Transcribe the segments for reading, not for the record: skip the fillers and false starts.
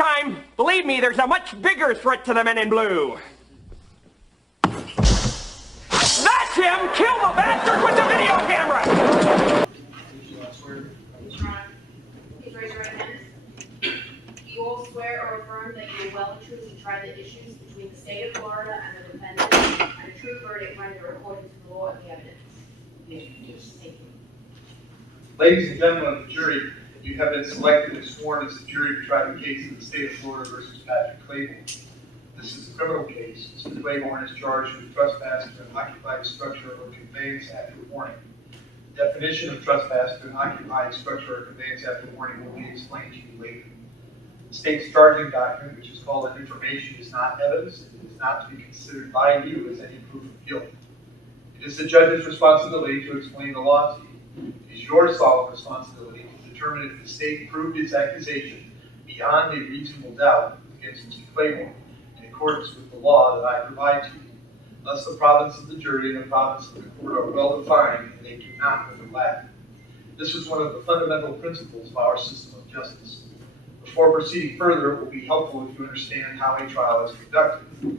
time, believe me, there's a much bigger threat to the men in blue. That's him! Kill the bastard with the video camera! Please raise your right hands. Do you all swear or affirm that you will well and truly try the issues between the state of Florida and the defendant, and a true verdict rendered according to the law and the evidence? Yes. Thank you. Ladies and gentlemen of the jury, you have been selected and sworn as the jury to try the case of the state of Florida versus Patrick Claiborne. This is a criminal case. Mr. Claiborne is charged with trespass to an occupied structure or conveyance after warning. The definition of trespass to an occupied structure or conveyance after warning will be explained to you later. The state's charging document, which is called an information, is not evidence. It is not to be considered by you as any proof of guilt. It is the judge's responsibility to explain the law to you. It is your solemn responsibility to determine if the state proved its accusation beyond a reasonable doubt against Mr. Claiborne in accordance with the law that I provide to you. Thus, the province of the jury and the province of the court are well defined, and they do not overlap. This is one of the fundamental principles of our system of justice. Before proceeding further, it will be helpful if you understand how a trial is conducted. At the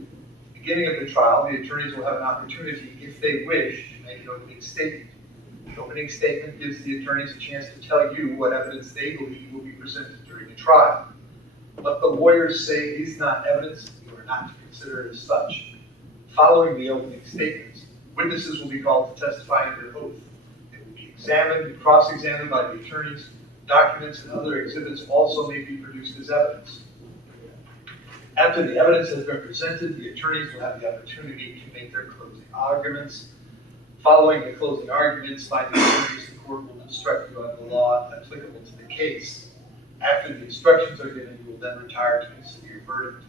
beginning of the trial, the attorneys will have an opportunity, if they wish, to make an opening statement. The opening statement gives the attorneys a chance to tell you what evidence they believe will be presented during the trial. What the lawyers say is not evidence, you are not to consider it as such. Following the opening statements, witnesses will be called to testify under oath. They will be examined and cross-examined by the attorneys. Documents and other exhibits also may be produced as evidence. After the evidence has been presented, the attorneys will have the opportunity to make their closing arguments. Following the closing arguments by the attorneys, the court will instruct you on the law applicable to the case. After the instructions are given, you will then retire to consider your verdict.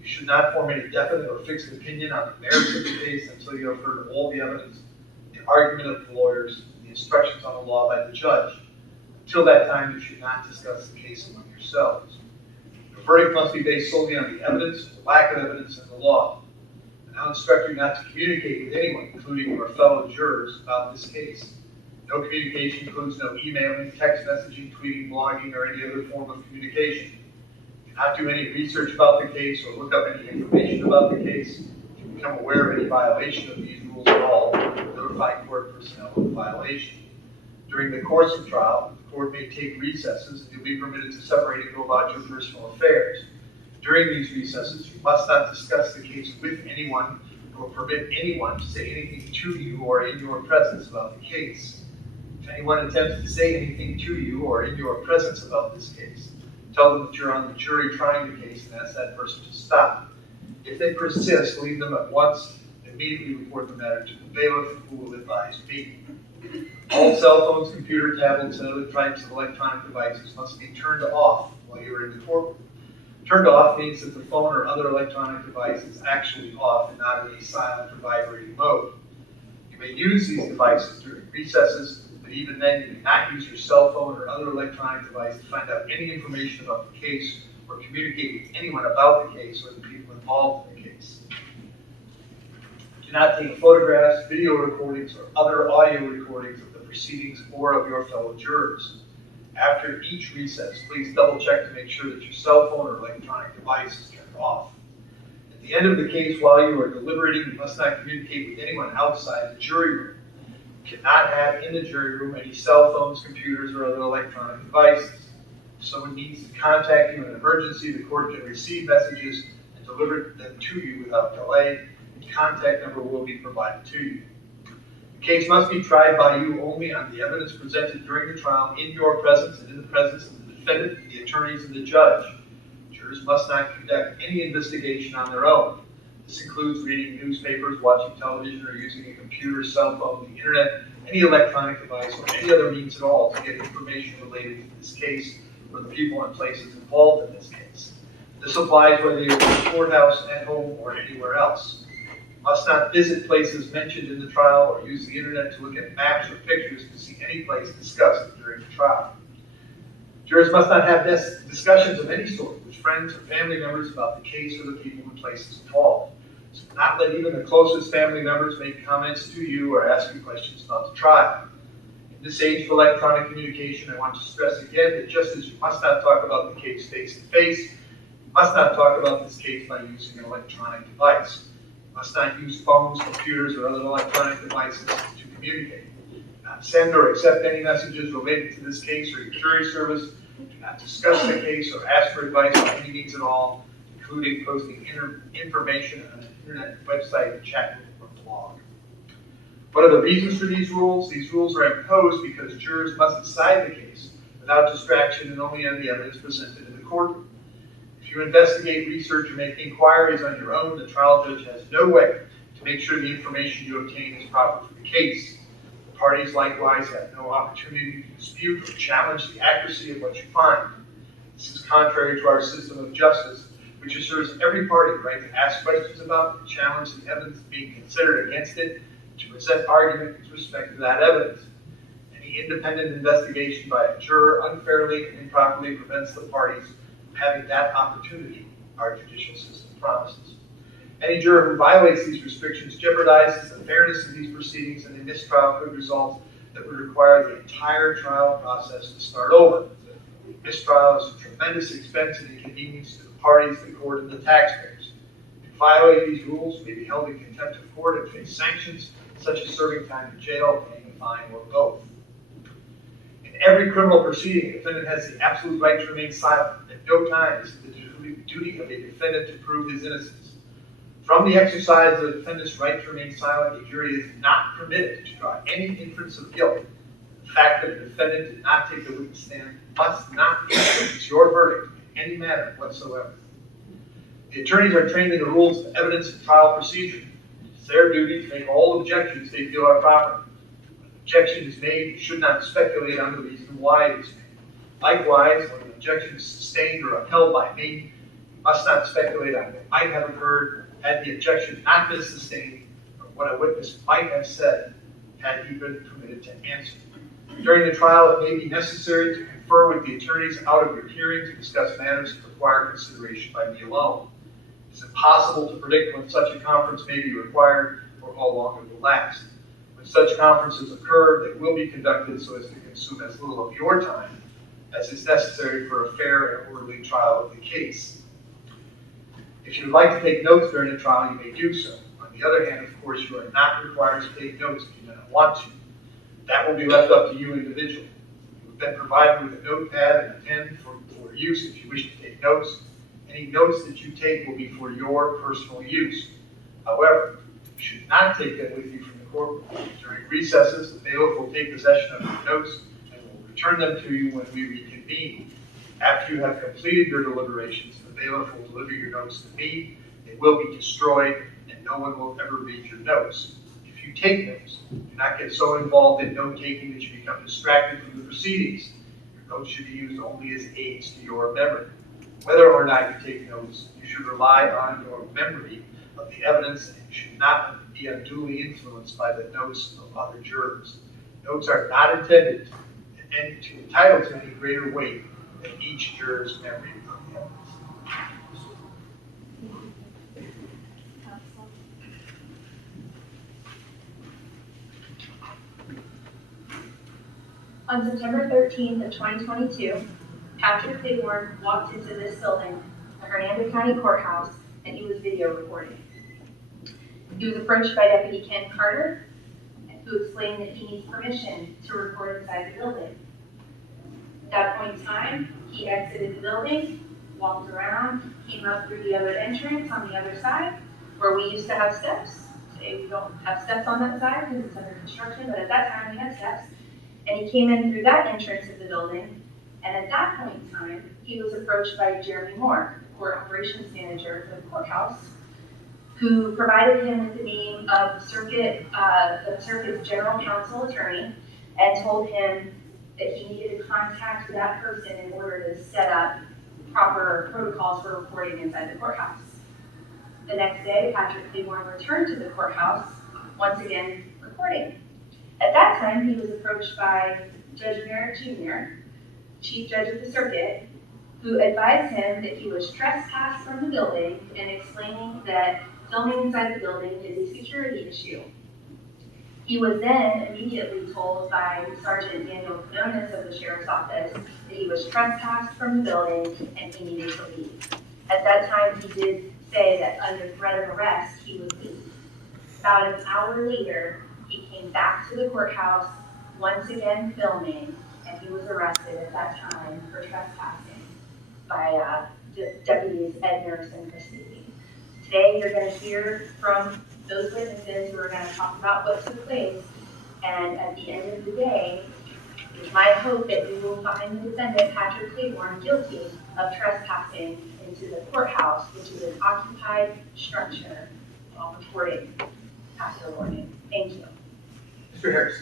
You should not form any definite or fixed opinion on the merits of the case until you have heard all the evidence, the argument of the lawyers, and the instructions on the law by the judge. Until that time, you should not discuss the case among yourselves. The verdict must be based solely on the evidence or lack of evidence in the law. I now instruct you not to communicate with anyone, including your fellow jurors, about this case. No communication includes no emailing, text messaging, tweeting, blogging, or any other form of communication. Do not do any research about the case or look up any information about the case. If you become aware of any violation of these rules at all, notify court personnel of the violation. During the course of trial, the court may take recesses, and you'll be permitted to separate and go about your personal affairs. During these recesses, you must not discuss the case with anyone or permit anyone to say anything to you or in your presence about the case. If anyone attempts to say anything to you or in your presence about this case, tell them that you're on the jury trying the case and ask that person to stop. If they persist, leave them at once and immediately report the matter to the bailiff, who will advise me. All cell phones, computer, tablets, and other types of electronic devices must be turned off while you're in the courtroom. Turned off means that the phone or other electronic device is actually off and not in a silent or vibrating mode. You may use these devices during recesses, but even then you may not use your cell phone or other electronic device to find out any information about the case or communicate with anyone about the case or the people involved in the case. Do not take photographs, video recordings, or other audio recordings of the proceedings or of your fellow jurors. After each recess, please double check to make sure that your cell phone or electronic device is turned off. At the end of the case, while you are deliberating, you must not communicate with anyone outside the jury room. You cannot have in the jury room any cell phones, computers, or other electronic devices. If someone needs to contact you in an emergency, the court can receive messages and deliver them to you without delay. The contact number will be provided to you. The case must be tried by you only on the evidence presented during the trial in your presence and in the presence of the defendant, the attorneys, and the judge. Jurors must not conduct any investigation on their own. This includes reading newspapers, watching television, or using a computer, cell phone, the internet, any electronic device, or any other means at all to get information related to this case or the people and places involved in this case. This applies whether you're in the courthouse, at home, or anywhere else. Must not visit places mentioned in the trial or use the internet to look at maps or pictures to see any place discussed during the trial. Jurors must not have discussions of any sort with friends or family members about the case or the people and places involved. So do not let even the closest family members make comments to you or ask you questions about the trial. In this age of electronic communication, I want to stress again that just as you must not talk about the case face to face, Must not talk about this case by using an electronic device. Must not use phones, computers, or other electronic devices to communicate. Do not send or accept any messages related to this case or your jury service. Do not discuss the case or ask for advice by any means at all, including posting information on an internet website, chat room, or blog. What are the reasons for these rules? These rules are imposed because jurors must decide the case without distraction and only on the evidence presented in the courtroom. If you investigate, research, or make inquiries on your own, the trial judge has no way to make sure the information you obtain is proper for the case. The parties likewise have no opportunity to dispute or challenge the accuracy of what you find. This is contrary to our system of justice, which assures every party the right to ask questions about and challenge the evidence being considered against it, to present argument with respect to that evidence. Any independent investigation by a juror unfairly and improperly prevents the parties from having that opportunity, our judicial system promises. Any juror who violates these restrictions jeopardizes the fairness of these proceedings, and a mistrial could result that would require the entire trial process to start over. Mistrial is a tremendous expense and inconvenience to the parties, the court, and the taxpayers. If you violate these rules, you may be held in contempt of court and face sanctions, such as serving time in jail, paying a fine, or both. In every criminal proceeding, a defendant has the absolute right to remain silent. At no time is it the duty of a defendant to prove his innocence. From the exercise of the defendant's right to remain silent, a jury is not permitted to draw any inference of guilt. The fact that the defendant did not take the witness stand must not influence your verdict in any manner whatsoever. The attorneys are trained in the rules of evidence and trial procedure. It's their duty to make all objections they feel are proper. When an objection is made, you should not speculate on the reason why it is made. Likewise, when an objection is sustained or upheld by me, you must not speculate on what might have occurred had the objection not been sustained, or what a witness might have said had he been permitted to answer. During the trial, it may be necessary to confer with the attorneys out of your hearing to discuss matters that require consideration by me alone. It is impossible to predict when such a conference may be required or how long it will last. When such conferences occur, they will be conducted so as to consume as little of your time as is necessary for a fair and orderly trial of the case. If you would like to take notes during the trial, you may do so. On the other hand, of course, you are not required to take notes if you do not want to. That will be left up to you individually. You have been provided with a notepad and a pen for use if you wish to take notes. Any notes that you take will be for your personal use. However, you should not take them with you from the courtroom. During recesses, the bailiff will take possession of your notes and will return them to you when we reconvene. After you have completed your deliberations, the bailiff will deliver your notes to me. They will be destroyed, and no one will ever read your notes. If you take notes, do not get so involved in note-taking that you become distracted from the proceedings. Your notes should be used only as aids to your memory. Whether or not you take notes, you should rely on your memory of the evidence, and you should not be unduly influenced by the notes of other jurors. Notes are not intended to entitle to any greater weight than each juror's memory of the evidence. On September 13th of 2022, Patrick Claiborne walked into this building, the Hernando County Courthouse, and he was video recording. He was approached by Deputy Ken Carter, who explained that he needs permission to record inside the building. At that point in time, he exited the building, walked around, came up through the other entrance on the other side, where we used to have steps. Today we don't have steps on that side because it's under construction, but at that time we had steps. And he came in through that entrance of the building, and at that point in time, he was approached by Jeremy Moore, court operations manager for the courthouse, who provided him with the name of the circuit's general counsel attorney, and told him that he needed to contact that person in order to set up proper protocols for recording inside the courthouse. The next day, Patrick Claiborne returned to the courthouse, once again recording. At that time, he was approached by Judge Merrick Jr., Chief Judge of the Circuit, who advised him that he was trespassed from the building and explaining that filming inside the building is a security issue. He was then immediately told by Sergeant Daniel Quinones of the Sheriff's Office that he was trespassed from the building and he needed to leave. At that time, he did say that under threat of arrest, he would leave. About an hour later, he came back to the courthouse, once again filming, and he was arrested at that time for trespassing by deputies Ed Nurse and Christie. Today, you're going to hear from those witnesses who are going to talk about what took place, and at the end of the day, it's my hope that you will find the defendant, Patrick Claiborne, guilty of trespassing into the courthouse, which is an occupied structure, while recording after warning. Thank you. Mr. Harris.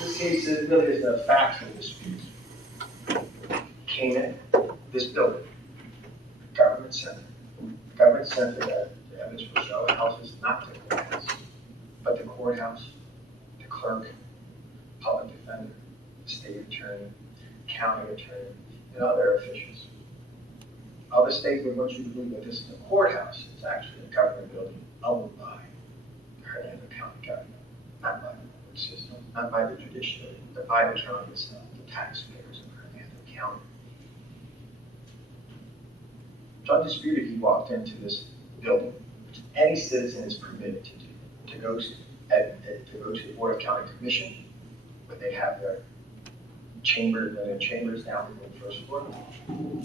This case really is a factual dispute. Came in this building, government center. Government center, the evidence will show, houses not the courthouse, but the courthouse, the clerk, public defender, the state attorney, county attorney, and other officials. Other states would want you to believe that this is a courthouse. It's actually a government building owned by the Hernando County government, not by the court system, not by the judiciary, but by the county itself, the taxpayers of Hernando County. It's undisputed he walked into this building, which any citizen is permitted to do, to go to the Board of County Commission, where they have their chambers down on the first floor,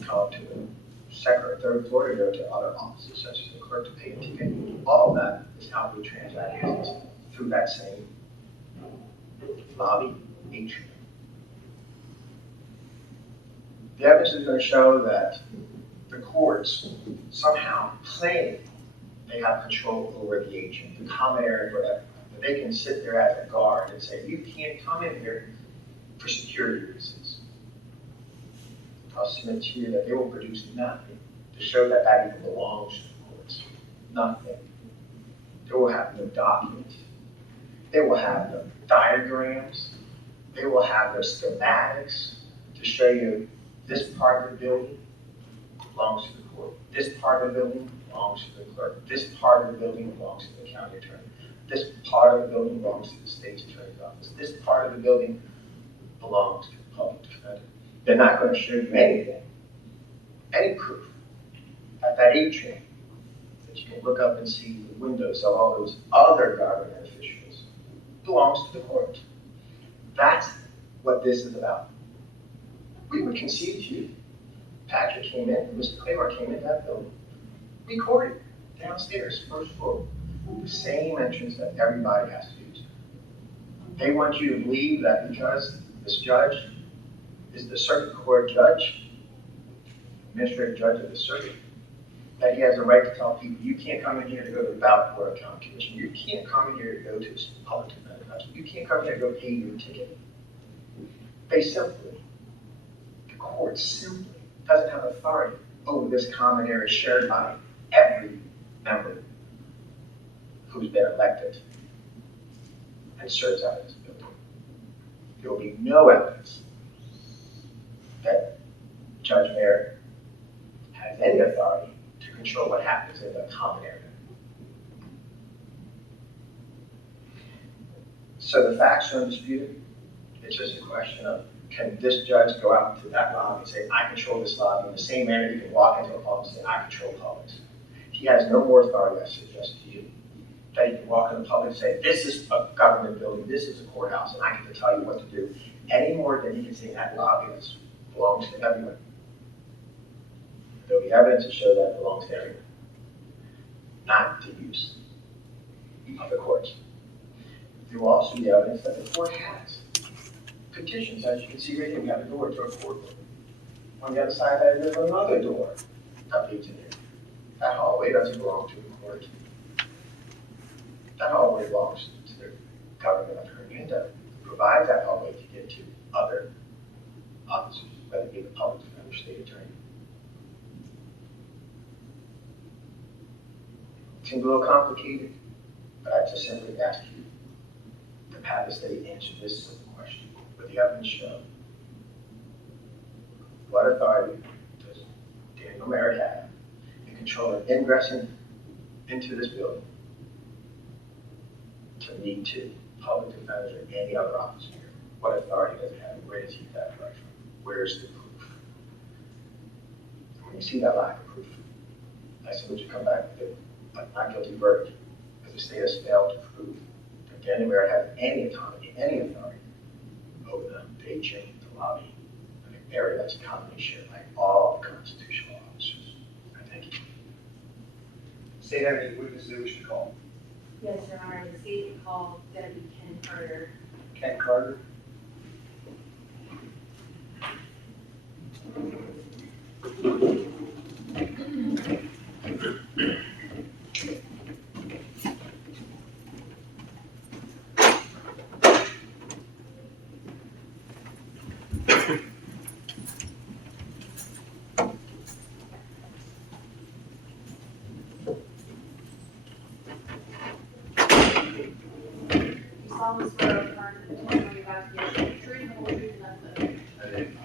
come to the second or third floor to go to other offices, such as the clerk, to pay a ticket. All of that is how we transact business, through that same lobby atrium. The evidence is going to show that the courts somehow claim they have control over the atrium, the common area for everyone. That they can sit there as a guard and say, you can't come in here for security reasons. I'll submit to you that they will produce nothing to show that that even belongs to the courts. Nothing. They will have no documents. They will have no diagrams. They will have no schematics to show you this part of the building belongs to the court. This part of the building belongs to the clerk. This part of the building belongs to the county attorney. This part of the building belongs to the state's attorney's office. This part of the building belongs to the public defender. They're not going to show you anything, any proof at that atrium that you can look up and see the windows of all those other government officials belongs to the court. That's what this is about. We would concede to you. Patrick came in, Mr. Claiborne came in that building, recorded downstairs, first floor, the same entrance that everybody has to use. They want you to believe that because this judge is the circuit court judge, administrative judge of the circuit, that he has a right to tell people, you can't come in here to go to the ballot board of county commission. You can't come in here to go to public defender. You can't come here to go pay your ticket. They simply, the court simply doesn't have authority over this common area shared by every member who's been elected and serves out of this building. There will be no evidence that Judge Mayer has any authority to control what happens in the common area. So the facts are undisputed. It's just a question of, can this judge go out into that lobby and say, I control this lobby, in the same manner you can walk into a Publix and say, I control Publix. He has no more authority, I suggest to you, that he can walk into Publix and say, this is a government building, this is a courthouse, and I get to tell you what to do, any more than he can say that lobby belongs to everyone. There'll be evidence to show that it belongs to everyone, not to use of the courts. There will also be evidence that the court has petitions, as you can see right here. We have a door to a court. On the other side of that, there's another door that leads in here. That hallway doesn't belong to the court. That hallway belongs to the government of Hernando, who provides that hallway to get to other officers, whether it be the public defender, state attorney. It seems a little complicated, but I just simply ask you to have the state answer this simple question. With the evidence show, what authority does Daniel Merritt have in controlling ingress into this building to lead to public defenders or any other officer here? What authority does it have? Where does he get that right from? Where's the proof? we see that lack of proof, I said, would you come back with a not guilty verdict? Because the state has failed to prove that Dan DeMera had any authority over the agent, the lobby, an area that's commonly shared by all constitutional officers. Thank you. State have any witnesses they wish to call? Yes, Your Honor, the state called Deputy Ken Carter. Ken Carter? You solemnly swear or affirm that the testimony you're about to give is the truth, the whole truth, and nothing but the truth. I did.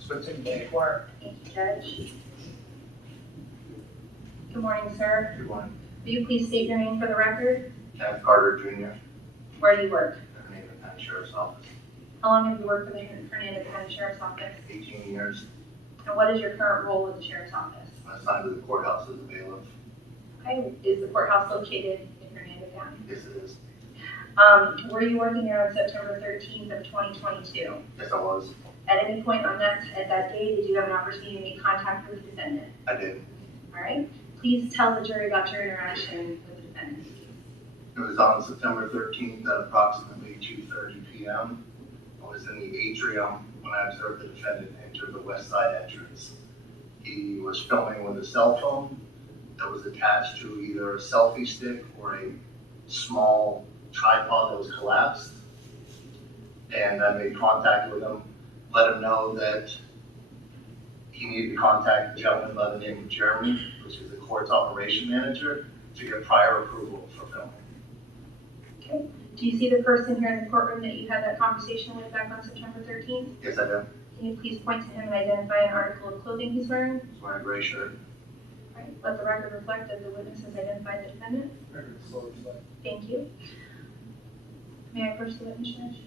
Swinton, may inquire. Thank you, Judge. Good morning, sir. Good morning. Will you please state your name for the record? Kenneth Carter, Jr., Where do you work? Hernando County Sheriff's Office, How long have you worked for the Hernando County Sheriff's Office? 18 years. And what is your current role with the Sheriff's Office? I'm assigned to the courthouse as a bailiff. Okay, is the courthouse located in Hernando County? Yes, it is. Were you working there on September 13th of 2022? Yes, I was. At any point at that day, did you have an opportunity to make contact with the defendant? I did. All right. Please tell the jury about your interaction with the defendant. It was on September 13th at approximately 2:30 p.m. I was in the atrium when I observed the defendant enter the west side entrance. He was filming with a cell phone that was attached to either a selfie stick or a small tripod that was collapsed. And I made contact with him, let him know that he needed to contact a gentleman by the name of Jeremy, which is the court's operation manager, to get prior approval for filming. Okay. Do you see the person here in the courtroom that you had that conversation with back on September 13th? Yes, I do. Can you please point to him and identify an article of clothing he's wearing? He's wearing a gray shirt. All right. Let the record reflect that the witness has identified the defendant. Thank you. May I approach the witness, Judge?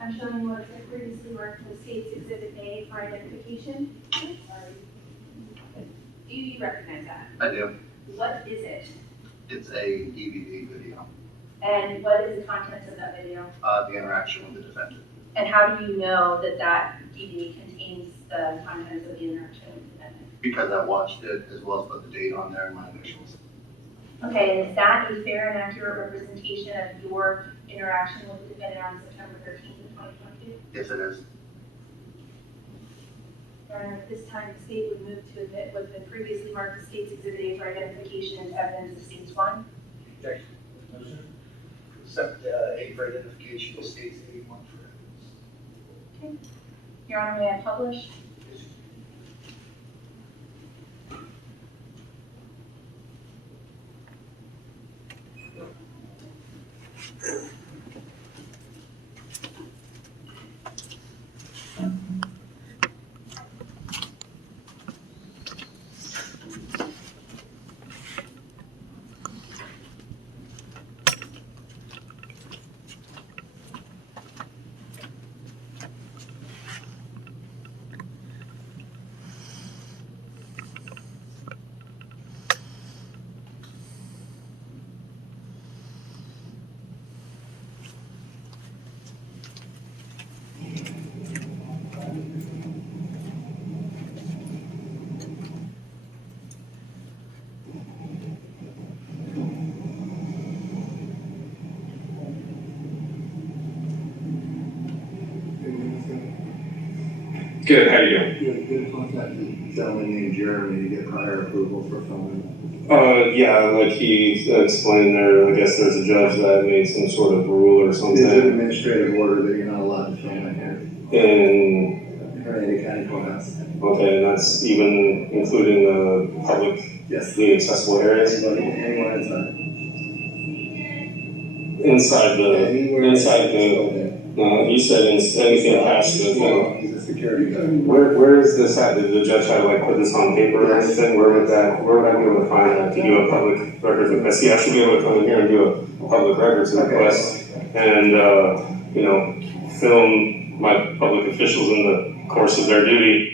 I'm showing you what's previously marked in the state's Exhibit A for identification. Sorry. Do you recognize that? I do. What is it? It's a DVD video. And what is the contents of that video? The interaction with the defendant. And how do you know that that DVD contains the contents of the interaction with the defendant? Because I watched it as well as put the date on there and my initials. Okay, and is that a fair and accurate representation of your interaction with the defendant on September 13th of 2022? Yes, it is. Your Honor, at this time, the state would move to admit what's been previously marked as state's Exhibit A for identification as evidence of the state's one. Objection. Motion. Accept A for identification, the state's A1 for evidence. Your Honor, may I publish? Good, how you doing? You have good contact with a gentleman named Jeremy to get prior approval for filming. Yeah, like he explained there, I guess there's a judge that made some sort of rule or It's an something. administrative order that you're not allowed to film in here. And, Hernando County Courthouse. okay, and that's even including the public, Yes. the accessible areas? Anyone inside. Inside the, you said anything past the, He's a security guard. where is this at? Did the judge have to like put this on paper or anything? Where would I be able to find that to do a public records request? See, I should be able to come in here and do a public records request. And, film my public officials in the course of their duty.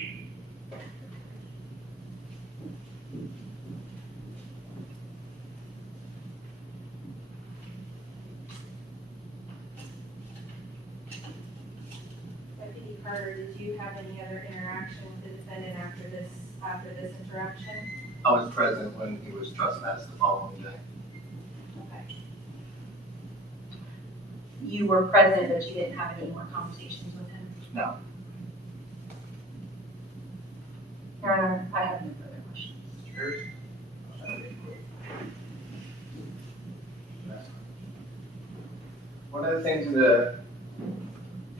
Deputy Carter, did you have any other interaction with the defendant after this interaction? I was present when he was trespassed the following day. Okay. You were present, but you didn't have any more conversations with him? No. Your Honor, I have no further questions. Cheers. One of the things in the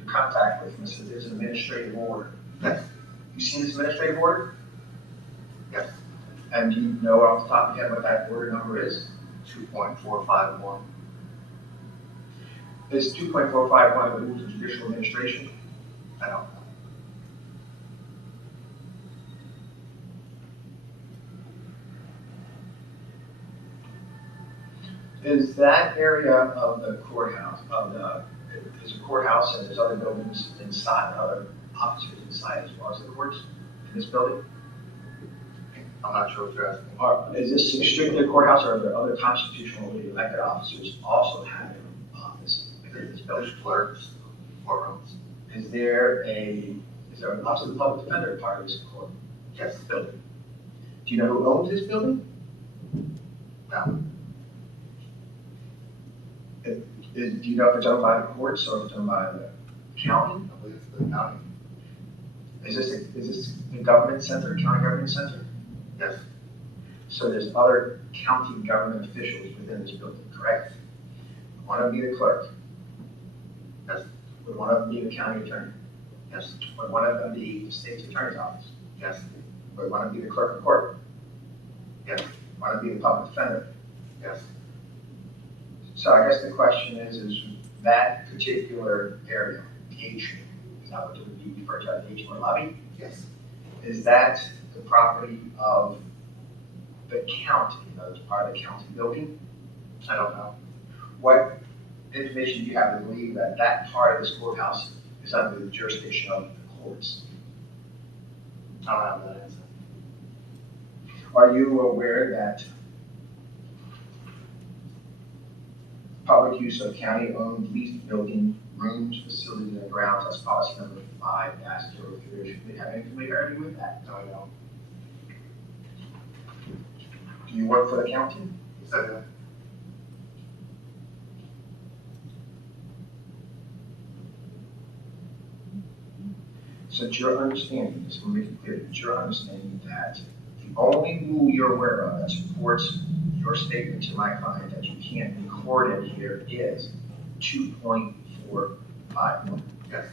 contact with him is there's an administrative order. Yes. You seen this administrative order? Yes. And do you know off the top of your head what that order number is? 2.451. Is 2.451 of the Rules of Judicial Administration? I don't know. Is that area of the courthouse, there's a courthouse and there's other buildings inside, other offices inside as well as the courts in this building? I'm not sure what you're asking. Is this strictly a courthouse or are there other constitutionally elected officers also have an office in this building? There's clerks, courtrooms. Is there an office of the public defender part of this court? Yes, the building. Do you know who owns this building? No. Do you know if it's owned by the courts or if it's owned by the county? I believe it's the county. Is this the government center, county government center? Yes. So there's other county government officials within this building, correct? One of them be the clerk? Yes. Would one of them be the county attorney? Yes. Would one of them be the state's attorney's office? Yes. Would one of them be the clerk of court? Yes. Would one of them be the public defender? Yes. So I guess the question is that particular area, the atrium, is that what it would be referred to as the atrium or lobby? Yes. Is that the property of the county, as part of the county building? I don't know. What information do you have to believe that that part of this courthouse is under the jurisdiction of the courts? I don't have that answer. Are you aware that public use of county-owned leased building, rooms, facilities, and grounds as policy number 5-03? Do you have any familiarity with that? No, I don't. Do you work for the county? Yes, I do. So it's your understanding, just to make it clear, it's your understanding that the only rule you're aware of that supports your statement to my client that you can't record it here is 2.451. Yes.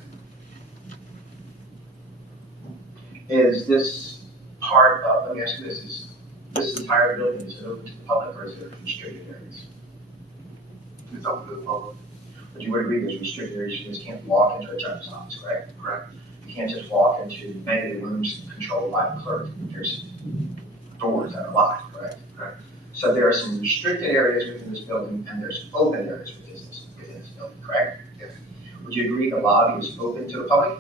Is this part of, let me ask you this, is this entire building, is it open to the public or is there restricted areas? It's open to the public. But you would agree there's restricted areas, you just can't walk into a judge's office, correct? Correct. You can't just walk into many of the rooms controlled by the clerk. There's doors that are locked, correct? Correct. So there are some restricted areas within this building and there's open areas within this building, correct? Yes. Would you agree the lobby is open to the public?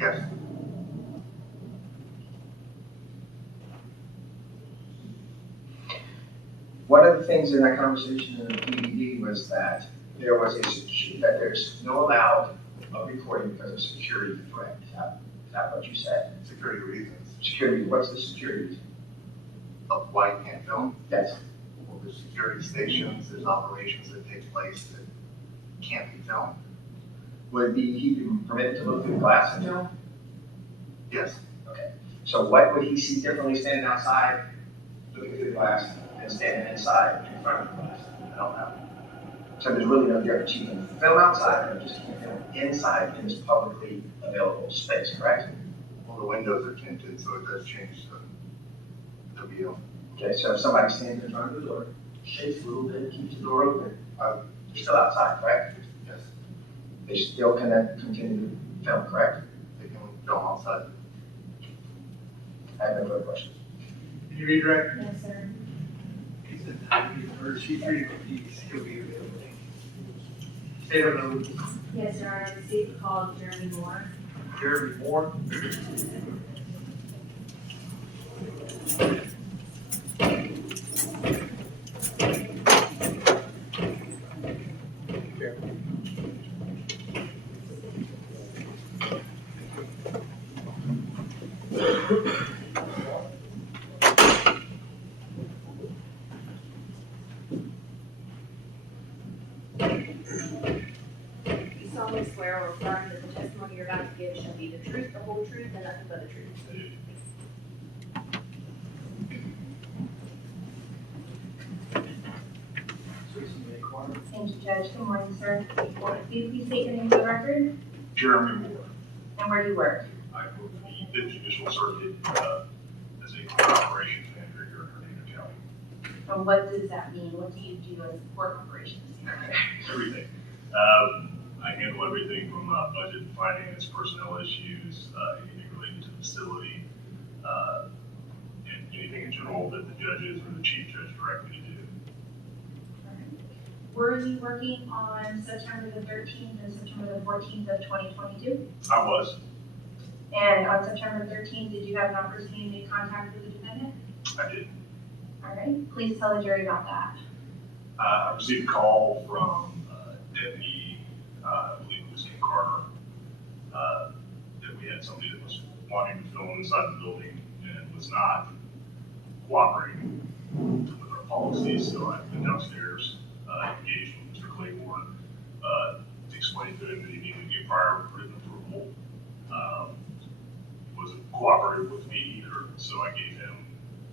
Yes. One of the things in that conversation in the DVD was that there was that there's no allowed recording because of security threat. Is that what you said? Security reasons. Security, what's the security reason? Of why you can't film? Yes. Well, there's security stations, there's operations that take place that can't be filmed. Would he be permitted to look through the glass and film? Yes. Okay. So what would he see differently standing outside, looking through the glass, and standing inside in front of the glass? I don't know. So there's really no difference. You can film outside or just can't film inside in this publicly available space, correct? Well, the windows are tinted, so it does change the view. Okay, so if somebody stands in front of the door, shakes a little bit, keeps the door open, they're still outside, correct? Yes. They still can then continue to film, correct? They can film outside. I have no further questions. Can you redirect? Yes, sir. He said that or she's free to still be available. Taylor, no. Yes, Your Honor, the state called Jeremy Moore. Jeremy Moore. You solemnly swear or affirm that the testimony you're about to give shall be the truth, the whole truth, and nothing but the truth. Thank you, Judge. Good morning, sir. Will you please state your name for the record Jeremy Moore. and where do you work? I work for the Fifth Judicial Circuit as a court operations manager here in Hernando County. And what does that mean? What do you do as a court operations manager? Everything. I handle everything from budget, finance, personnel issues, anything related to the facility, and anything in general that the judges or the chief judge direct me to do. Were you working on September the 13th and September the 14th of 2022? I was. And on September 13th, did you have an opportunity to make contact with the defendant? I did. All right, please tell the jury about that. I received a call from Deputy, I believe it was King Carter, that we had somebody that was wanting to film inside the building and was not cooperating with our policies. So I went downstairs, engaged with Mr. Claiborne, explained to him that he needed to get prior written approval. He wasn't cooperative with me either, so I gave him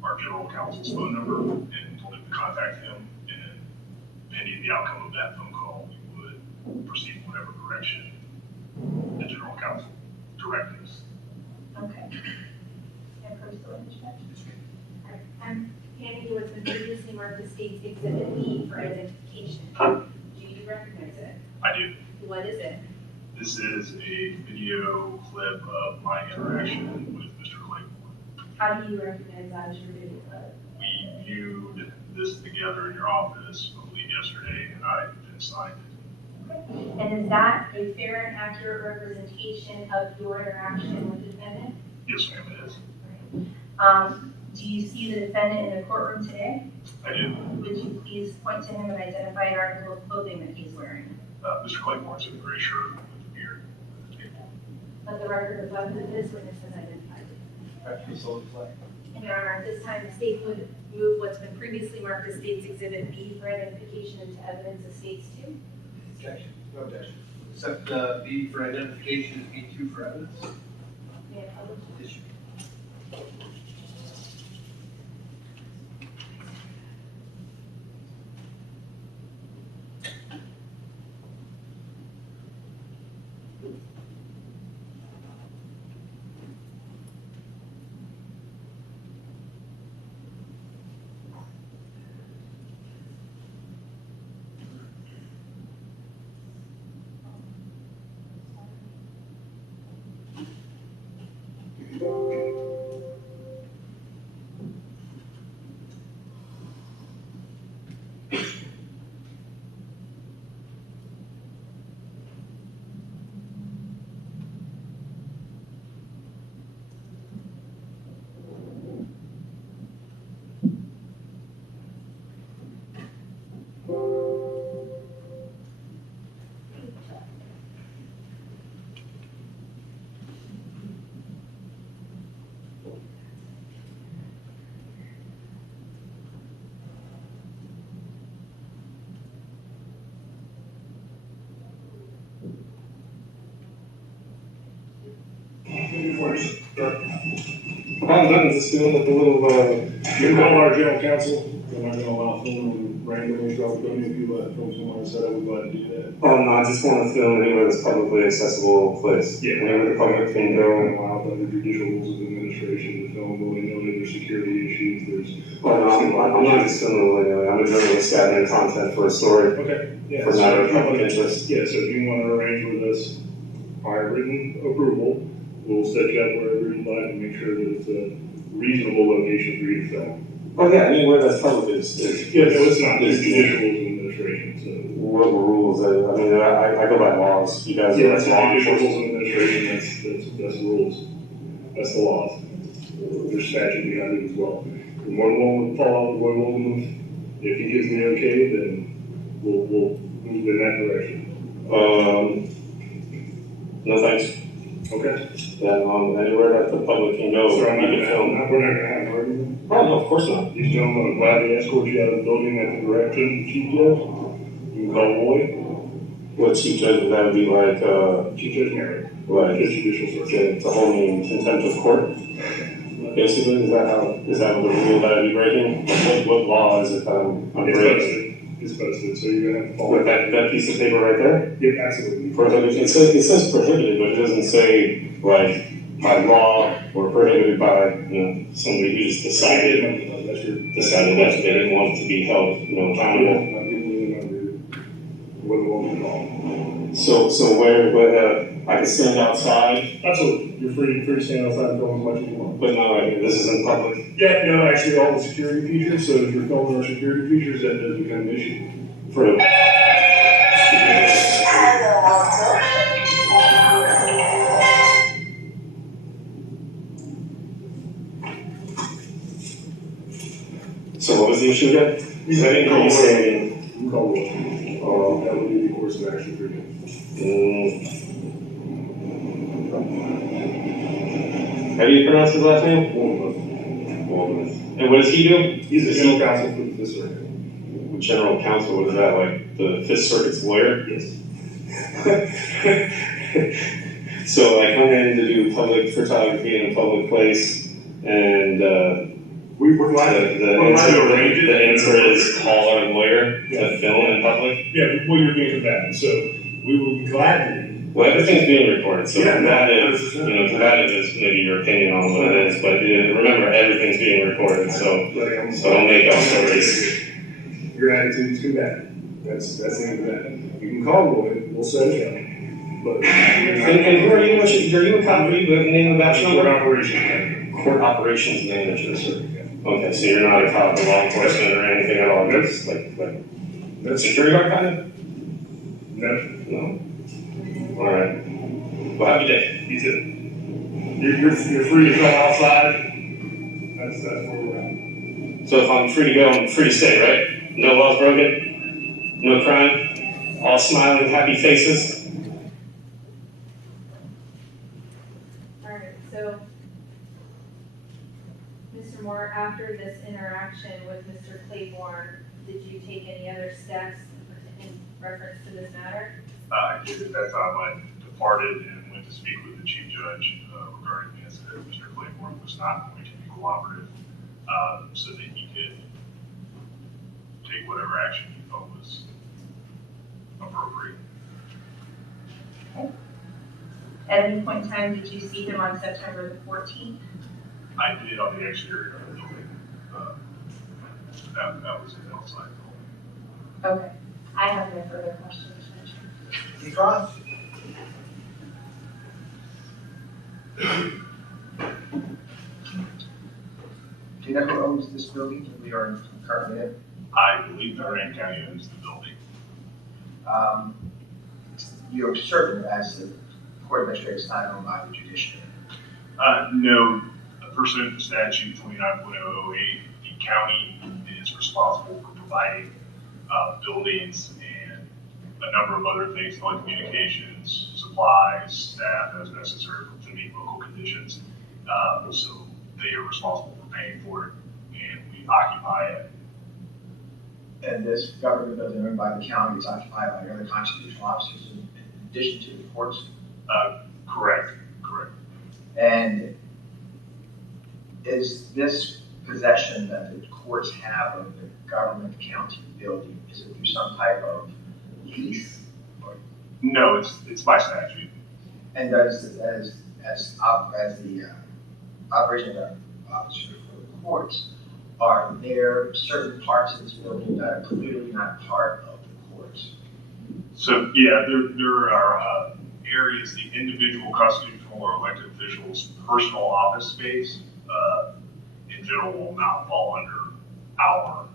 our general counsel's phone number and told him to contact him. And pending the outcome of that phone call, we would proceed in whatever direction the general counsel directed us. Okay. And first, the witness, Judge. I'm handing you what's been previously marked as State's Exhibit B for identification. Do you recognize it? I do. What is it? This is a video clip of my interaction with Mr. Claiborne. How do you recognize that as your video clip? We viewed this together in your office, I believe yesterday, and I then signed it. And is that a fair and accurate representation of your interaction with the defendant? Yes, ma'am, it is. Do you see the defendant in the courtroom today? I do. Would you please point to him and identify an article of clothing that he's wearing? Mr. Claiborne's in a gray shirt with a beard. Let the record reflect that this witness has identified it. Practice on the flag. And Your Honor, at this time, the state would move what's been previously marked as State's Exhibit B for identification into evidence of State's 2. Objection. No objection. Accept B for identification, B2 for evidence. May I publish? Issue. I'm just feeling like a little, You call our general counsel, we're not gonna allow film randomly throughout the building. If you let film someone set up, we're glad to do that. no, I just want to film anywhere that's publicly accessible place. Yeah. Wherever the public can They're go. gonna allow under judicial rules of administration to film, but we know that there's security issues, there's. Well, I'm not just filming willy-nilly. I'm a journalist gathering content for a story. Okay, yeah. For so matter of if you public wanna- interest. Yeah, so if you want to arrange with us prior written approval, we'll set you up wherever you'd like and make sure that it's a reasonable location for you to film. Oh yeah, anywhere that's public is. Yeah, no, it's not, is- there's judicial rules of administration, so. What rules? I mean, I I go by laws. You guys, Yeah, that's that's law judicial rules enforcement. and administration, that's the rules. That's the laws. There's statute behind it as well. The more one will follow, the more one, if he gives me okay, then we'll move in that direction. No thanks. Okay? Yeah, anywhere that the public can go, So we can film. we're not gonna have an argument. Oh, no, of course not. These gentlemen are glad to escort you out of the building at the direction of the chief judge. You can call Roy, What chief judge would that be like, Chief Judge Mary, what, just judicial search. to hold me in contempt of court? Basically, is that the rule that I'd be breaking? What law is it that I'm It's breaking? posted, it's posted, so you're gonna have to follow. With that piece of paper right there? Yeah, absolutely. Prohibited, it says prohibited, but it doesn't say, like, by law or prohibited by, somebody who just decided that they didn't want it to be held, accountable. I'm giving you the number, what the one call. So where, I can stand outside, Absolutely, you're free to stand outside and film as much as you want. but no, this isn't public. Yeah, no, actually, all the security features, so if you're filming our security features, that does become an issue. For the. So what was the issue again? I didn't hear you say it again. You can call Roy. That would be the course of action for you. How do you pronounce his last name? Walden. And what does he do? He's the general counsel for the Fifth Circuit. General counsel, what is that, like the Fifth Circuit's lawyer? Yes. So I come in to do public photography in a public place, and We're glad to arrange it. The answer is call our lawyer Yeah. to film in public. Yeah, well, you're being combative, so we will be glad to. Well, everything's being recorded, so Yeah, combative, 100%. combative is maybe your opinion on what it is, but remember, everything's being recorded, so don't make up stories. Your attitude is combative. That's the end of that. You can call Roy, we'll set it up. But. And who are you, are you a cop, are you the name of the batch Court number? operations. Court operations manager, sir. Okay, so you're not a cop or law enforcement or anything at all, that's like security guard kind of? No. All right. Well, have a good day. You too. You're free to go outside. That's where we're at. So if I'm free to go, I'm free to stay, right? No laws broken, no crime, all smiling, happy faces. Alright, so, Mr. Moore, after this interaction with Mr. Claiborne, did you take any other steps in reference to this matter? At that time, I departed and went to speak with the chief judge regarding the incident. Mr. Claiborne was not going to be cooperative, so that he could take whatever action he felt was appropriate. At any point in time, did you see him on September the 14th? I did on the exterior of the building. That was an outside building. Okay. I have no further questions. You drive? Do you know who owns this building that we are currently in? I believe Durant County owns the building. You're certain as the court administrator is not owned by the judiciary? No, pursuant to statute 29.008, the county is responsible for providing buildings and a number of other things, telecommunications, supplies, staff as necessary to meet local conditions. So they are responsible for paying for it, and we occupy it. And this government building owned by the county is occupied by other constitutional officers in addition to the courts? Correct. And is this possession that the courts have of the government county building, is it through some type of lease? No, it's by statute. And does, as the operation officer for the courts, are there certain parts of this building that are clearly not part of the courts? So yeah, there are areas, the individual constitutional or elected officials' personal office space, in general, will not fall under our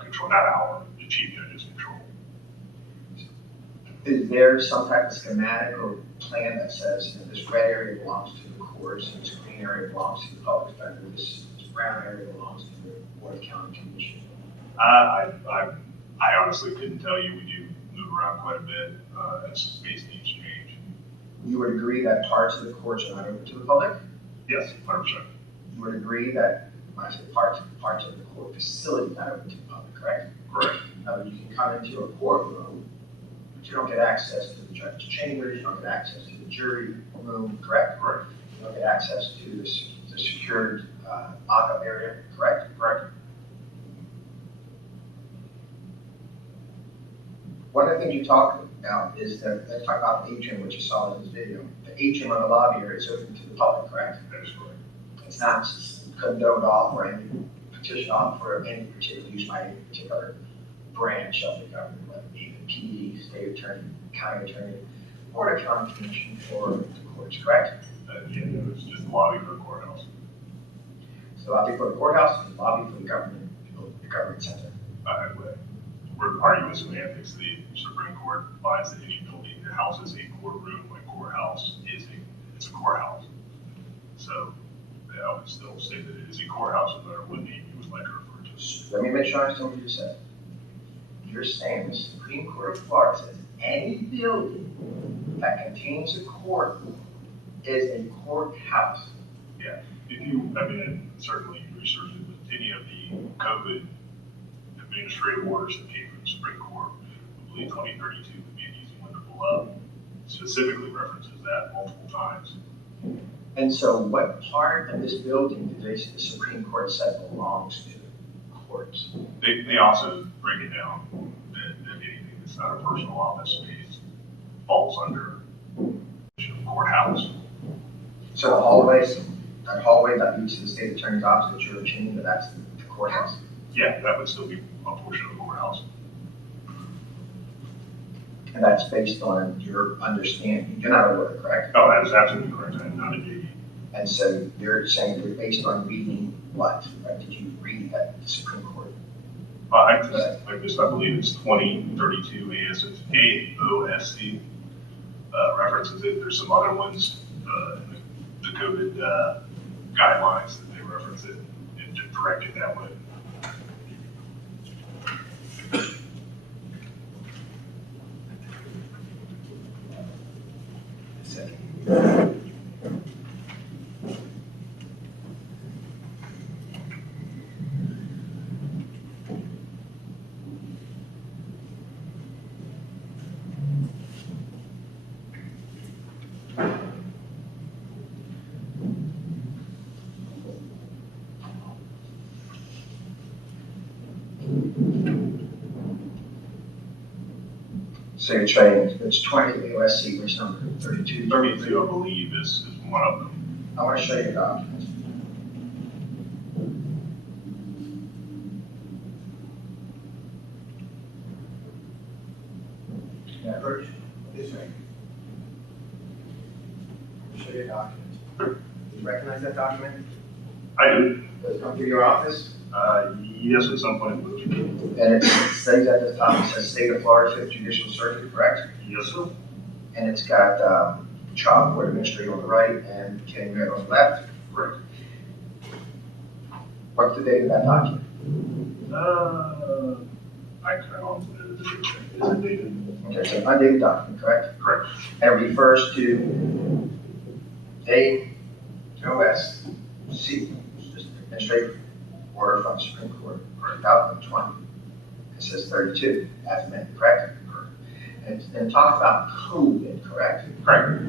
control, not our, the chief judge's control. Is there some type of schematic or plan that says that this red area belongs to the courts, and this green area belongs to the public defender, this brown area belongs to the Board of County Commission? I honestly couldn't tell you. We do move around quite a bit as space needs change. You would agree that parts of the courts are not open to the public? Yes, 100%. You would agree that, when I say parts of the court facility not open to the public, correct? Correct. You can come into a courtroom, but you don't get access to the judge's chambers, you don't get access to the jury room, correct? Correct. You don't get access to the secured lockup area, correct? Correct. One of the things you talk about is that, let's talk about the atrium, which you saw in this video. The atrium of the lobby area is open to the public, correct? That is correct. It's not condoned off or any petition off for any particular use by any particular branch of the government, whether it be the PD, state attorney, county attorney, or the county commission, or the courts, correct? Yeah, no, it's just the lobby for the courthouse. So lobby for the courthouse, and lobby for the government center. We're arguing semantics. The Supreme Court finds that any building that houses a courtroom, a courthouse, it's a courthouse. So I would still say that it is a courthouse, no matter what name you would like to refer to. Let me make sure I understand what you said. You're saying the Supreme Court of Florida says any building that contains a courtroom is a courthouse. Yeah, and certainly you research it with any of the COVID administrative orders that came from the Supreme Court. I believe 2032 would be an easy one to pull up. Specifically references that multiple times. And so what part of this building did the Supreme Court said belongs to the courts? They also break it down that anything that's not a personal office space falls under the courthouse. So that hallway that leads to the state attorney's office that you're mentioning, that's the courthouse? Yeah, that would still be a portion of the courthouse. And that's based on your understanding. You're not a lawyer, correct? Oh, that is absolutely correct. I'm not a JD. And so you're saying you're based on reading what? Right? Did you read that the Supreme Court? I believe it's 2032 AOSC references it. There's some other ones, the COVID guidelines that they reference it and to correct it that way. So you're saying it's 20 AOSC, which number? 32? 32, I believe, is one of them. I want to show you a document. Can I approach this way? Show you a document. Do you recognize that document? I do. Does it come through your office? Yes, at some point it will. And it says at the top, it says State of Florida 5th Judicial Circuit, correct? Yes, sir. And it's got Child Court Administrator on the right and Ken Mayor on the left. Correct. What's the date of that document? I don't know. Is it dated? Okay, so undated document, correct? Correct. And it refers to AOSC, just administrative order from the Supreme Court, 2020. It says 32, as amended, correct? And it talks about COVID, correct? Correct.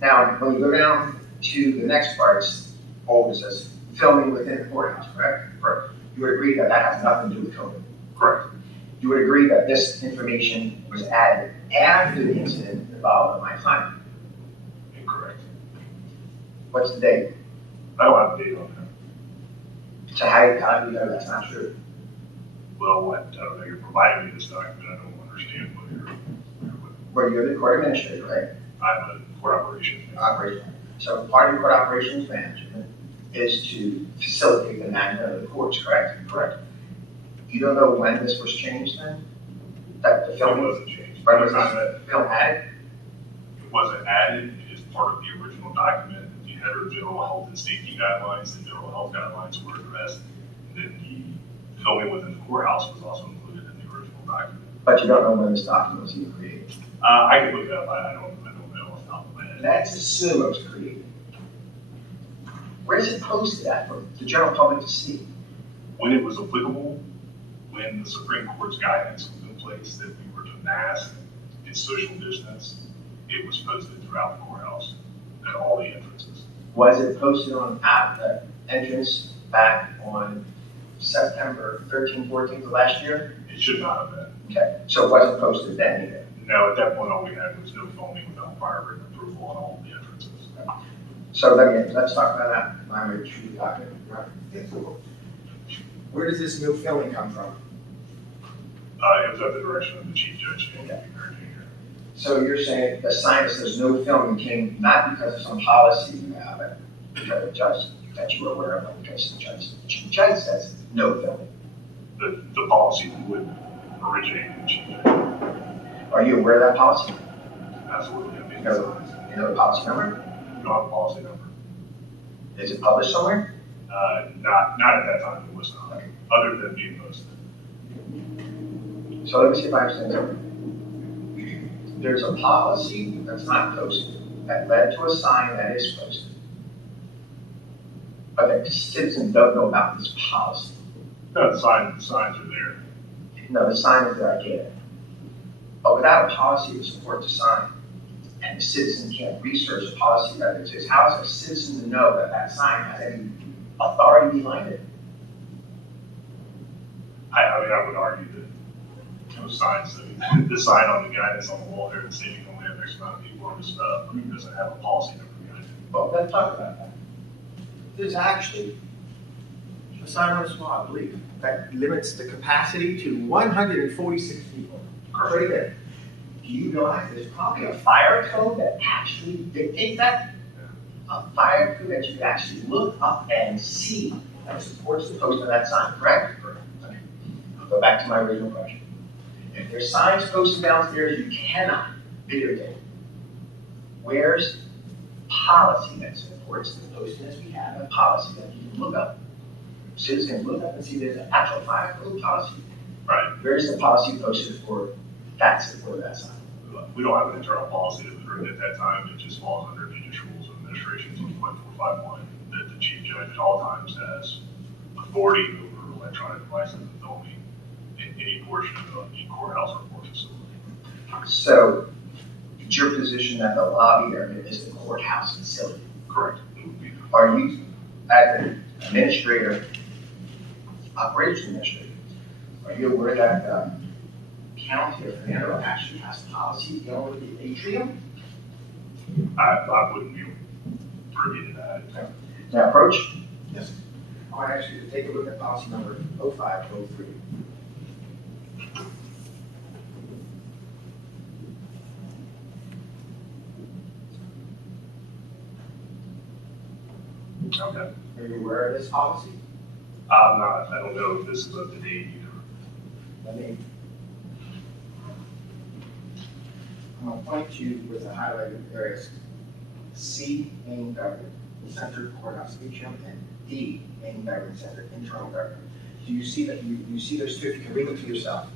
Now, when you go down to the next part, it's bold, it says filming within the courthouse, correct? Correct. You would agree that that has nothing to do with COVID? Correct. You would agree that this information was added after the incident involved my client? Incorrect. What's the date? I don't have a date on that. So how do you know that's not true? Well, I don't know. You're providing me this document. I don't understand what you're. Well, you're the court administrator, right? I'm a court operation. Operation. So part of your court operations management is to facilitate the management of the courts, correct? Correct. You don't know when this was changed then? That the It film wasn't changed. But was this film added? It wasn't added, it is part of the original document, the header general health and safety guidelines, the general health guidelines were addressed. And then the filming within the courthouse was also included in the original document. But you don't know when this document was even created? I can look it up, I don't know off the top of my head. Let's assume it was created. Where is it posted at for the general public to see? When it was applicable, when the Supreme Court's guidance was in place that we were to mask and social distance, it was posted throughout the courthouse at all the entrances. Was it posted on at the entrance back on September 13th, 14th of last year? It should not have been. Okay, so it wasn't posted then either. No, at that point, all we had was no filming without prior written approval on all the entrances. So let's talk about that. I'm going to choose the document. Right? Yes. Where does this new filming come from? It was at the direction of the Chief Judge. Okay. So you're saying the sign that says no filming came not because of some policy you have, but because of judge that you were aware of, but because the Chief Judge says no filming. The policy would originate in the Chief Judge. Are you aware of that policy? Absolutely. I mean, You know the policy number? we don't have a policy number. Is it published somewhere? Not at that time, it was not, Okay. other than being posted. So let me see if I understand something. There's a policy that's not posted that led to a sign that is posted. But the citizens don't know about this policy. No, the signs are there. No, the sign is there, I get it. But without a policy to support the sign, and the citizen can't research the policy that exists, how is a citizen to know that that sign has any authority behind it? I mean, I would argue that those signs, the sign on the guidance on the wall there that say you can only have X amount of people on this stuff, it doesn't have a policy number behind it. Well, let's talk about that. There's actually a sign on the wall, I believe, that limits the capacity to 146 people. Right there. Do you realize there's probably a fire code that actually dictates that? A fire code that you can actually look up and see that supports the post of that sign, correct? Correct. Okay. I'll go back to my original question. If there's signs posted downstairs you cannot videotape, where's policy that supports the posting as we have a policy that you can look up? Citizens can look up and see there's an actual fire code policy. Right. Where's the policy posted for that support of that sign? We don't have an internal policy that was written at that time. It just falls under Judicial Rules of Administration 2.451 that the Chief Judge at all times has authority over electronic devices and filming in any portion of the courthouse or court facility. So, it's your position that the lobby area is the courthouse facility. Correct. It would be. Are you, as an administrator, operations administrator, are you aware that the county of Fernando actually has policy dealing with the atrium? I wouldn't be privy to that. Now, approach? Yes. I want to ask you to take a look at policy number 0503. Okay. Are you aware of this policy? I'm not. I don't know if this is up to date either. Let me. I'm going to point to you with the highlighted areas. C, main government, center courthouse atrium, and D, main government center, internal government. Do you see that? You see those two? If you can read them to yourself.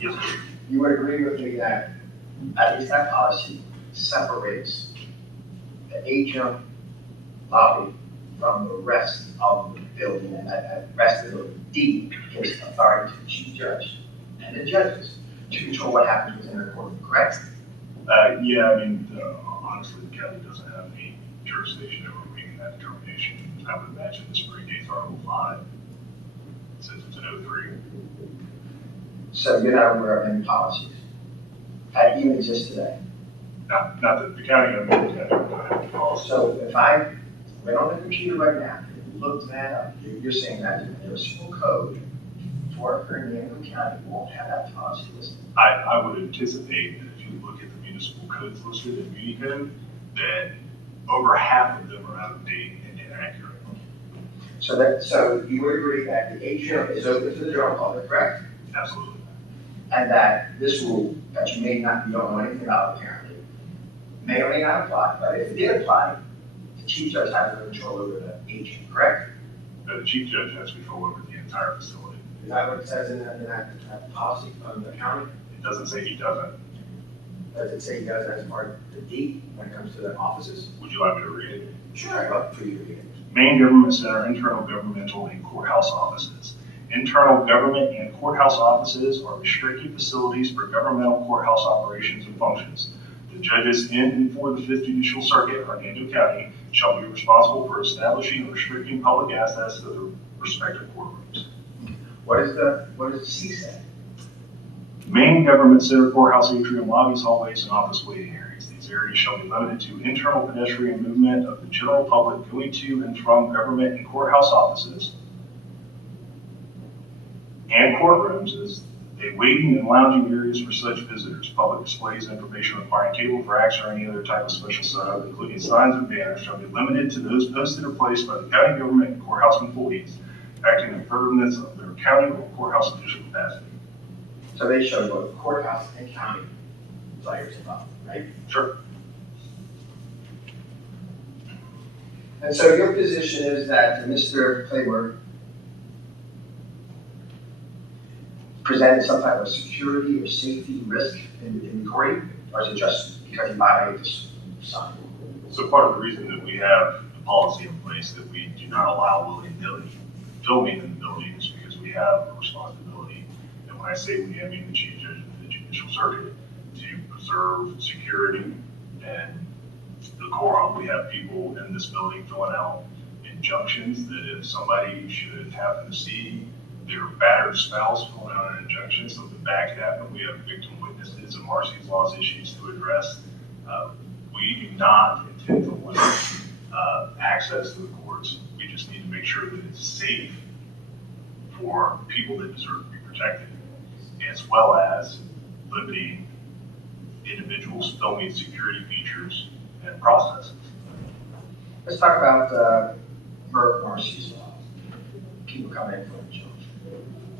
Yes, sir. You would agree with me that at least that policy separates the atrium lobby from the rest of the building, and that rest of the building, D, gives authority to the chief judge and the judges to control what happens within their court, correct? Yeah, I mean, honestly, the county doesn't have any jurisdiction over making that determination. I would imagine this predates Article 5, since it's an 03. So you're not aware of any policies that even exist today? Not that the county, I mean, the county. So if I went on the computer right now and looked that up, you're saying that the municipal code for Hernando County won't have that policy listed? I would anticipate that if you look at the municipal codes listed in Unicode, that over half of them are out of date and inaccurate. So you would agree that the atrium is open to the general public, correct? Absolutely. And that this rule that you you don't know anything about apparently, may or may not apply, but if it did apply, the chief judge has no control over the atrium, correct? The chief judge has control over the entire facility. Is that what it says in that policy from the county? It doesn't say he doesn't. Does it say he does as part of the D when it comes to the offices? Would you like me to read it? Sure, I'd love for you to read it. Main government center, internal governmental and courthouse offices. Internal government and courthouse offices are restricted facilities for governmental courthouse operations and functions. The judges in and for the 5th Judicial Circuit, Hernando County, shall be responsible for establishing and restricting public access to the respective courtrooms. What does the C say? Main government center, courthouse atrium, lobbies, hallways, and office waiting areas. These areas shall be limited to internal pedestrian movement of the general public going to and from government and courthouse offices and courtrooms as a waiting and lounging areas for such visitors. Public displays, information requiring table for action or any other type of special setup, including signs and banners, shall be limited to those posted or placed by the county government and courthouse employees acting in furtherance of their county or courthouse official capacity. So they show both courthouse and county players above, right? Sure. And so your position is that Mr. Claiborne presented some type of security or safety risk in court, or is it just because he violated this sign? So part of the reason that we have the policy in place that we do not allow willy-nilly filming in the building is because we have a responsibility. And when I say we, I mean the chief judge of the judicial circuit, to preserve security and decorum. We have people in this building filling out injunctions that if somebody should happen to see their battered spouse filling out an injunction, something bad could happen. We have victim witnesses and Marcy's Law's issues to address. We do not intend to limit access to the courts. We just need to make sure that it's safe for people that deserve to be protected, as well as limiting individuals filming security features and processes. Let's talk about Marcy's Law. People come in for a judge.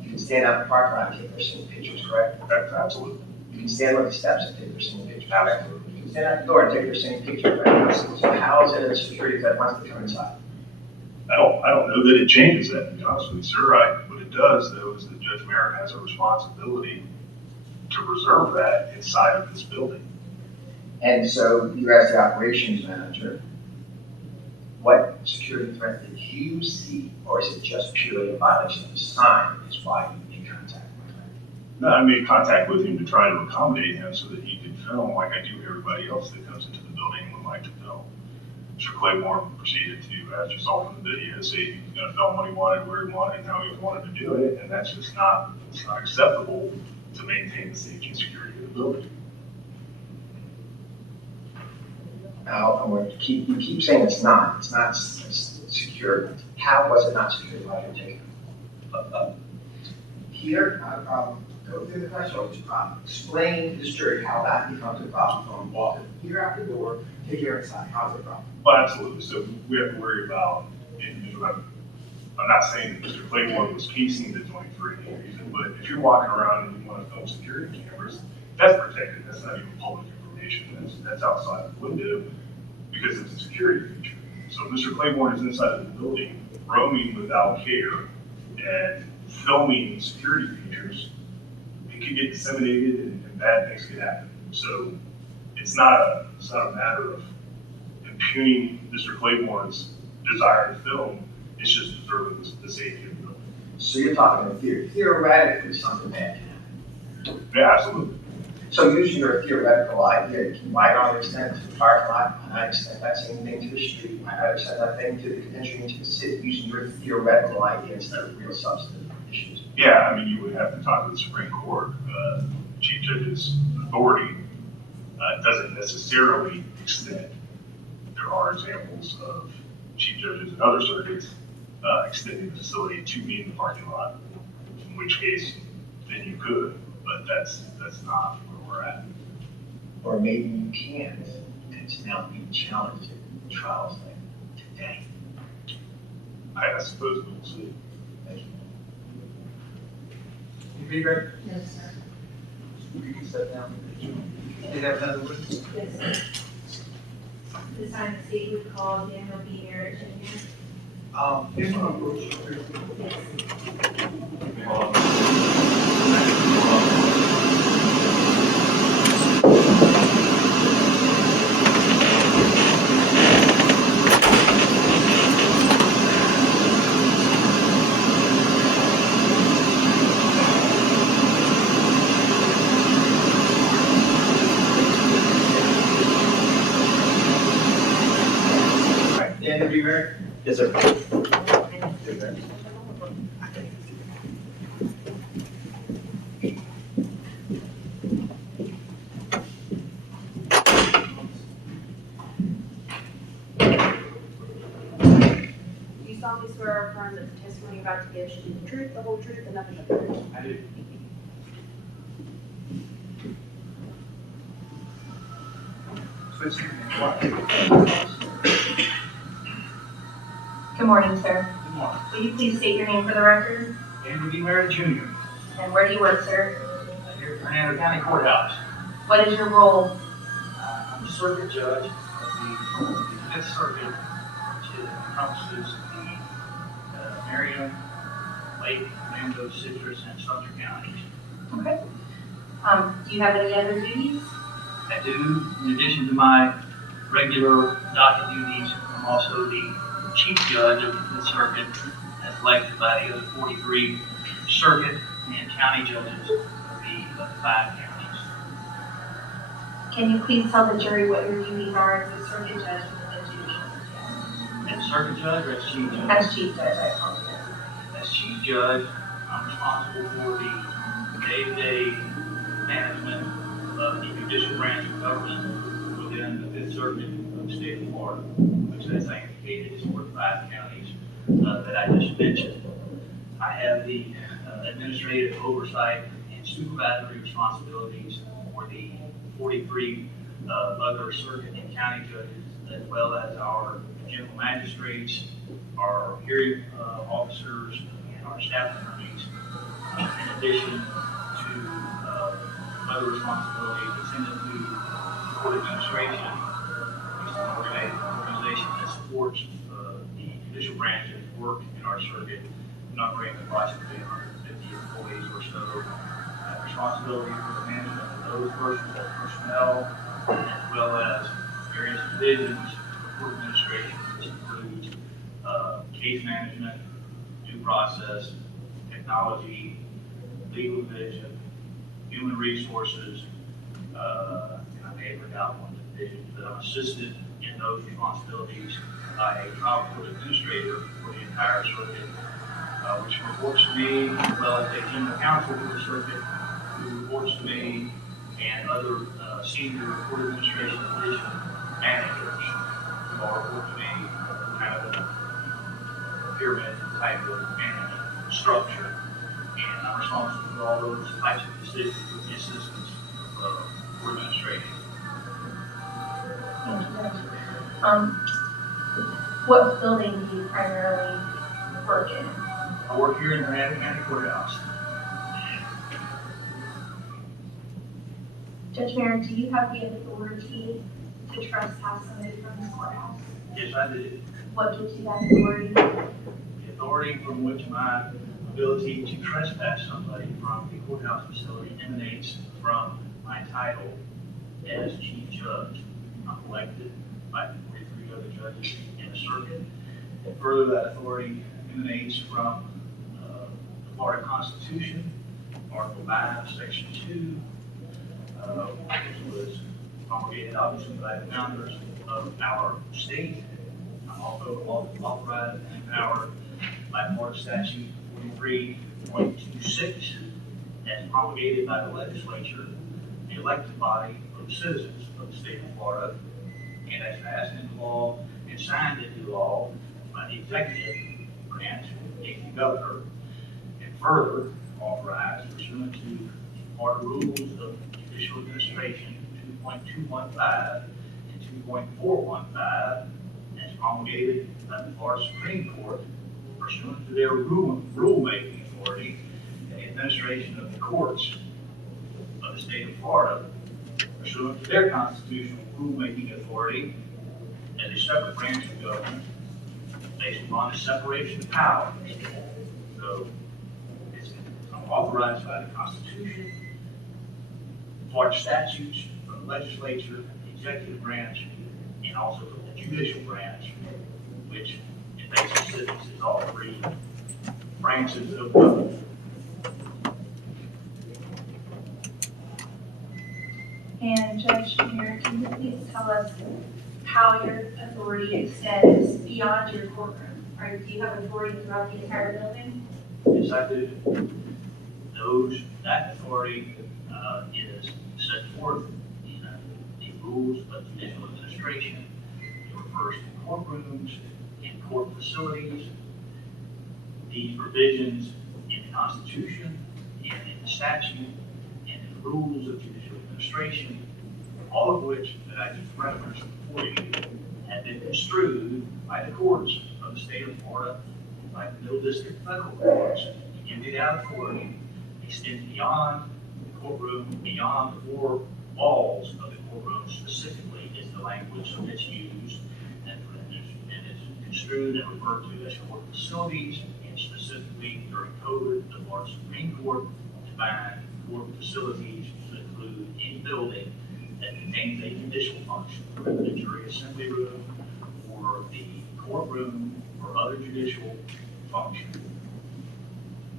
You can stand out in the parking lot and take their single pictures, correct? Absolutely. You can stand on the steps and take their single pictures. Absolutely. You can stand out the door and take their single picture, right? So how is it a security that wants to come inside? I don't know that it changes that, to be honest with you, sir. What it does, though, is that Judge Merritt has a responsibility to preserve that inside of this building. And so you as the operations manager, what security threat did you see, or is it just purely a violation of the sign is why you made contact with him? No, I made contact with him to try to accommodate him so that he could film like I do everybody else that comes into the building and would like to film. Mr. Claiborne proceeded to, as you saw from the video, say he was going to film what he wanted, where he wanted, and how he wanted to do it, and that's just not acceptable to maintain the safety and security of the building. Now, you keep saying it's not secure. How was it not secure while you're taking it? Here, not a problem. Go through the threshold, it's a problem. Explain to the jury how that becomes a problem from walking here out the door to here inside. How's it a problem? Well, absolutely. So we have to worry about individual. I'm not saying that Mr. Claiborne was casing the joint for any reason, but if you're walking around and you want to film security cameras, that's protected. That's not even public information. That's outside the window because it's a security feature. So if Mr. Claiborne is inside of the building, roaming without care and filming security features, it could get disseminated and bad things could happen. So it's not a matter of impugning Mr. Claiborne's desire to film. It's just preserving the safety of the building. So you're talking in theory. Theoretically, something bad can happen. Yeah, absolutely. So using your theoretical idea, why not extend to the parking lot? Why not extend that same thing to the street? Why not extend that thing to the entry into the city? Using your theoretical idea instead of real substantive issues. Yeah, I mean, you would have to talk to the Supreme Court. Chief Judge's authority doesn't necessarily extend. There are examples of chief judges in other circuits extending the facility to be in the parking lot, in which case, then you could, but that's not where we're at. Or maybe you can't, and it's now being challenged in trials like today. I suppose we'll see. Thank you. You be ready? Yes, sir. You can step down. Did have another witness? Yes, sir. This time the state would call Daniel B. Merritt Jr. Here's one approach. Daniel B. Merritt? Yes, sir. You solemnly swear or affirm that the testimony you're about to give should be the truth, the whole truth, and nothing but the truth? I do. Switch. Good morning, sir. Good morning. Will you please state your name for the record? Daniel B. Merritt Jr. And where do you work, sir? Here at Fernando County Courthouse. What is your role? I'm the circuit judge of the Fifth Circuit, which encompasses the Marion, Lake, Fernando, Citrus, and Sumter counties. Okay. Do you have any other duties? I do, in addition to my regular docket duties, I'm also the chief judge of the Fifth Circuit, as elected by the other 43 circuit and county judges of the 5 counties. Can you please tell the jury what your duties are as a circuit judge of the judicial system? As circuit judge or as chief judge? As chief judge, I apologize. As chief judge, I'm responsible for the day-to-day management of the judicial branch of government within the Fifth Circuit of the state of Florida, which, as I indicated, is for the 5 counties that I just mentioned. I have the administrative oversight and supervisory responsibilities for the 43 other circuit and county judges, as well as our general magistrates, our hearing officers, and our staff attorneys, in addition to other responsibilities attendant to court administration, which is an organization that supports the judicial branch's work in our circuit, numbering approximately 150 employees or so. I have responsibility for the management of those personnel, as well as various divisions of court administration, which includes case management, due process, technology, legal division, human resources, and I may have forgotten one division, but I'm assisted in those responsibilities by a trial court administrator for the entire circuit, which reports to me, as well as a general counsel for the circuit, who reports to me, and other senior court administration division managers who all report to me, kind of a pyramid type of management structure. And I'm responsible for all those types of decisions with the assistance of court administration. Thank you, Judge. What building do you primarily work in? I work here in the Fernando County Courthouse. Judge Merritt, do you have the authority to trespass somebody from this courthouse? Yes, I do. What gives you that authority? The authority from which my ability to trespass somebody from the courthouse facility emanates from my title as chief judge. I'm elected by 43 other judges in the circuit. And further, that authority emanates from the Florida Constitution, Article 5, Section 2, which was promulgated obviously by the founders of our state. I'm also authorized and empowered by Florida Statute 43, .26, as promulgated by the legislature, the elected body of the citizens of the state of Florida, and as passed into law and signed into law by the executive branch, being the governor, and further authorized pursuant to Florida Rules of Judicial Administration 2.215 and 2.415, as promulgated by the Florida Supreme Court pursuant to their rulemaking authority and the administration of the courts of the state of Florida pursuant to their constitutional rulemaking authority as a separate branch of government based upon the separation of powers. So I'm authorized by the Constitution, Florida statutes from the legislature, the executive branch, and also from the judicial branch, which in basic civics is all three branches of government. And Judge Mayer, can you please tell us how your authority extends beyond your courtroom? Do you have authority throughout the entire building? Yes, I do. That authority is set forth in the rules of judicial administration. It refers to courtrooms and court facilities. These provisions in the Constitution and in the statute and in the rules of judicial administration, all of which that I just referenced before you, have been construed by the courts of the state of Florida, by the Middle District Federal Courts, to give me that authority, extend beyond the courtroom, beyond the four walls of the courtroom specifically is the language that's used and is construed and referred to as court facilities, and specifically during COVID, the Florida Supreme Court defined court facilities to include any building that contains a judicial function, whether the jury assembly room or the courtroom or other judicial function.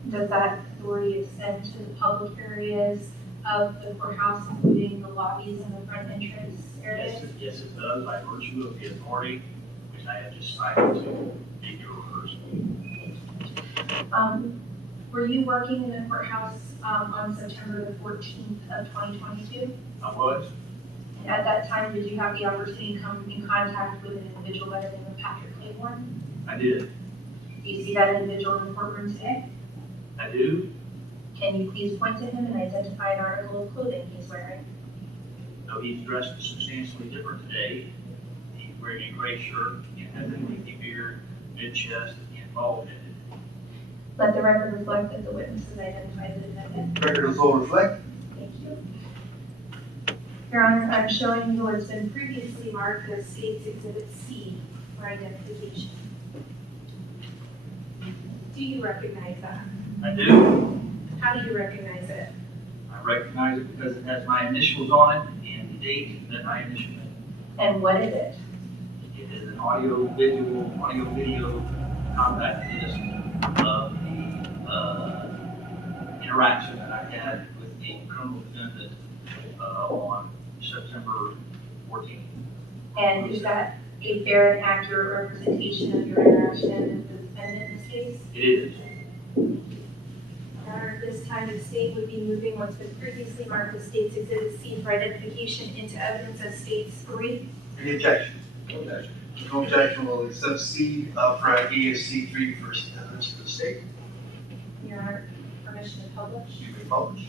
Does that authority extend to the public areas of the courthouse, including the lobbies and the front entrance areas? Yes, it does, by virtue of the authority which I have just cited to make your refers. Were you working in the courthouse on September the 14th of 2022? I was. And at that time, did you have the opportunity to come in contact with an individual by the name of Patrick Claiborne? I did. Do you see that individual in the courtroom today? I do. Can you please point to him and identify an article of clothing he's wearing? Though he's dressed substantially different today, he's wearing a gray shirt and has a lengthy beard, mid chest, and bald headed. Let the record reflect that the witness has identified the defendant. Record will reflect. Thank you. Your Honor, I'm showing you what's been previously marked as State's Exhibit C for identification. Do you recognize that? I do. How do you recognize it? I recognize it because it has my initials on it and the date that I initialed it. And what is it? It is an audio video compact disc of the interaction that I had with the criminal defendant on September 14th. And is that a fair and accurate representation of your interaction with the defendant in this case? It is. Your Honor, at this time, the state would be moving what's been previously marked as State's Exhibit C for identification into evidence as State's 3. Any objection? No objection. No objection, will accept C for ESC 3 for evidence to the state. Your Honor, permission to publish. You may publish.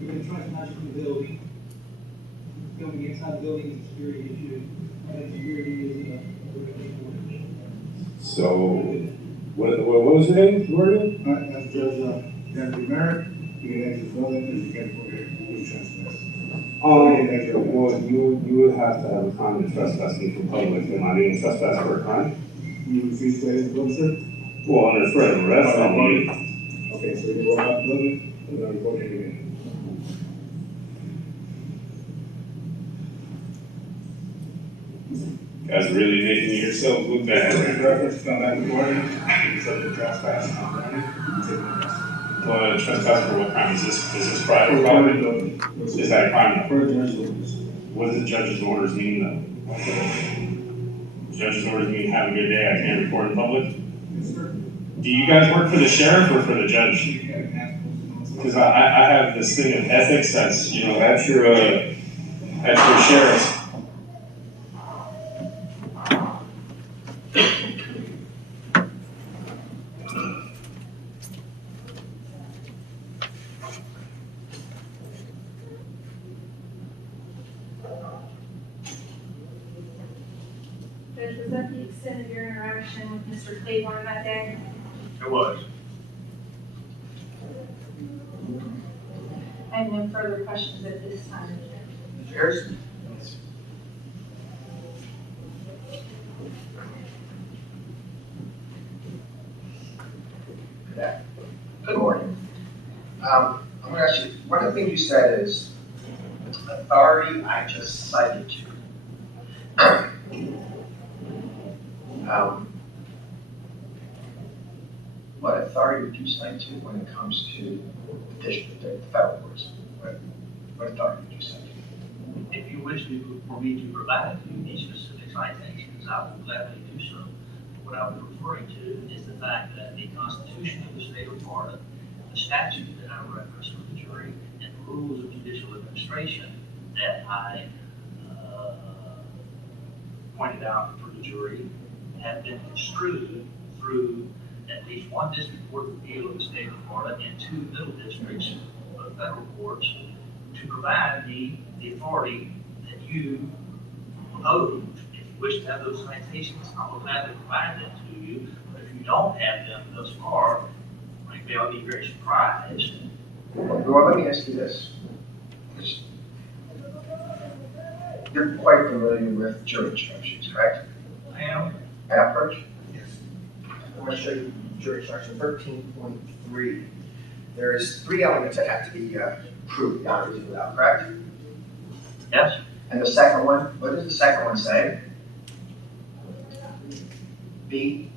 We're going to try to match from the building. Going inside the building is a security issue. And security is So, what was your name? Morgan? as Judge Deputy Merritt, you can exit the building because you can't put your trespass. Well, you would have to have a crime of trespassing from public, am I being trespassed for a crime? You refuse to stay in the building, sir? Well, under threat of arrest, I mean, Okay, so you go out the building, and then you're located in. guys are really making yourselves look bad. Reference, come back in the morning, you said the trespass, I'm running, you take the rest. Trespass for what crime? Is this private property? Is that a crime? For the judge's orders. What does the judge's orders mean though? Judge's orders mean have a good day, I can't report in public? Yes, sir. Do you guys work for the sheriff or for the judge? Because I have this thing of ethics that's, that's your sheriff's. Judge, was that the extent of your interaction with Mr. Claiborne that day? It was. I have no further questions at this time. Mr. Harrison? Good morning. I'm going to ask you, one of the things you said is authority I just cited you. What authority would you cite to when it comes to the district, the federal courts? What authority would you cite to? If you wish for me to provide you these specific citations, I will gladly do so. What I was referring to is the fact that the Constitution of the state of Florida, the statute that I referenced for the jury, and the rules of judicial administration that I pointed out for the jury have been construed through at least one district court of appeal of the state of Florida and two middle districts of federal courts to provide the authority that you proposed. If you wish to have those citations, I will gladly provide them to you. But if you don't have them thus far, frankly, I'll be very surprised. Well, let me ask you this. You're quite familiar with jury instructions, correct? I am. May I approach? Yes. I'm going to show you jury instruction 13.3. There's 3 elements that have to be proved beyond reasonable doubt, correct? Yes. And the second one, what does the second one say? B?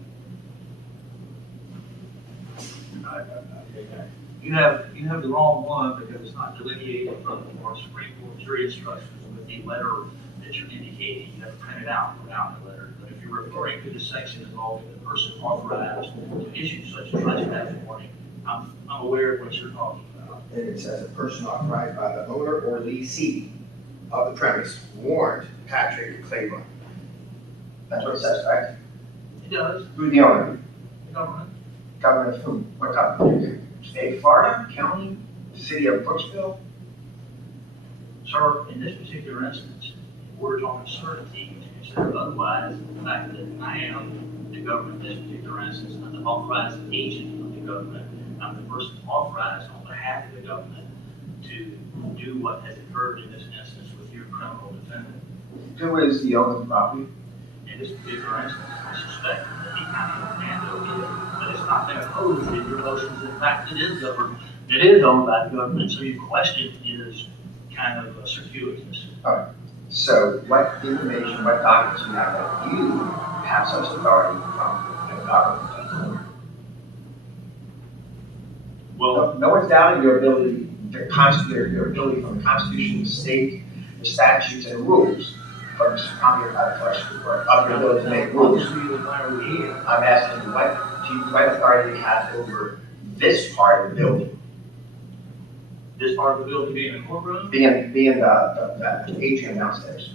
You have the wrong one because it's not delineated from the Supreme Court jury instructions with the letter that you're indicating. You have to print it out without the letter. But if you're referring to the section involving the person authorized to issue such a trespass warning, I'm aware of what you're talking about. And it says a person authorized by the owner or lessee of the premise warned Patrick Claiborne. That's what it says, correct? It does. Who's the owner? The government. Government of whom? What government? State of Florida, county, city of Brooksville? Sir, in this particular instance, we're talking certainty to consider otherwise the fact that I am the government in this particular instance. I'm the authorized agent of the government. I'm the person authorized on behalf of the government to do what has occurred in this instance with your criminal defendant. Who is the owner of the property? In this particular instance, I suspect that he kind of handled it, but it's not been opposed in your motions. In fact, it is government. It is owned by the government, so your question is kind of circuitous. All right. So what information, what documents do you have that you have such authority from the government? Well, No one's doubting your ability, your ability from the Constitution, the state, the statutes and rules, from your question, of your ability to make rules. I'm asking you, what authority do you have over this part of the building? this part of the building being a courtroom, Being the atrium downstairs.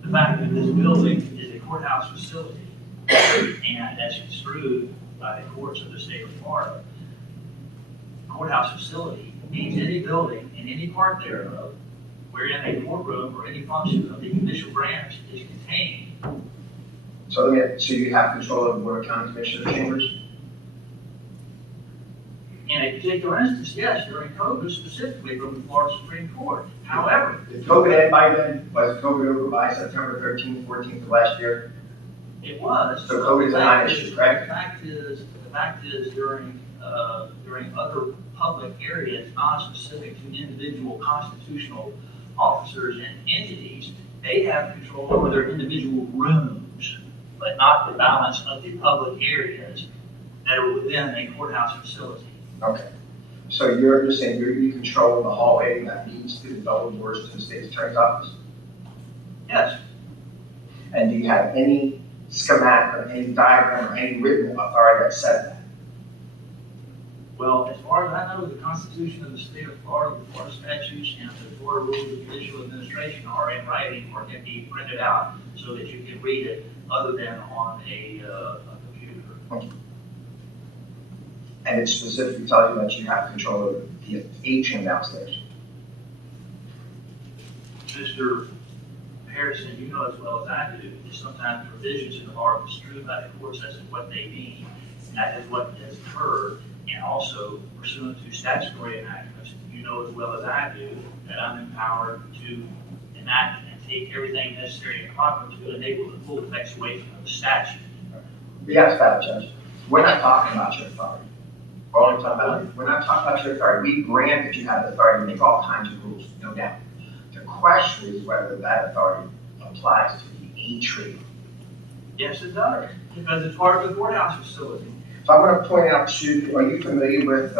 the fact that this building is a courthouse facility, and as construed by the courts of the state of Florida, courthouse facility means any building in any part thereof wherein a courtroom or any function of the judicial branch is contained. So so you have control of the Board of County Commissioner chambers? In In a particular instance, yes, during COVID specifically from the Florida Supreme Court. However, Did COVID end by then? Was COVID over by September 13th, 14th of last year? it was. So COVID is a non-issue, correct? The fact is during other public areas, non-specific to individual constitutional officers and entities, they have control over their individual rooms, but not the balance of the public areas that are within a courthouse facility. Okay. So you're saying you control the hallway that leads to the double doors to the state's attorney's office? Yes, And do you have any schematic or any diagram or any written authority that says that? well, as far as I know, the Constitution of the state of Florida, the Florida statutes, and the Florida Rules of Judicial Administration are in writing or can be printed out so that you can read it other than on a computer. And it specifically tells you that you have control over the atrium downstairs. Mr. Harrison, you know as well as I do, that sometimes provisions in the law are construed by the courts as to what they mean. And that is what has occurred, and also pursuant to statutory enactments, you know as well as I do that I'm empowered to enact and take everything necessary and proper to enable the full effectuation of the statute. We asked that, Judge. We're not talking about your authority. We're not talking about your authority. We grant that you have the authority to make all kinds of rules, no doubt. The question is whether that authority applies to the atrium. Yes, it does, because it's part of the courthouse facility. So I want to point out to, are you familiar with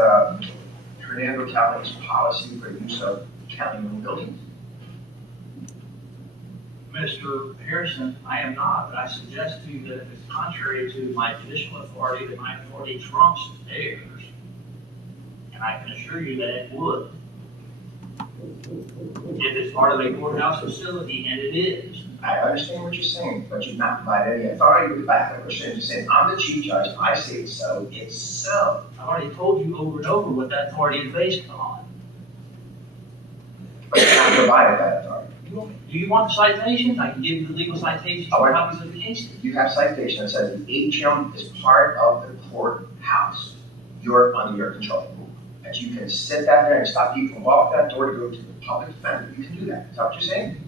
Hernando County's policy for use of county-owned buildings? Mr. Harrison, I am not, but I suggest to you that if it's contrary to my judicial authority, that my authority trumps theirs. And I can assure you that it would. If it's part of a courthouse facility, and it is. I understand what you're saying, but you've not provided any authority to back up what you're saying. You're saying, I'm the chief judge, I say it's so, it's so. I've already told you over and over what that authority is based on. But you've not provided that authority. Do you want the citations? I can give you the legal citations or copies of the cases. You have citation that says the atrium is part of the courthouse. You're under your control. That you can sit down there and stop people from walking that door to go to the public defender. You can do that. Is that what you're saying?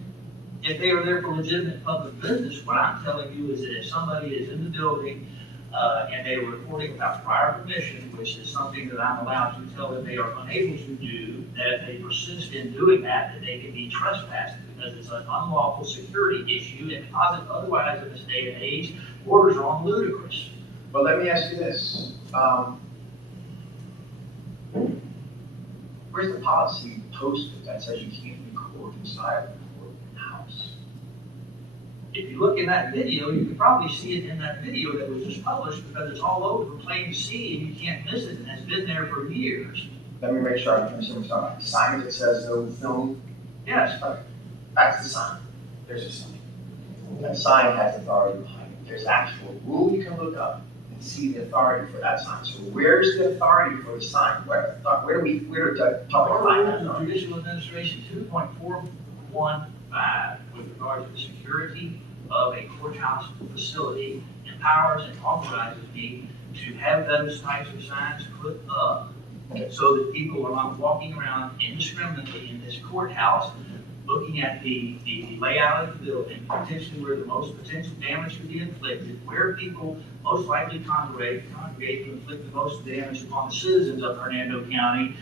If they are there for legitimate public business, what I'm telling you is that if somebody is in the building and they are reporting without prior permission, which is something that I'm allowed to tell them they are unable to do, that if they persist in doing that they can be trespassed because it's an unlawful security issue and otherwise in this day and age, borders are on ludicrous. Well, let me ask you this. Where's the policy posted that says you can't record inside the courthouse? If you look in that video, you can probably see it in that video that was just published because it's all over plain to see and you can't miss it and it's been there for years. Let me make sure I understand what you're talking about. Sign that says no film. Yes. Okay. That's the sign. There's a sign. That sign has authority behind it. There's actual rule you can look up and see the authority for that sign. So where's the authority for the sign? Where does the public find that authority? Judicial Administration 2.415 with regard to the security of a courthouse facility empowers and authorizes me to have those types of signs put up so that people are not walking around indiscriminately in this courthouse looking at the layout of the building, potentially where the most potential damage could be inflicted, where people most likely congregate to inflict the most damage upon the citizens of Hernando County,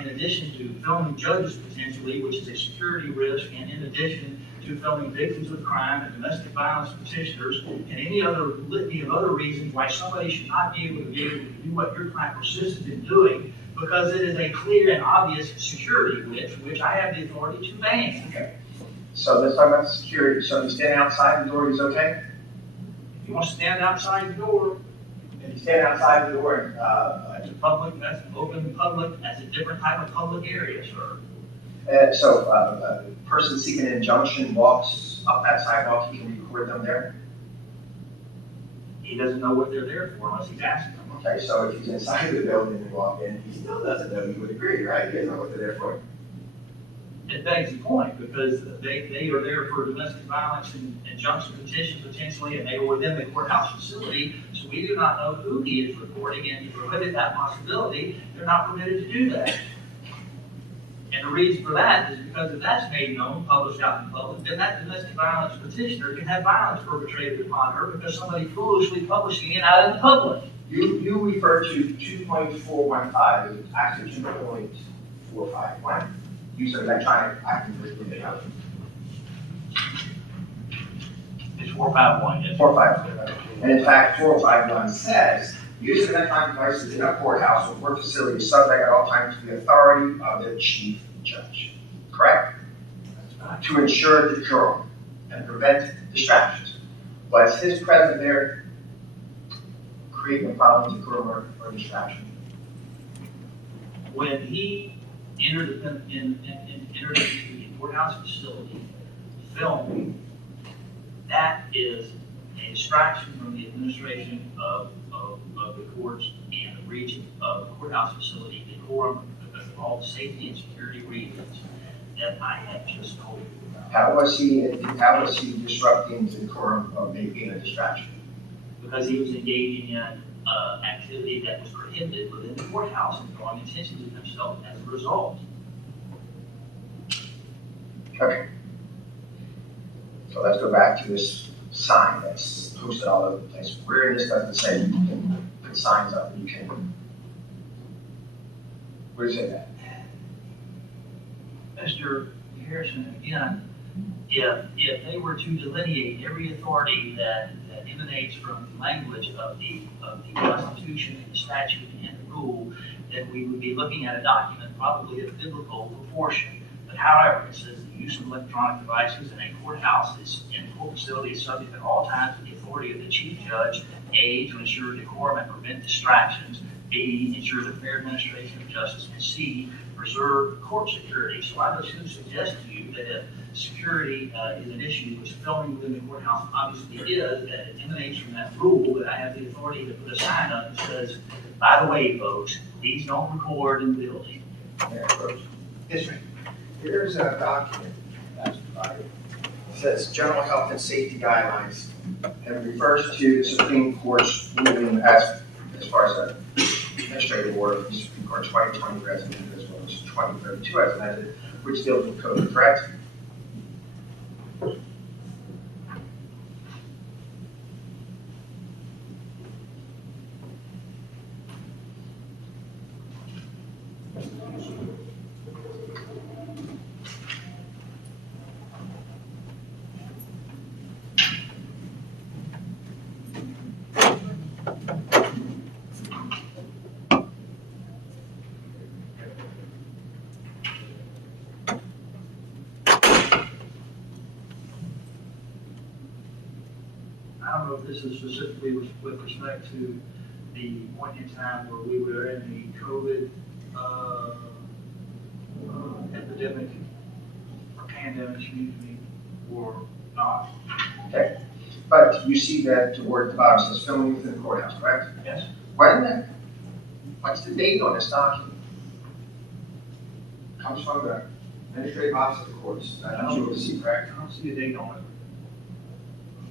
in addition to filming judges potentially, which is a security risk, and in addition to filming victims of crime and domestic violence petitioners, and any other litany of other reasons why somebody should not be able to do what your client persisted in doing, because it is a clear and obvious security which I have the authority to ban. Okay. So let's talk about security. So you stand outside the door is okay? If you want to stand outside the door, If you stand outside the door, that's public, that's open public, that's a different type of public area, sir. so a person seeking an injunction walks up that sidewalk, he can record them there? He doesn't know what they're there for unless he's asking them. Okay, so if he's inside the building and walk in, he still doesn't know, you would agree, right? He doesn't know what they're there for. it begs the point, because they are there for domestic violence and injunction petition potentially, and they were within the courthouse facility, so we do not know who he is recording, and to prohibit that possibility, they're not permitted to do that. And the reason for that is because if that's made known, published out in public, then that domestic violence petitioner can have violence perpetrated upon her because somebody foolishly publishing it out in the public. You refer to 2.415, it's actually 2.451. Use of electronic active recording. It's 451, yes. 451. And in fact, 451 says, use of electronic devices in a courthouse or court facility is subject at all times to the authority of the chief judge. Correct? To ensure decorum and prevent distractions. Was his presence there creating a problem with decorum or distraction? When he entered entered the courthouse facility, filming, that is a distraction from the administration of the courts and the region of the courthouse facility decorum because of all the safety and security reasons that I have just told you about. How was he disrupting the decorum of making a distraction? Because he was engaging in activity that was prohibited within the courthouse and drawing attention to himself as a result. Okay. So let's go back to this sign that's posted all over the place. Where in this doesn't say you can put signs up and you can. Where does it say that? Mr. Harrison, again, if they were to delineate every authority that emanates from the language of the Constitution and the statute and the rule, then we would be looking at a document probably of biblical proportion. But however, it says the use of electronic devices in a courthouse in a court facility is subject at all times to the authority of the chief judge, A, to ensure decorum and prevent distractions, B, ensure the fair administration of justice, and C, preserve court security. So I would suggest to you that if security is an issue, which filming within the courthouse obviously is, that it emanates from that rule, that I have the authority to put a sign up that says, by the way, folks, these don't record in the building. Yes, sir. Here's a document that's provided. It says General Health and Safety Guidelines, and it refers to the Supreme Court's ruling as far as an administrative order from the Supreme Court 2020 as amended, as well as 2032 as amended, which deals with code, correct? I don't know if this is specifically with respect to the point in time where we were in the COVID epidemic or pandemic, excuse me, or not. Okay. But you see that toward the bottom says filming within the courthouse, correct? Yes. What's the date on this document? Comes from the administrative office of the courts. I don't know if you see, correct? I don't see a date on it.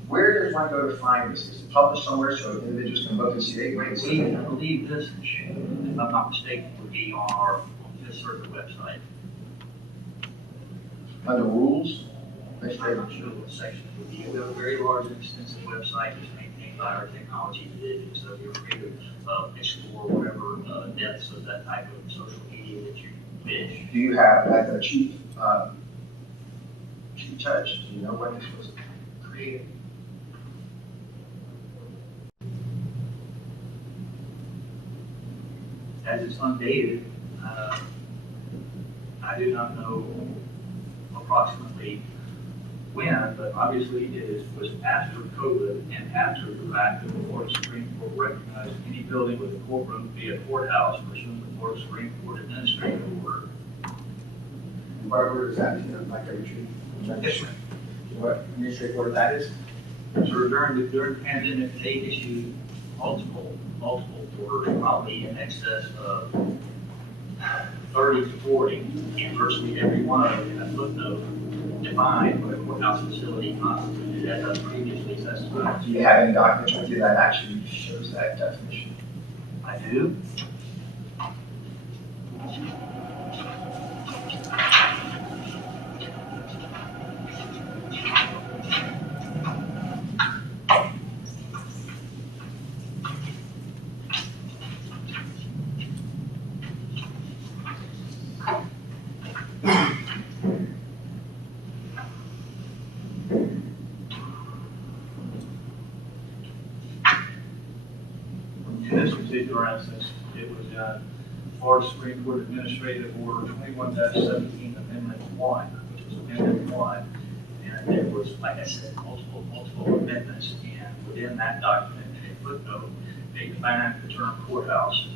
Where does one go to find this? Is it published somewhere so individuals can look and see, hey, wait a second? I believe this, if I'm not mistaken, would be on our Fifth Circuit website. Under rules? I'm not sure what section it would be. We have a very large and extensive website that's maintained by our technology division, so you're free to explore whatever depths of that type of social media that you wish. Do you have, as a chief judge, do you know when this was created? As it's undated, I do not know approximately when, but obviously was after COVID and after the fact that the Florida Supreme Court recognized any building with a courtroom to be a courthouse pursuant to the Florida Supreme Court administrative order. What order is that? You know, like a retreat? Yes, sir. What administrative order that is? So during the pandemic, they issued multiple orders, probably in excess of 30 to 40, and virtually every one of them in a footnote defined what a courthouse facility constituted as previously specified. Do you have any documents with you that actually shows that definition? I do. In this particular instance, it was Florida Supreme Court Administrative Order 21-17 Amendment 1, which was Amendment 1. And there was, like I said, multiple amendments. And within that document, in a footnote, they defined the term courthouse.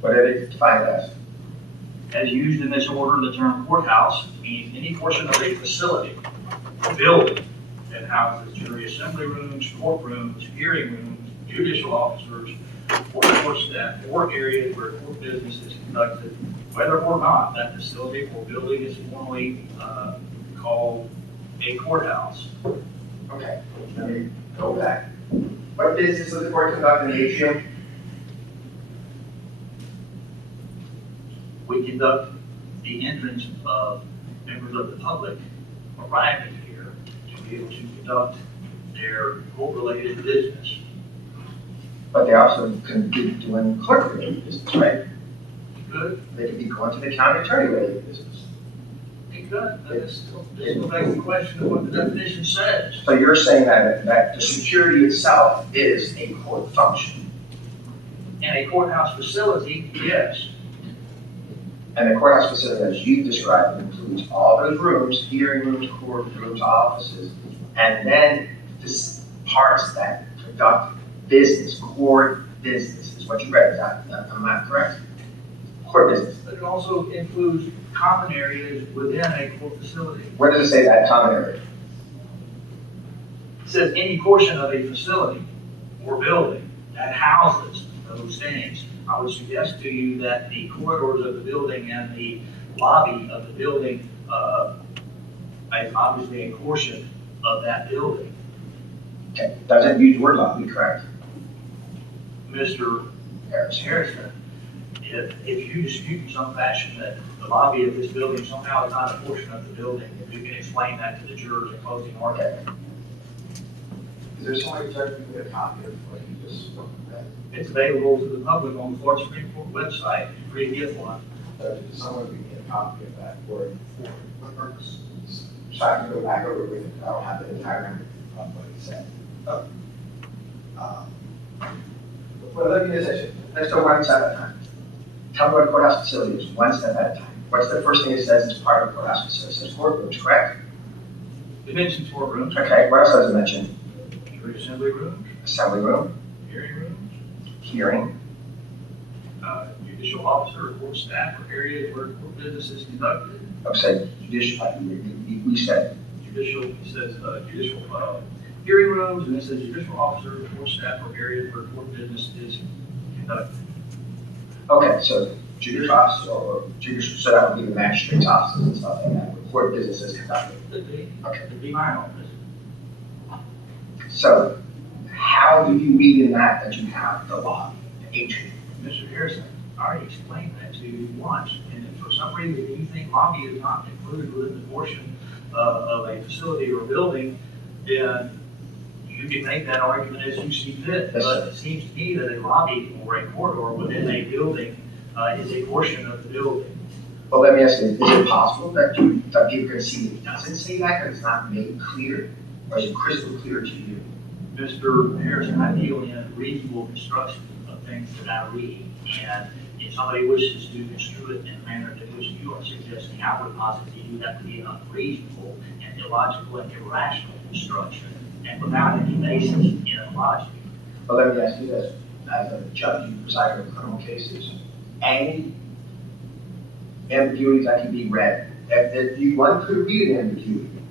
What did it define as? As used in this order, the term courthouse means any portion of a facility, building, that houses jury assembly rooms, courtrooms, hearing rooms, judicial officers, or court staff, or areas where court business is conducted, whether or not that facility or building is formally called a courthouse. Okay, let me go back. What business does the court conduct in the atrium? We conduct the entrance of members of the public arriving here to be able to conduct their court-related business. But they also can be doing clerk-related business, right? Good. They could be going to the county attorney-related business. Good. This will make the question of what the definition says. So you're saying that the security itself is a court function? In a courthouse facility, yes. And the courthouse facility, as you described, includes all those rooms, hearing rooms, courtrooms, offices, and then the parts that conduct business, court business, is what you read. Am I correct? Court business. But it also includes common areas within a court facility. Where does it say that common area? It says any portion of a facility or building that houses those things. I would suggest to you that the corridors of the building and the lobby of the building is obviously a portion of that building. Okay, doesn't use the word lobby, correct? Mr. Harrison, if you dispute in some fashion that the lobby of this building somehow is not a portion of the building, if you can explain that to the jurors in closing argument. Is there some way to get a copy of what you just read? It's available to the public on the Florida Supreme Court website. Free to get one. Does someone give me a copy of that for what purpose? So I can go back over with it. I don't have the entire record of what he said. Well, let me just say, let's go one step at a time. Tell me what a courthouse facility is, one step at a time. What's the first thing it says is part of a courthouse facility? It says courtrooms, correct? It mentions courtrooms, Okay, what else does it mention? jury assembly rooms, Assembly room, hearing rooms, hearing, judicial officer or court staff or areas where court business is conducted. say judicial, we said, Judicial, it says judicial hearing rooms, and it says judicial officer, court staff or areas where court business is conducted. okay, so judicial officer or judicial, so that would be the magistrate's offices and stuff like that, where court business is conducted. Could be. Okay. Could be my office. So how do you read in that you have the lobby, the atrium? Mr. Harrison, I already explained that to you once, and if for some reason you think lobby is not included within the portion of a facility or building, then you can make that argument as you see fit. Yes, But it seems to me that a lobby or a corridor within a building is a portion of the building. Well, let me ask you, is it possible that people can see it doesn't say that, because it's not made clear, or is it crystal clear to you? Mr. Harrison, I deal in reasonable construction of things that I read, and if somebody wishes to construe it in a manner that which you are suggesting, I would possibly do that to be an unreasonable and illogical and irrational construction, and without any basis in logic. Well, let me ask you this, as a judge, you preside over criminal cases, any ambiguity that can be read, if you one could read an ambiguity,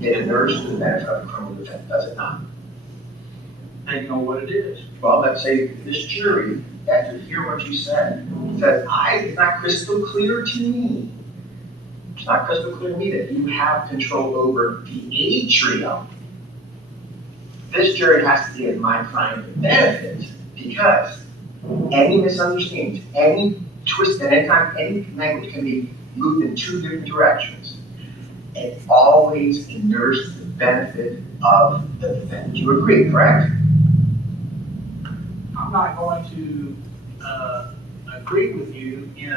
it inures to the benefit of the criminal defendant, does it not? Depending on what it is. Well, let's say this jury, after hearing what you said, says, it's not crystal clear to me. It's not crystal clear to me that you have control over the atrium. This jury has to give my client the benefit because any misunderstanding, any twist at any time, any language can be moved in two different directions. It always inures the benefit of the defendant. You agree, correct? I'm not going to agree with you in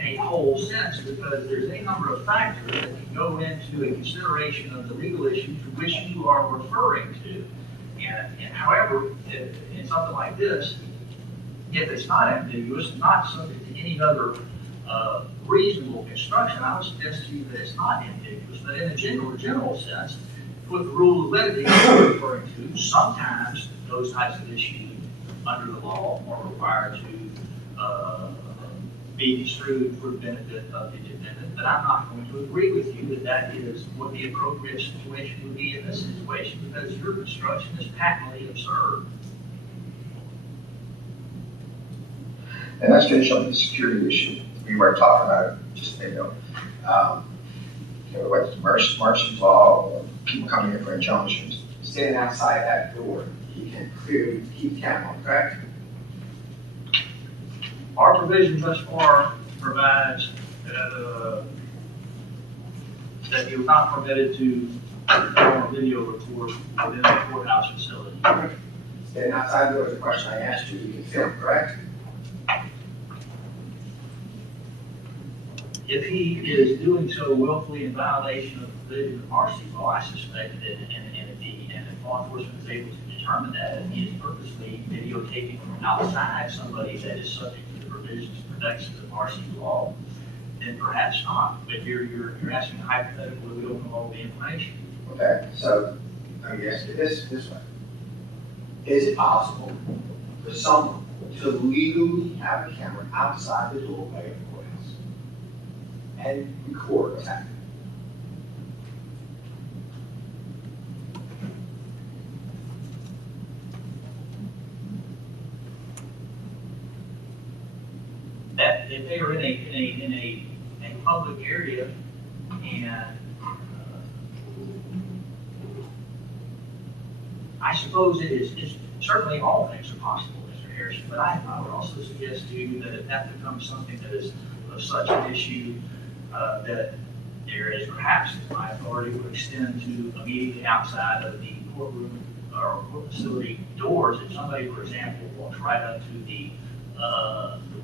a whole sense because there's a number of factors that can go into a consideration of the legal issue to which you are referring to. And however, in something like this, if it's not ambiguous, not subject to any other reasonable construction, I would suggest to you that it's not ambiguous. But in a general sense, with the rule of lenity you're referring to, sometimes those types of issues under the law are required to be construed for the benefit of the defendant. But I'm not going to agree with you that that is what the appropriate situation would be in this situation because your construction is patently absurd. And let's finish up the security issue. We were talking about it just a minute ago. Whether it's Marcy's law or people coming in for injunctions, standing outside that door, you can clearly keep count on, correct? Our provision thus far provides that you're not permitted to perform a video record within the courthouse facility. Standing outside the door is the question I asked you. You can film, correct? If he is doing so willfully in violation of the provision of Marcy's law, I suspect that, and if law enforcement is able to determine that, and he is purposely videotaping from outside somebody that is subject to the provisions and protections of Marcy's law, then perhaps not. But you're asking hypothetically, we don't know all the information. Okay, so let me ask you this way. Is it possible for someone to legally have a camera outside the doorway of the courthouse and record what's happening? That if they are in a public area and I suppose it's certainly all things are possible, Mr. Harrison, but I would also suggest to you that if that becomes something that is of such an issue that there is perhaps my authority would extend to immediately outside of the courtroom or court facility doors. If somebody, for example, walks right up to the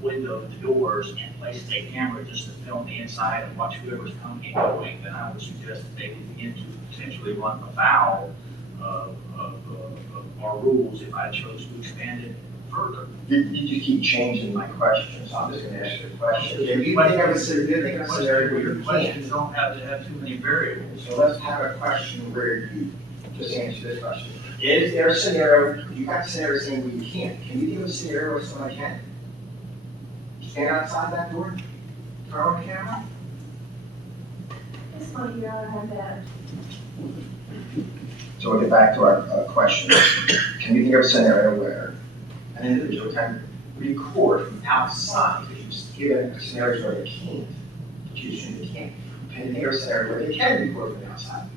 window of the doors and places a camera just to film the inside and watch whoever's coming and going, then I would suggest that they would begin to potentially run afoul of our rules if I chose to expand it further. You keep changing my question, so I'm just going to ask you a question. If you think of a scenario where you Questions can't, don't have to have too many variables. so let's have a question where you just answer this question. Is there a scenario, you got a scenario saying where you can't. Can you give a scenario where someone can? Stand outside that door, turn on the camera? It's funny, you don't have that. So we'll get back to our question. Can you think of a scenario where an individual can record from outside? If you just give a scenario where they can't, but you assume they can't. Can you think of a scenario where they can record from outside?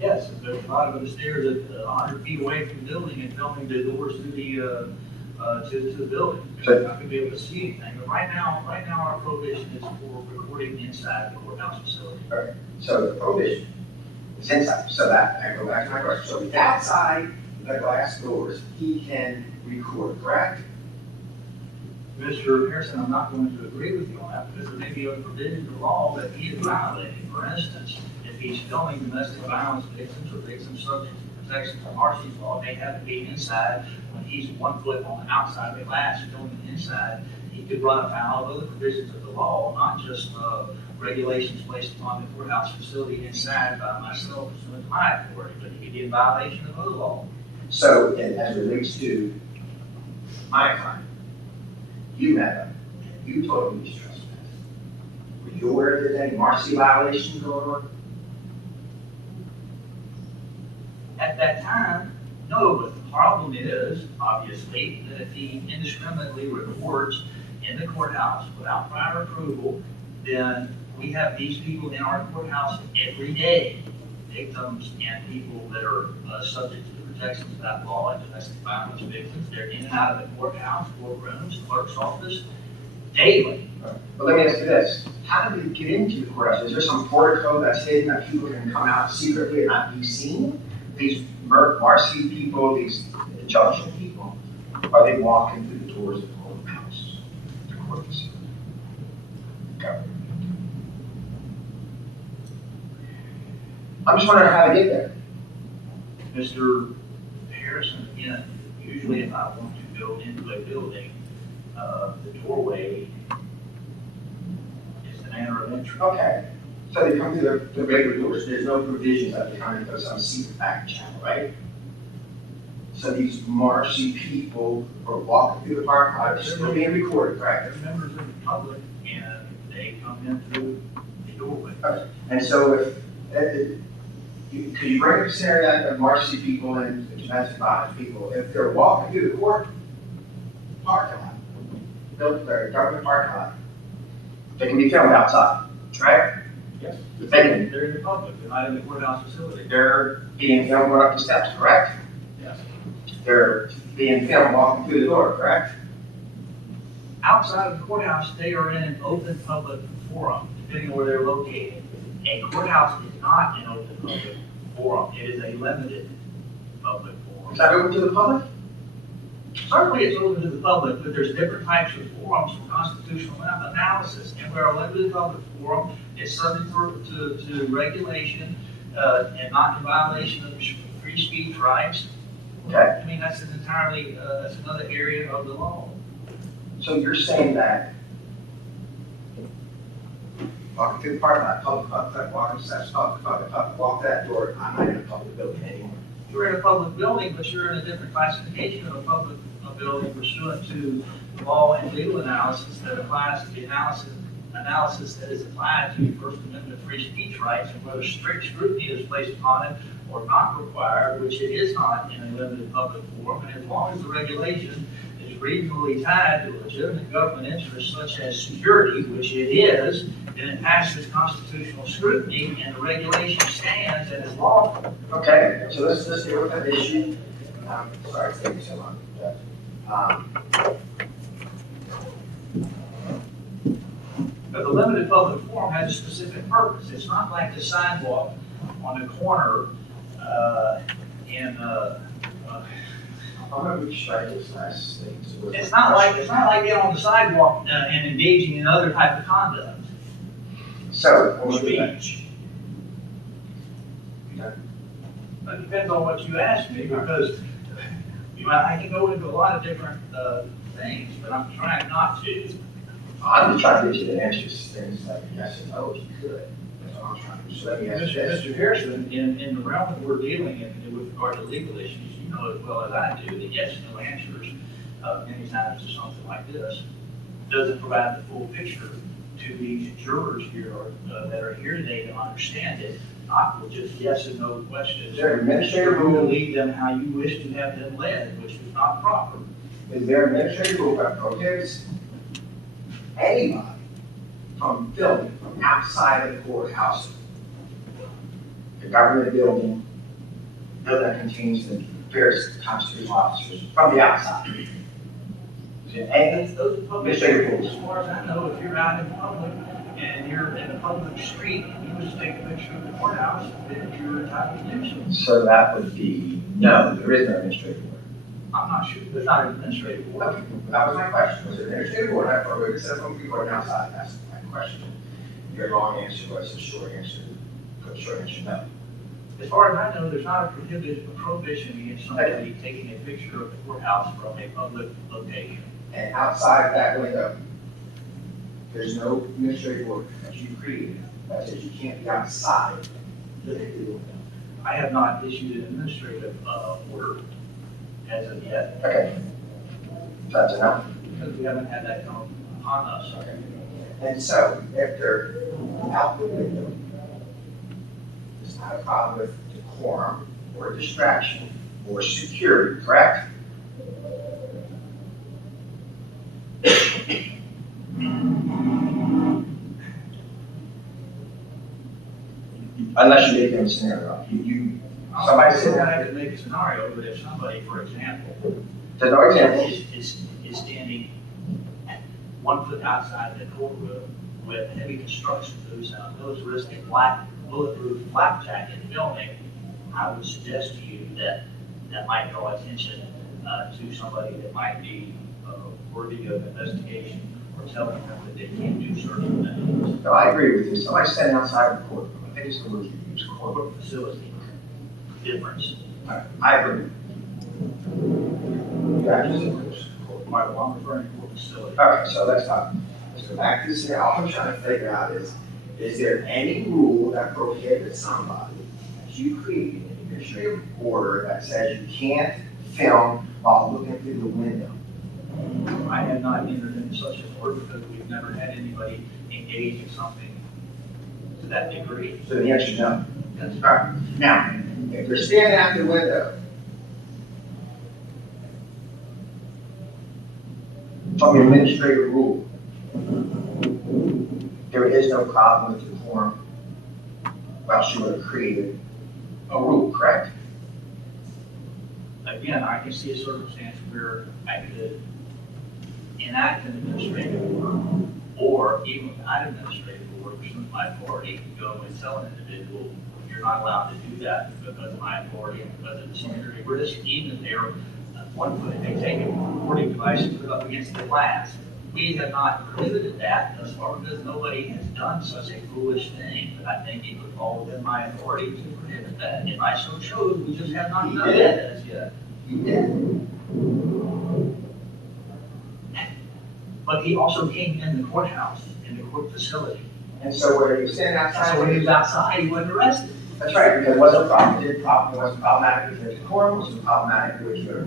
Yes, if there's a lot of us there that 100 feet away from the building and filming the doors to the building. You're not going to be able to see anything. But right now our prohibition is for recording inside the courthouse facility. Okay. So the prohibition is inside. So that, I go back to my question. So the outside the glass doors, he can record, correct? Mr. Harrison, I'm not going to agree with you on that because there may be a provision of law that he is violating. For instance, if he's filming domestic violence victims or victims subject to protections of Marcy's law, they have to be inside. When he's 1 foot on the outside of the glass filming inside, he could run afoul of other provisions of the law, not just regulations placed upon the courthouse facility inside by myself pursuant to my authority, but he could be in violation of other law. So as it relates to my client, you met him, you told him he was trespassing. Were you aware that there's any Marcy violation going on? At that time, No, but the problem is, obviously, that if he indiscriminately records in the courthouse without prior approval, then we have these people in our courthouse every day, victims and people that are subject to the protections of that law and domestic violence victims. They're in and out of the courthouse, courtrooms, clerk's office, daily. But let me ask you this, how do they get into the courthouse? Is there some portico that's hidden that people can come out secretly and not be seen? These Marcy people, these injunction people, are they walking through the doors of the courthouse, the court facility? Okay. I'm just wondering how to get there. Mr. Harrison, again, usually if I want to go into a building, the doorway is the manner of entry. Okay, so they come through the regular doors, there's no provisions that they come into some secret back channel, right? So these Marcy people are walking through the parking lot, they're still being recorded, correct? They're members of the public and they come in through the doorway. Okay. And so if, could you bring a scenario of Marcy people and domestic violence people, if they're walking through the court parking lot, their government parking lot, they can be filmed outside, right? Yes. They're in the public, they're not in the courthouse facility. being filmed going up the steps, correct? Yes. They're being filmed walking through the door, correct? Outside of the courthouse, they are in an open public forum, depending on where they're located. A courthouse is not an open public forum, it is a limited public forum. Is that open to the public? Certainly it's open to the public, but there's different types of forums for constitutional analysis. And where a limited public forum is subject to regulation and not in violation of free speech rights, Okay. I mean, that's an entirely, that's another area of the law. So you're saying that walking through the parking lot, public, walking steps, public, walk that door, I'm not in a public building anymore. You're in a public building, but you're in a different classification of a public building pursuant to the law and legal analysis that applies to the analysis that is applied to First Amendment free speech rights and whether strict scrutiny is placed upon it or not required, which it is not in a limited public forum. And as long as the regulation is reasonably tied to legitimate government interests such as security, which it is, then it passes constitutional scrutiny and the regulation stands and is lawful. Okay, so let's deal with that issue. Sorry, thank you so much. But the limited public forum has a specific purpose. It's not like the sidewalk on the corner I'm gonna retry this last thing. It's not like being on the sidewalk and engaging in other type of conduct. So, we'll do that. Speech. It depends on what you ask me, because I can go into a lot of different things, but I'm trying not to. I'm just trying to get you to answer things like yes and no if you could. That's what I'm trying to do. So let me ask you this. Mr. Harrison, in the realm that we're dealing in with regard to legal issues, you know as well as I do that yes and no answers many times to something like this doesn't provide the full picture to these jurors here that are here today to understand it, not with just yes and no questions. Is there an administrative You will rule? lead them how you wish to have them led, which is not proper. Is there an administrative rule that prohibits anybody from filming from outside of the courthouse, the government building that contains the various constitutional officers from the outside? Is there any Those are public administrative areas. rules? As far as I know, if you're out in public and you're in a public street, you just take a picture of the courthouse, then you're entitled to do so. So that would be, no, there is no administrative order. I'm not sure, there's not an administrative order. Okay, that was my question. Was it an administrative order that prohibits it from people going outside? That's my question. Your long answer was a short answer. The short answer, no. As far as I know, there's not a prohibition against somebody taking a picture of the courthouse from a public location. And outside that window, there's no administrative order that you created that says you can't be outside the window. I have not issued an administrative order as of yet, Okay. That's enough. because we haven't had that come upon us. Okay. And so, if they're out the window, it's not a problem with decorum or distraction for security, correct? Unless you make them a scenario. Somebody said I that. have to make a scenario, but if somebody, for example, There's no example. is standing 1 foot outside the courtroom with heavy construction boots and a militaristic bulletproof flak jacket filming, I would suggest to you that that might draw attention to somebody that might be worthy of investigation or telling them that they can't do certain things. No, I agree with you. Somebody standing outside the courtroom. I think it's the word you use, courtroom. Corporate facility, difference. I agree. Yeah, just a question. Right, well, I'm referring to corporate facility. Okay, so let's go back to the scenario. All I'm trying to figure out is there any rule that prohibits somebody that you create an administrative order that says you can't film while looking through the window? I have not entered into such an order because we've never had anybody engage in something to that degree. So the answer is no. That's All right. Now, if you're standing out the window, from the administrative rule, there is no problem with the form. Well, she would have created a rule, correct? Again, I can see a circumstance where I could enact an administrative order, or even without administrative order, pursuant to my authority, go and tell an individual, you're not allowed to do that because of my authority and because of the security risk, even if they're 1 foot, they take a recording device and put it up against the glass. We have not prohibited that thus far because nobody has done such a foolish thing, but I think it would fall within my authority to prohibit that. If I so chose, we just have not done that as yet. He did. But he also came in the courthouse, in the court facility. And so where he was standing outside. So when he was outside, he wasn't arrested. That's right, because it wasn't problem, it wasn't problematic with the quorum, it wasn't problematic with your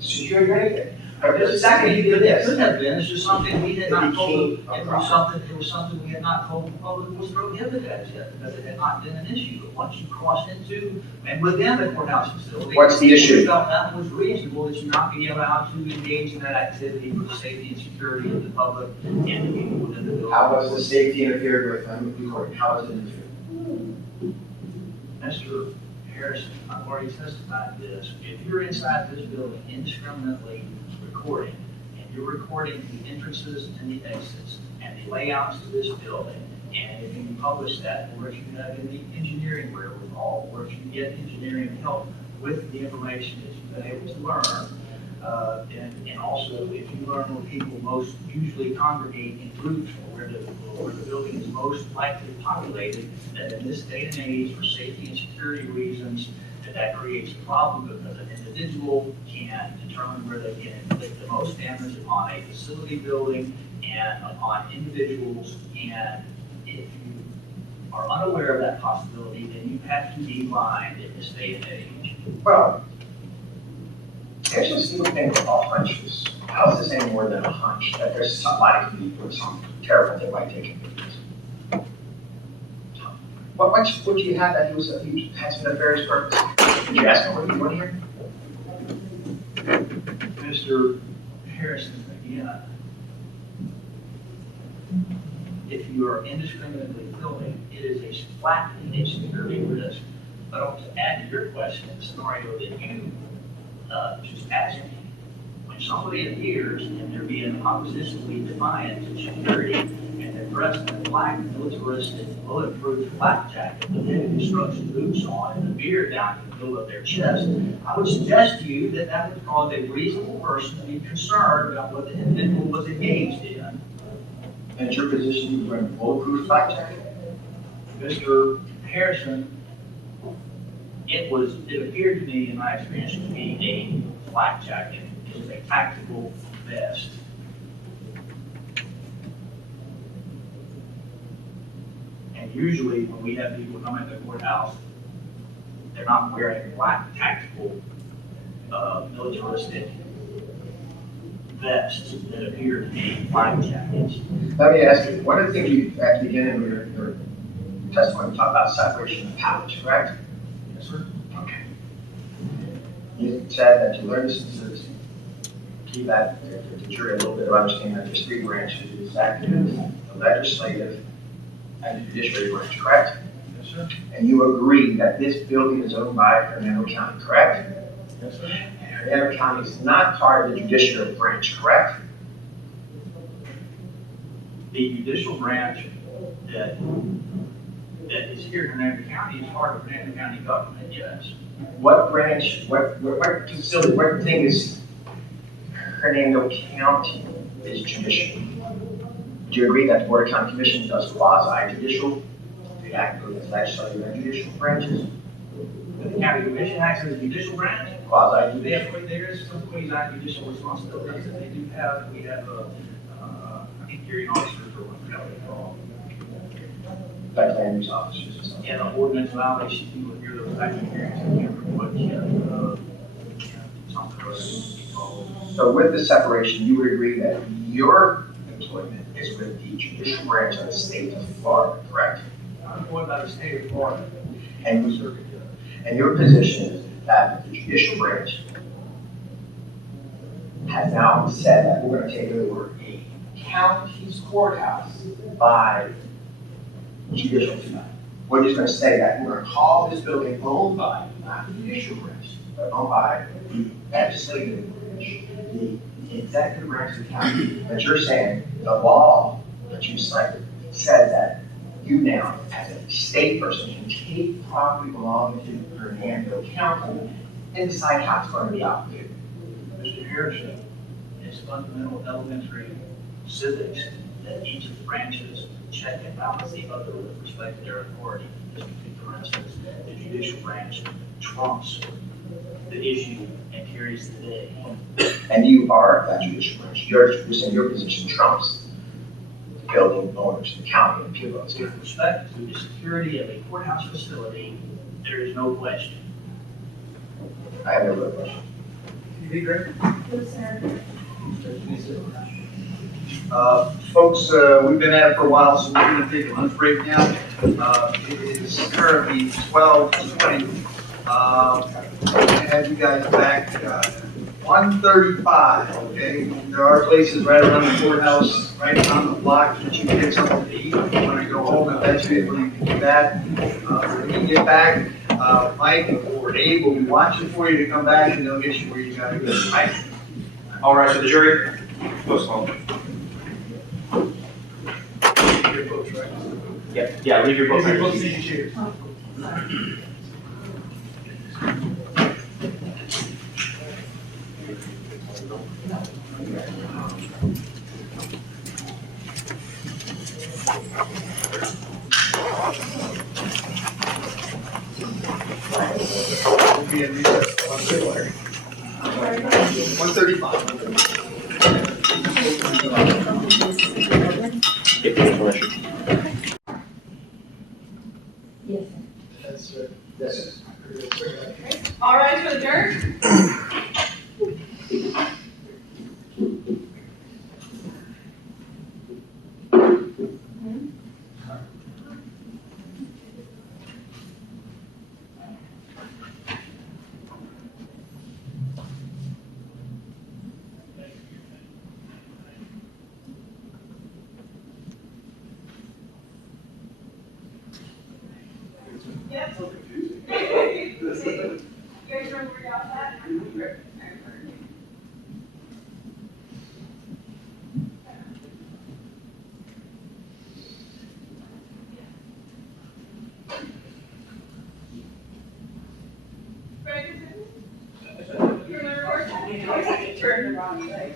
security or anything. But just a second, you did It this. could have been, it's just something we had not told, became a it problem. was something we had not told the public was prohibited as yet, because it had not been an issue. But once you crossed into, and within the courthouse facility. What's the issue? We felt that was reasonable, that you not be allowed to engage in that activity for the safety and security of the public and the people within the building. How was the safety interfered with? I'm recording. How was it interfered? Mr. Harrison, I've already testified to this. If you're inside this building indiscriminately recording, and you're recording the entrances and the exits, and the layouts of this building, and if you publish that, or if you have any engineering wherewithal, or if you get engineering help with the information that you've been able to learn, and also if you learn where people most usually congregate in groups, or where the building is most likely populated, that in this day and age, for safety and security reasons, that creates a problem because an individual can determine where they can inflict the most damage upon a facility building and upon individuals. And if you are unaware of that possibility, then you have to be blind in this day and age. Well, there's this little thing called hunches. How is this any more than a hunch? That there's somebody can be doing something terrible they might take it. What do you have that he had some nefarious purpose? Did you ask him what he wanted here? Mr. Harrison, again, if you are indiscriminately filming, it is a flatly a security risk. But also to add to your question, the scenario that you just asked me, when somebody appears and they're being oppositionally defiant to security, and they're dressed in a black militaristic bulletproof flak jacket with heavy construction boots on and a beard down to the middle of their chest, I would suggest to you that that would cause a reasonable person to be concerned about what the individual was engaged in. And your position, you were in bulletproof flak jacket? Mr. Harrison, it appeared to me, in my experience, to be a flak jacket. It was a tactical vest. And usually, when we have people come into the courthouse, they're not wearing black tactical militaristic vests that appear to be flak jackets. Let me ask you, one of the things you, at the beginning of your testimony, you talked about separation of powers, correct? Yes, sir. Okay. You said that you learned this to give that the jury a little bit of understanding that there's three branches, the executive, the legislative, and the judiciary branch, correct? Yes, sir. And you agree that this building is owned by Hernando County, correct? Yes, sir. And Hernando County is not part of the judiciary branch, correct? The judicial branch that is here in Hernando County is part of Hernando County government, yes. What branch, what facility, what thing is Hernando County is judicial? Do you agree that the Board of County Commission does quasi-judicial? They act as legislative and judicial branches? The county commission acts as a judicial branch. Quasi-judicial. There is some quasi-judicial responsibilities that they do have. We have I think hearing officers or whatever. Like land use officers and stuff. And the ordinance violations, you would hear those types of hearings, I can't remember what, something or other. So with the separation, you would agree that your employment is with the judicial branch of the state of Florida, correct? I'm employed by the state of Florida. And your position is that the judicial branch has now said that we're going to take over a county's courthouse by judicial tonight. We're just going to say that we're going to call this building owned by, not the judicial branch, but owned by the legislative branch, the executive branch of the county. But you're saying the law that you cited says that you now, as a state person, can take property belonging to Hernando County and decide how it's going to be operated. Mr. Harrison, it's fundamental elementary civics that each of the branches check and balance the other with respect to their authority. For instance, the judicial branch trumps the issue and carries the day. And you are that judicial branch. You're saying your position trumps the building owners, the county, and people. With respect to the security of a courthouse facility, there is no question. I have no other question. You agree? Folks, we've been at it for a while, so we're going to take a lunch break now. It is currently 12:20. Have you guys back 1:35, okay? There are places right around the courthouse, right on the block that you can get something to eat. If you want to go home, if that's it, you can do that. When you get back, Mike or Dave will be watching for you to come back, and they'll get you where you got to go, right? All right, so the jury, postpone. Your books, right? Yeah, leave your book. Leave your books in your chairs. We'll be in recess at 1:35. Get the information. Yes. All right, for the dirt. Yeah. So confusing. You guys trying to figure out that? You remember where turn the wrong way.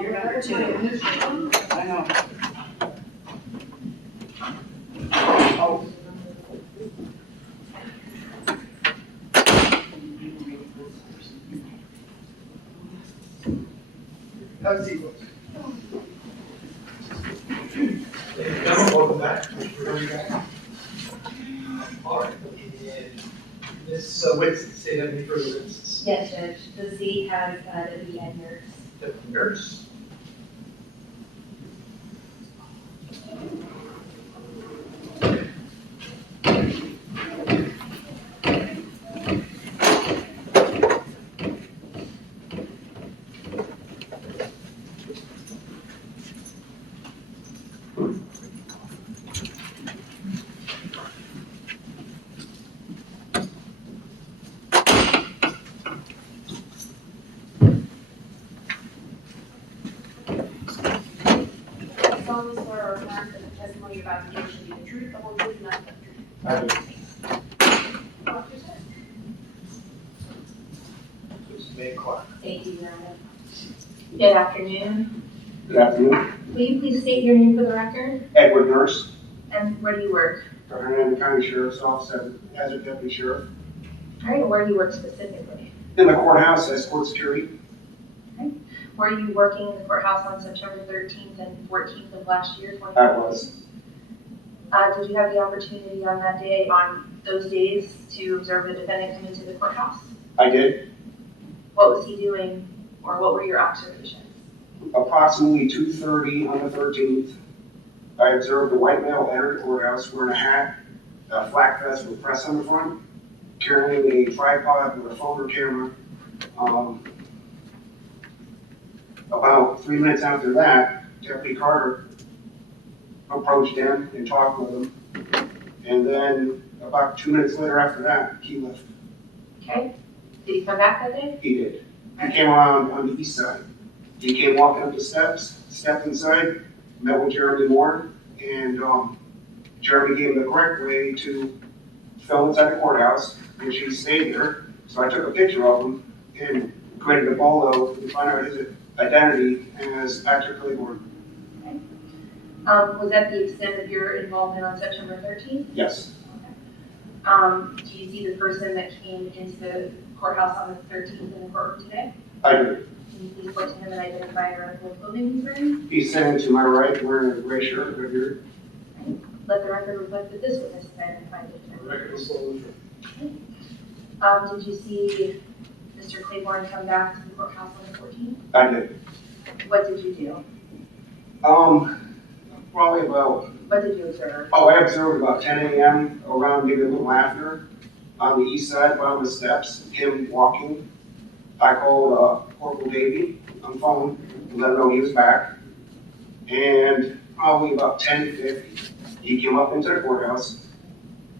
You're number two. I know. Oh. Have a seat, folks. Ladies and gentlemen, welcome back. All right. And Ms. Whitson, say that any further witnesses? Yes, Judge, the Z has the EN nurse. The nurse. testimony about to give should be the truth, the whole truth, and nothing but the truth. I do. Officer, sir. Mr. Mayor Clark. Thank you, Your Honor. Good afternoon. Good afternoon. Will you please state your name for the record? Edward Nurse, And where do you work? for Hernando County Sheriff's Office as a deputy sheriff. All right, and where do you work specifically? In the courthouse as court security. Were you working in the courthouse on September 13th and 14th of last year, 2020? I was. Did you have the opportunity on that day, on those days, to observe the defendant come into the courthouse? I did. What was he doing, or what were your observations? Approximately 2:30 on the 13th, I observed a white male enter the courthouse wearing a hat, a flak vest with press on the front, carrying a tripod with a phone or camera. About 3 minutes after that, Deputy Carter approached him and talked with him. And then about 2 minutes later after that, he left. Okay, did he come back that day? He did. He came around on the east side. He came walking up the steps, stepped inside, met with Jeremy Moore, and Jeremy gave him the correct way to film inside the courthouse, which he stayed there. So I took a picture of him and created a bolo to find out his identity as Patrick Claiborne. Was that the extent of your involvement on September 13th? Yes, Do you see the person that came into the courthouse on the 13th in the courtroom today? I do. Can you please point to him and identify your article of clothing he's wearing? He's sitting to my right wearing a gray shirt right here. Let the record reflect that this witness is identified. Record is slowly. Did you see Mr. Claiborne come back to the courthouse on the 14th? I did. What did you do? Probably about, What did you observe? I observed about 10 a.m. around maybe a little after on the east side, bottom of the steps, him walking. I called Corporal Davey on the phone and let him know he was back. And probably about 10:50, he came up into the courthouse.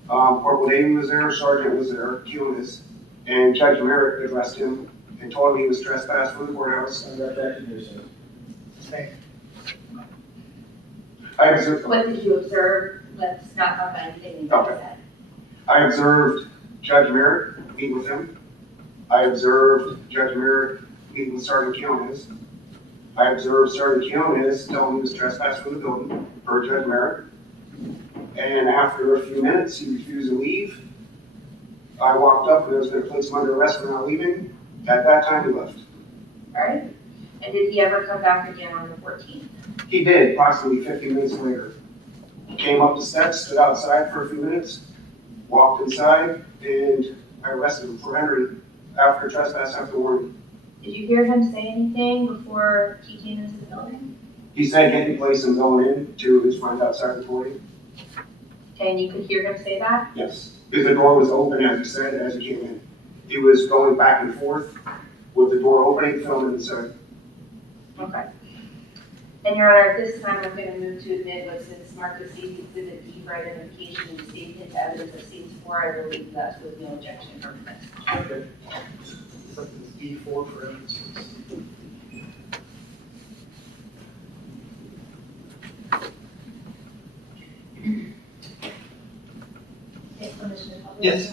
Corporal Davey was there, Sergeant was there, Cunis, and Judge Merritt addressed him and told him he was trespassed from the courthouse. I observed, What did you observe? Let's not talk about anything you Okay. said. I observed Judge Merritt meet with him. I observed Judge Merritt meet with Sergeant Cunis. I observed Sergeant Cunis tell him he was trespassed from the building per Judge Merritt. And after a few minutes, he refused to leave. I walked up and I was going to place him under arrest for not leaving. At that time, he left. All right. And did he ever come back again on the 14th? He did, approximately 50 minutes later. He came up the steps, stood outside for a few minutes, walked inside, and I arrested him for entering after trespass after warning. Did you hear him say anything before he came into the building? He said get in place and going in to his friend outside the podium. Okay, and you could hear him say that? Yes, because the door was open, as he said, as he came in. He was going back and forth with the door opening, filming inside. Okay. And Your Honor, at this time, I'm going to move to admit what's been marked as State's Exhibit D for identification and statement to evidence of State's 4. I believe that's with no objection from this. Okay. Something's D4 for evidence. Okay, permission to publish? Yes.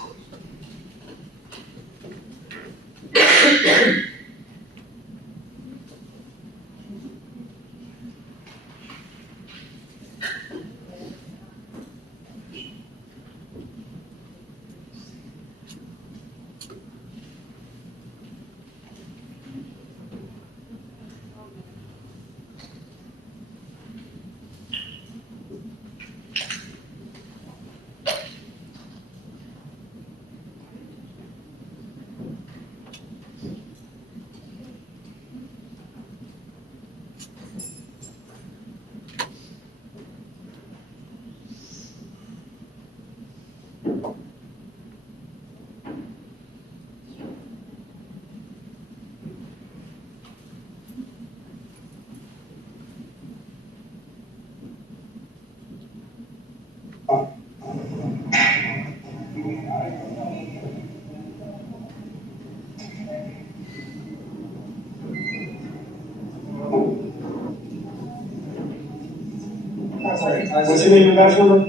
What's your name and badge number?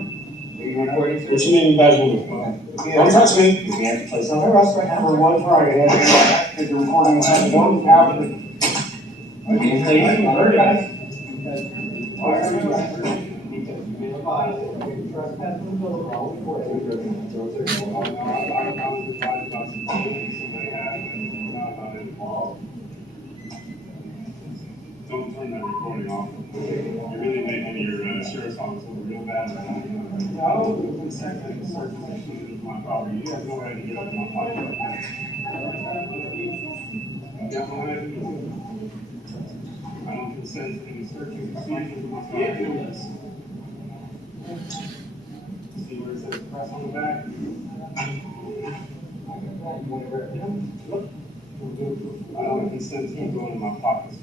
What's your name and badge number? Don't touch me. We have to place on arrest right now for one Friday. Because you're recording inside the building after. Okay, alert guys. Don't turn that recording off. You're really making your sheriff's office look real bad right now. No, it's second search of my property. You have no right to get up in my pocket. Yeah, I don't consent to any searching procedures of my property. See where it says press on the back? I don't consent to him going in my pockets.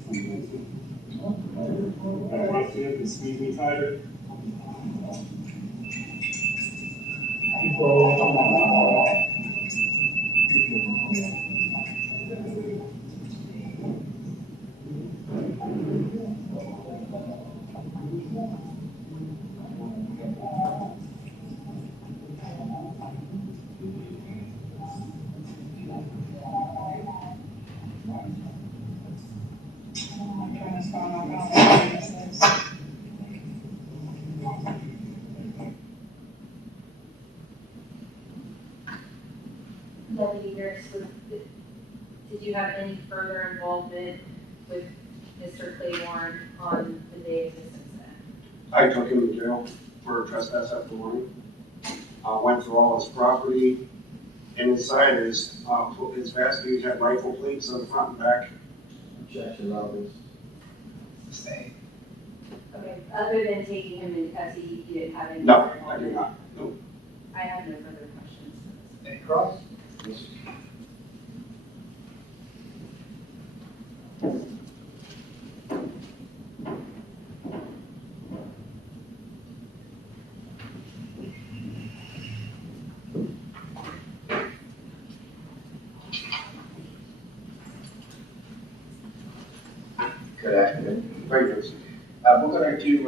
Rough me up and squeeze me tighter. Deputy Nurse, did you have any further involvement with Mr. Claiborne on the day of his incident? I took him to jail for trespass after warning. Went through all his property. And inside his basket, he had rifle plates on the front and back. Objection, Roberts. Stay. Okay, other than taking him because he didn't have any. No, I do not. No. I have no further questions. Any cross? Good afternoon. Very good. We're going to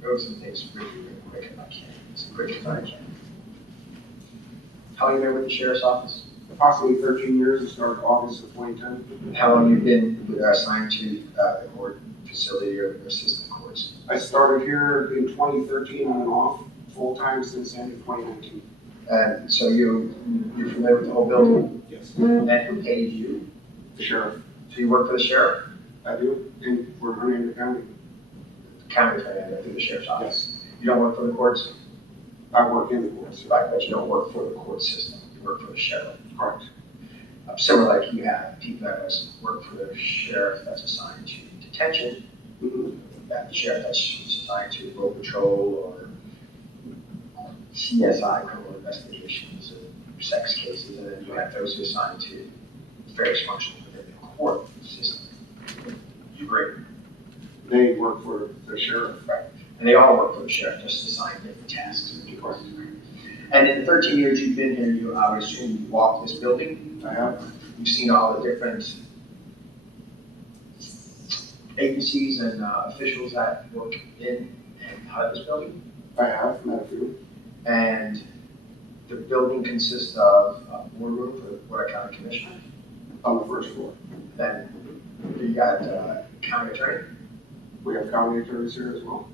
go over some things really quick if I can, as quick as I can. How long have you been with the sheriff's office? Approximately 13 years. It started August of 2010. How long have you been assigned to the court facility or assistant courts? I started here in 2013 on and off, full-time since the end of 2019. And so you're familiar with the whole building? Yes. And who paid you? The sheriff. So you work for the sheriff? I do, and we're Hernando County. County attorney through the sheriff's office? Yes. You don't work for the courts? I work in the courts. Like, but you don't work for the court system, you work for the sheriff. Correct. Similar like you have, people that work for the sheriff that's assigned to detention, that the sheriff that's assigned to road patrol or CSI, criminal investigations, or sex cases, and then you have those who are assigned to various functions within the court system. You agree? They work for the sheriff. Right. And they all work for the sheriff, just assigned different tasks. And in the 13 years you've been here, I would assume you walked this building. I have. You've seen all the different agencies and officials that work in and out of this building. I have met a few. And the building consists of a boardroom for the Board of County Commissioners. On the first floor. Then you got county attorney. We have county attorneys here as well.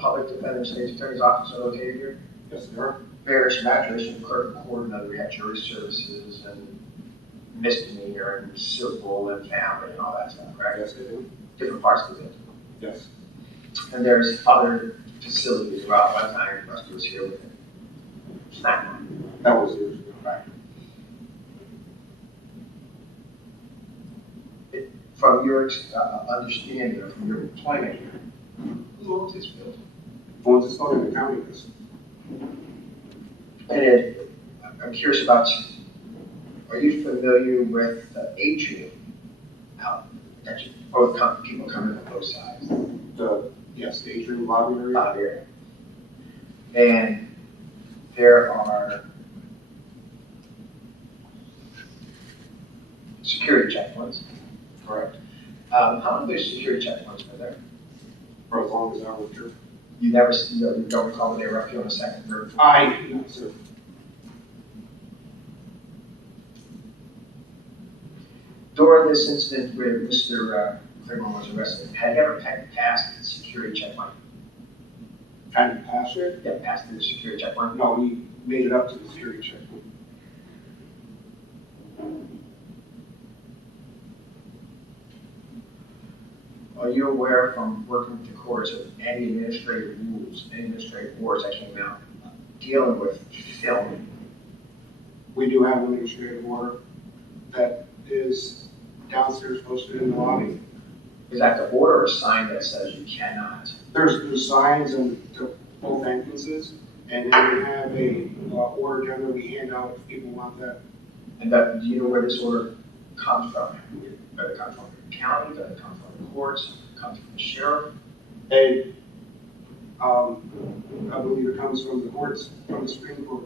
Public defender, state's attorney's office are located here. Yes, they are. Various matters, clerk and court, and then we have jury services and misdemeanor and civil and family and all that stuff, right? Yes, they do. Different parts of it. Yes. And there's other facilities throughout. One time, Rusty was here with a snack line. That was years ago. Right. From your understanding or from your employment here, who owns this building? Owns this building, the county does. And Ed, I'm curious about, are you familiar with the atrium out that both people come in on both sides? Yes, the atrium lobby area. Lobby area. And there are security checkpoints. Correct. How many security checkpoints are there? For as long as I worked here. You never, you don't recall when they were up here on the second, third floor? No, sir. During this incident where Mr. Claiborne was arrested, had he ever passed the security checkpoint? Kind of passed it? Yeah, passed through the security checkpoint? No, he made it up to the security checkpoint. Are you aware from working with the courts of any administrative rules, any administrative orders that came out dealing with filming? We do have an administrative order that is downstairs posted in the lobby. Is that the order or sign that says you cannot? There's signs in both entrances, and then we have a order down there we hand out if people want that. And that, do you know where this order comes from? Does it come from the county, does it come from the courts, does it come from the sheriff? And I believe it comes from the courts, from the Supreme Court.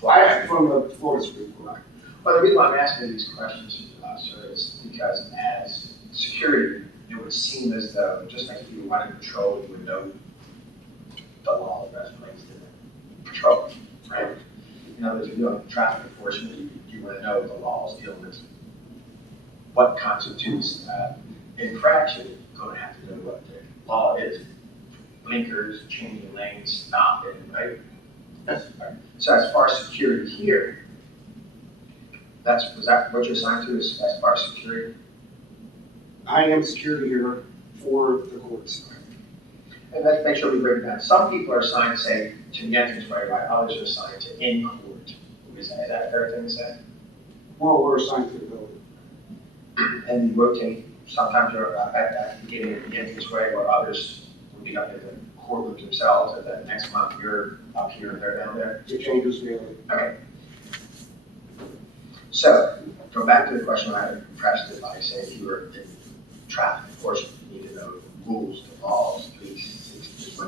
From the Florida Supreme Court. Well, the reason why I'm asking these questions, sir, is because as security, it would seem as though, just like if you were running patrol, you would know the law of best place to patrol, right? In other words, if you're doing traffic enforcement, you want to know the laws dealing with what constitutes infraction. You're going to have to know what the law is. Blinkers, changing lanes, stopping, right? That's right. So as far as security here, was that what you're assigned to as far as security? I am security here for the courts. And let's make sure we break it down. Some people are assigned, say, to the entranceway, right? Others are assigned to in court. Is that a fair thing to say? Well, we're assigned to the building. And you rotate. Sometimes you're at the beginning of the entranceway, or others will be up in the courtrooms themselves, and then next month you're up here and they're down there. It changes daily. Okay. So, go back to the question I had pressed it by saying if you were in traffic enforcement, you need to know the rules, the laws, 363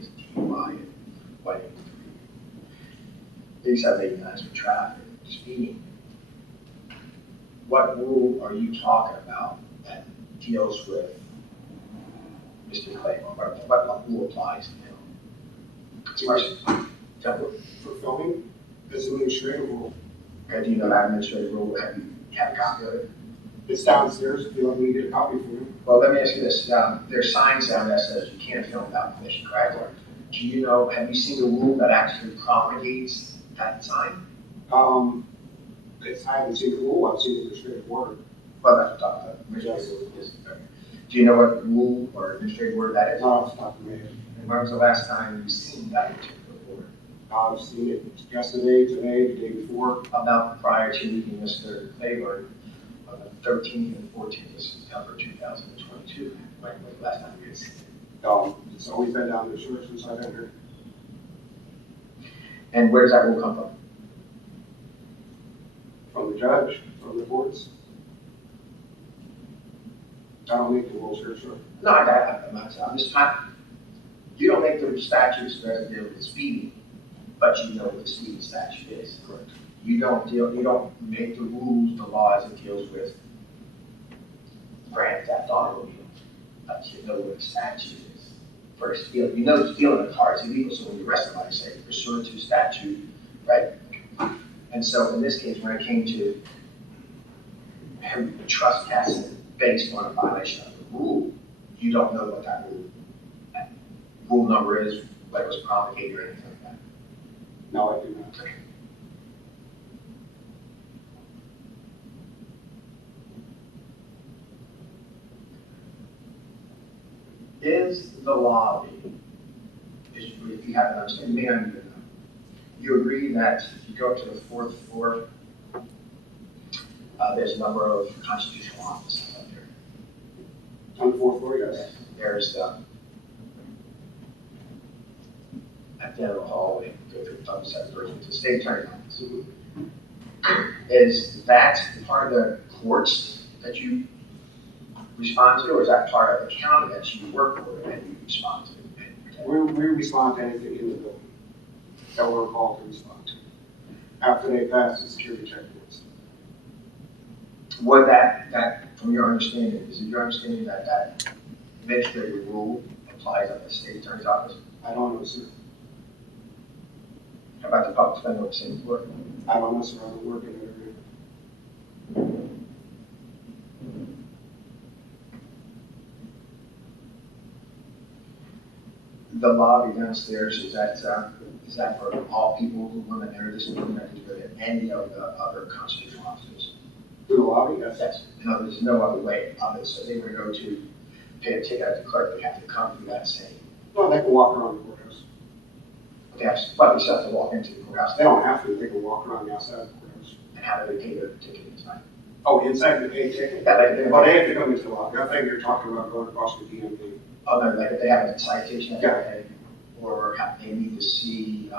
is DUI and 183. 8789 is for traffic, speeding. What rule are you talking about that deals with Mr. Claiborne? What rule applies to him? As far as For filming, it's an administrative rule. do you know that administrative rule? Have you had a copy of it? It's downstairs if you want me to get a copy from you. Well, let me ask you this. There's signs down there that says you can't film without permission, correct? Do you know, have you seen the rule that actually promulgates that sign? I haven't seen the rule, I've seen the administrative order. Well, that's what I'm talking about. Administrative rule is- okay. Do you know what rule or administrative order that is? Not off the top of my head. And when was the last time you seen that particular order? I've seen it yesterday, today, the day before. About prior to meeting Mr. Claiborne on the 13th and 14th of September 2022. When was the last time you had seen it? It's always been down there since I've been here. And where does that rule come from? From the judge, from the courts. I don't make the rules here, sir. No, I'm just trying, you don't make the statutes that deal with speeding, but you know what the speeding statute is. Correct. You don't make the rules, the laws that deals with grand theft automobile, but you know what the statute is. For stealing, you know stealing a car is illegal, so when you arrest somebody, say pursuant to statute, right? And so in this case, when it came to trespassing based on a violation of the rule, you don't know what that rule number is, whether it was promulgated or anything like that. No, I do not. Okay. Is the lobby, if you have an understanding, you may not even know, you agree that if you go up to the 4th floor, there's a number of constitutional offices up there. On the 4th floor, yes. There's at the end of the hallway, go through the second floor, to the state attorney's office. Is that part of the courts that you respond to, or is that part of the county that you work for and you respond to? We respond to anything in the building that we're called to respond to after they pass the security checkpoints. Would that, from your understanding, is it your understanding that administrative rule applies at the state attorney's office? I don't know, sir. How about the public defender with the same board? I don't know, sir, I don't work in that area. The lobby downstairs, is that for all people who want to enter this building, or can you go to any of the other constitutional offices? Through the lobby, yes. Yes. No, there's no other way of it, so they were going to pay a ticket at the clerk, they have to come through that same. No, they can walk around the courthouse. They have, but they still have to walk into the courthouse. They don't have to, they can walk around the outside of the courthouse. And how do they pay the ticket inside? Oh, inside the pay ticket? Yeah, Oh, they have to come into the lobby. I think you're talking about going across the DMV. Oh, no, like if they have a citation, Yeah. or have, they need to see,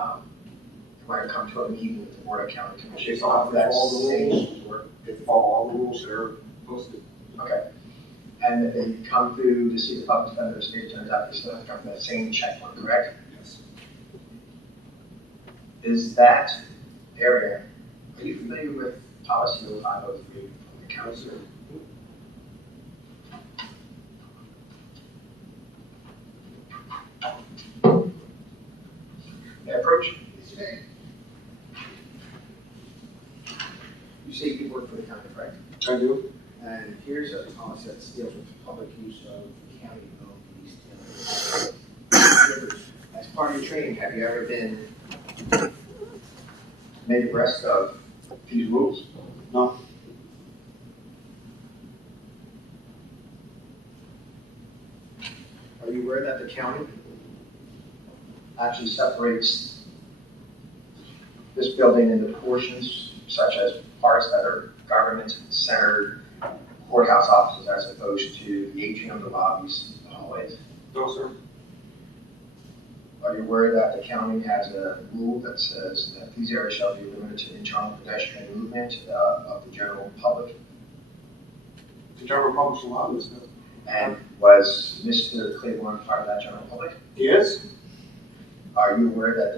when it comes to a meeting with the Board of County They Commissioners. still have to That's follow the same- rules. They follow all the rules that are posted. Okay. And if they come through to see the public defender or state attorney's office, they still have to come to that same checkpoint, correct? Yes. Is that area, are you familiar with policy 0503 from the council? May I approach? You say you work for the county, correct? I do. And here's a policy that deals with public use of county-owned leased land. As part of your training, have you ever been made abreast of these rules? No. Are you aware that the county actually separates this building into portions such as parts that are government-centered courthouse offices as opposed to the atrium, the lobbies, the hallways? No, sir. Are you aware that the county has a rule that says that these areas shall be limited to internal pedestrian movement of the general public? The general public's allowed this stuff. And was Mr. Claiborne part of that general public? He is? Are you aware that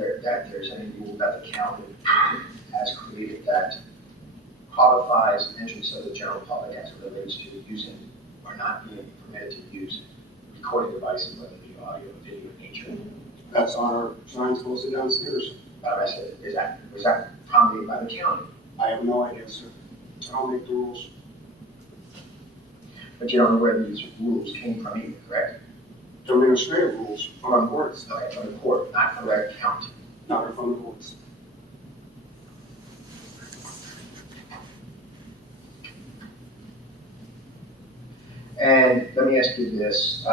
there's any rule that the county has created that qualifies entrance of the general public as it relates to using or not being permitted to use recording devices, whether it be audio, video, nature? That's on our signs posted downstairs. But I said, was that promulgated by the county? I have no idea, sir. I don't make the rules. But you don't know where these rules came from either, correct? They're administrative rules from the courts. Okay, from the court, not from the county. No, they're from the courts. And let me ask you this.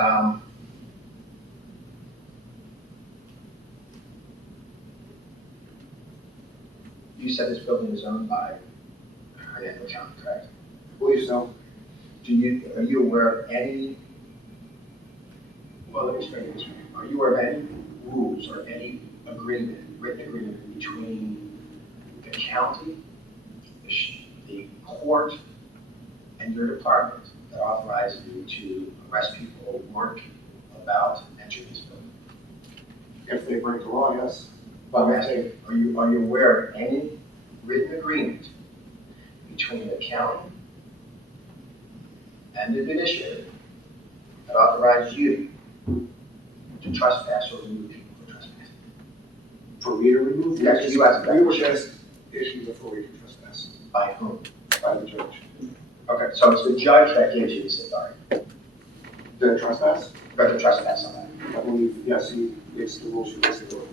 You said this building is owned by Hernando County, correct? I believe so. Are you aware of any, well, let me explain this. Are you aware of any rules or any agreement, written agreement between the county, the court, and your department that authorizes you to arrest people or warn people about entering this building? If they break the law, yes. But I'm asking, are you aware of any written agreement between the county and the judiciary that authorizes you to trespass or remove people for trespassing? For me to remove? Yes, you as a We were just issued authority to trespass By whom? by the judge. Okay, so it's the judge that gives you this authority, The trespass? but to trespass on that. I believe, yes, he makes the rules, he makes the order.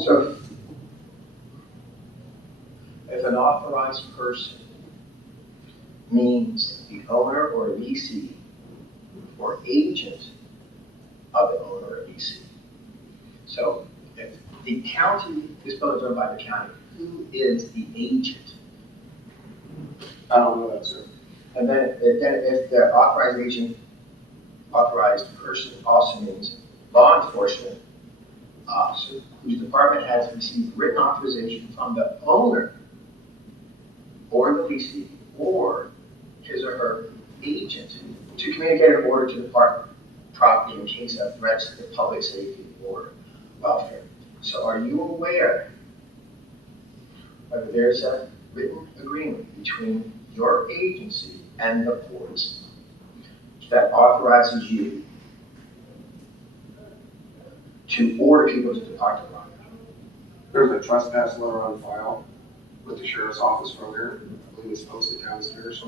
So if an authorized person means the owner or leasee or agent of the owner or leasee. So if the county, this building is owned by the county, who is the agent? I don't know that, sir. And then if the authorized agent, authorized person also means law enforcement officer whose department has received written authorization from the owner or the leasee or his or her agent to communicate an order to depart property in case of threats to the public safety or welfare. So are you aware whether there's a written agreement between your agency and the courts that authorizes you to order people to depart the property? There's a trespass letter on file with the sheriff's office from there. I believe it's posted downstairs.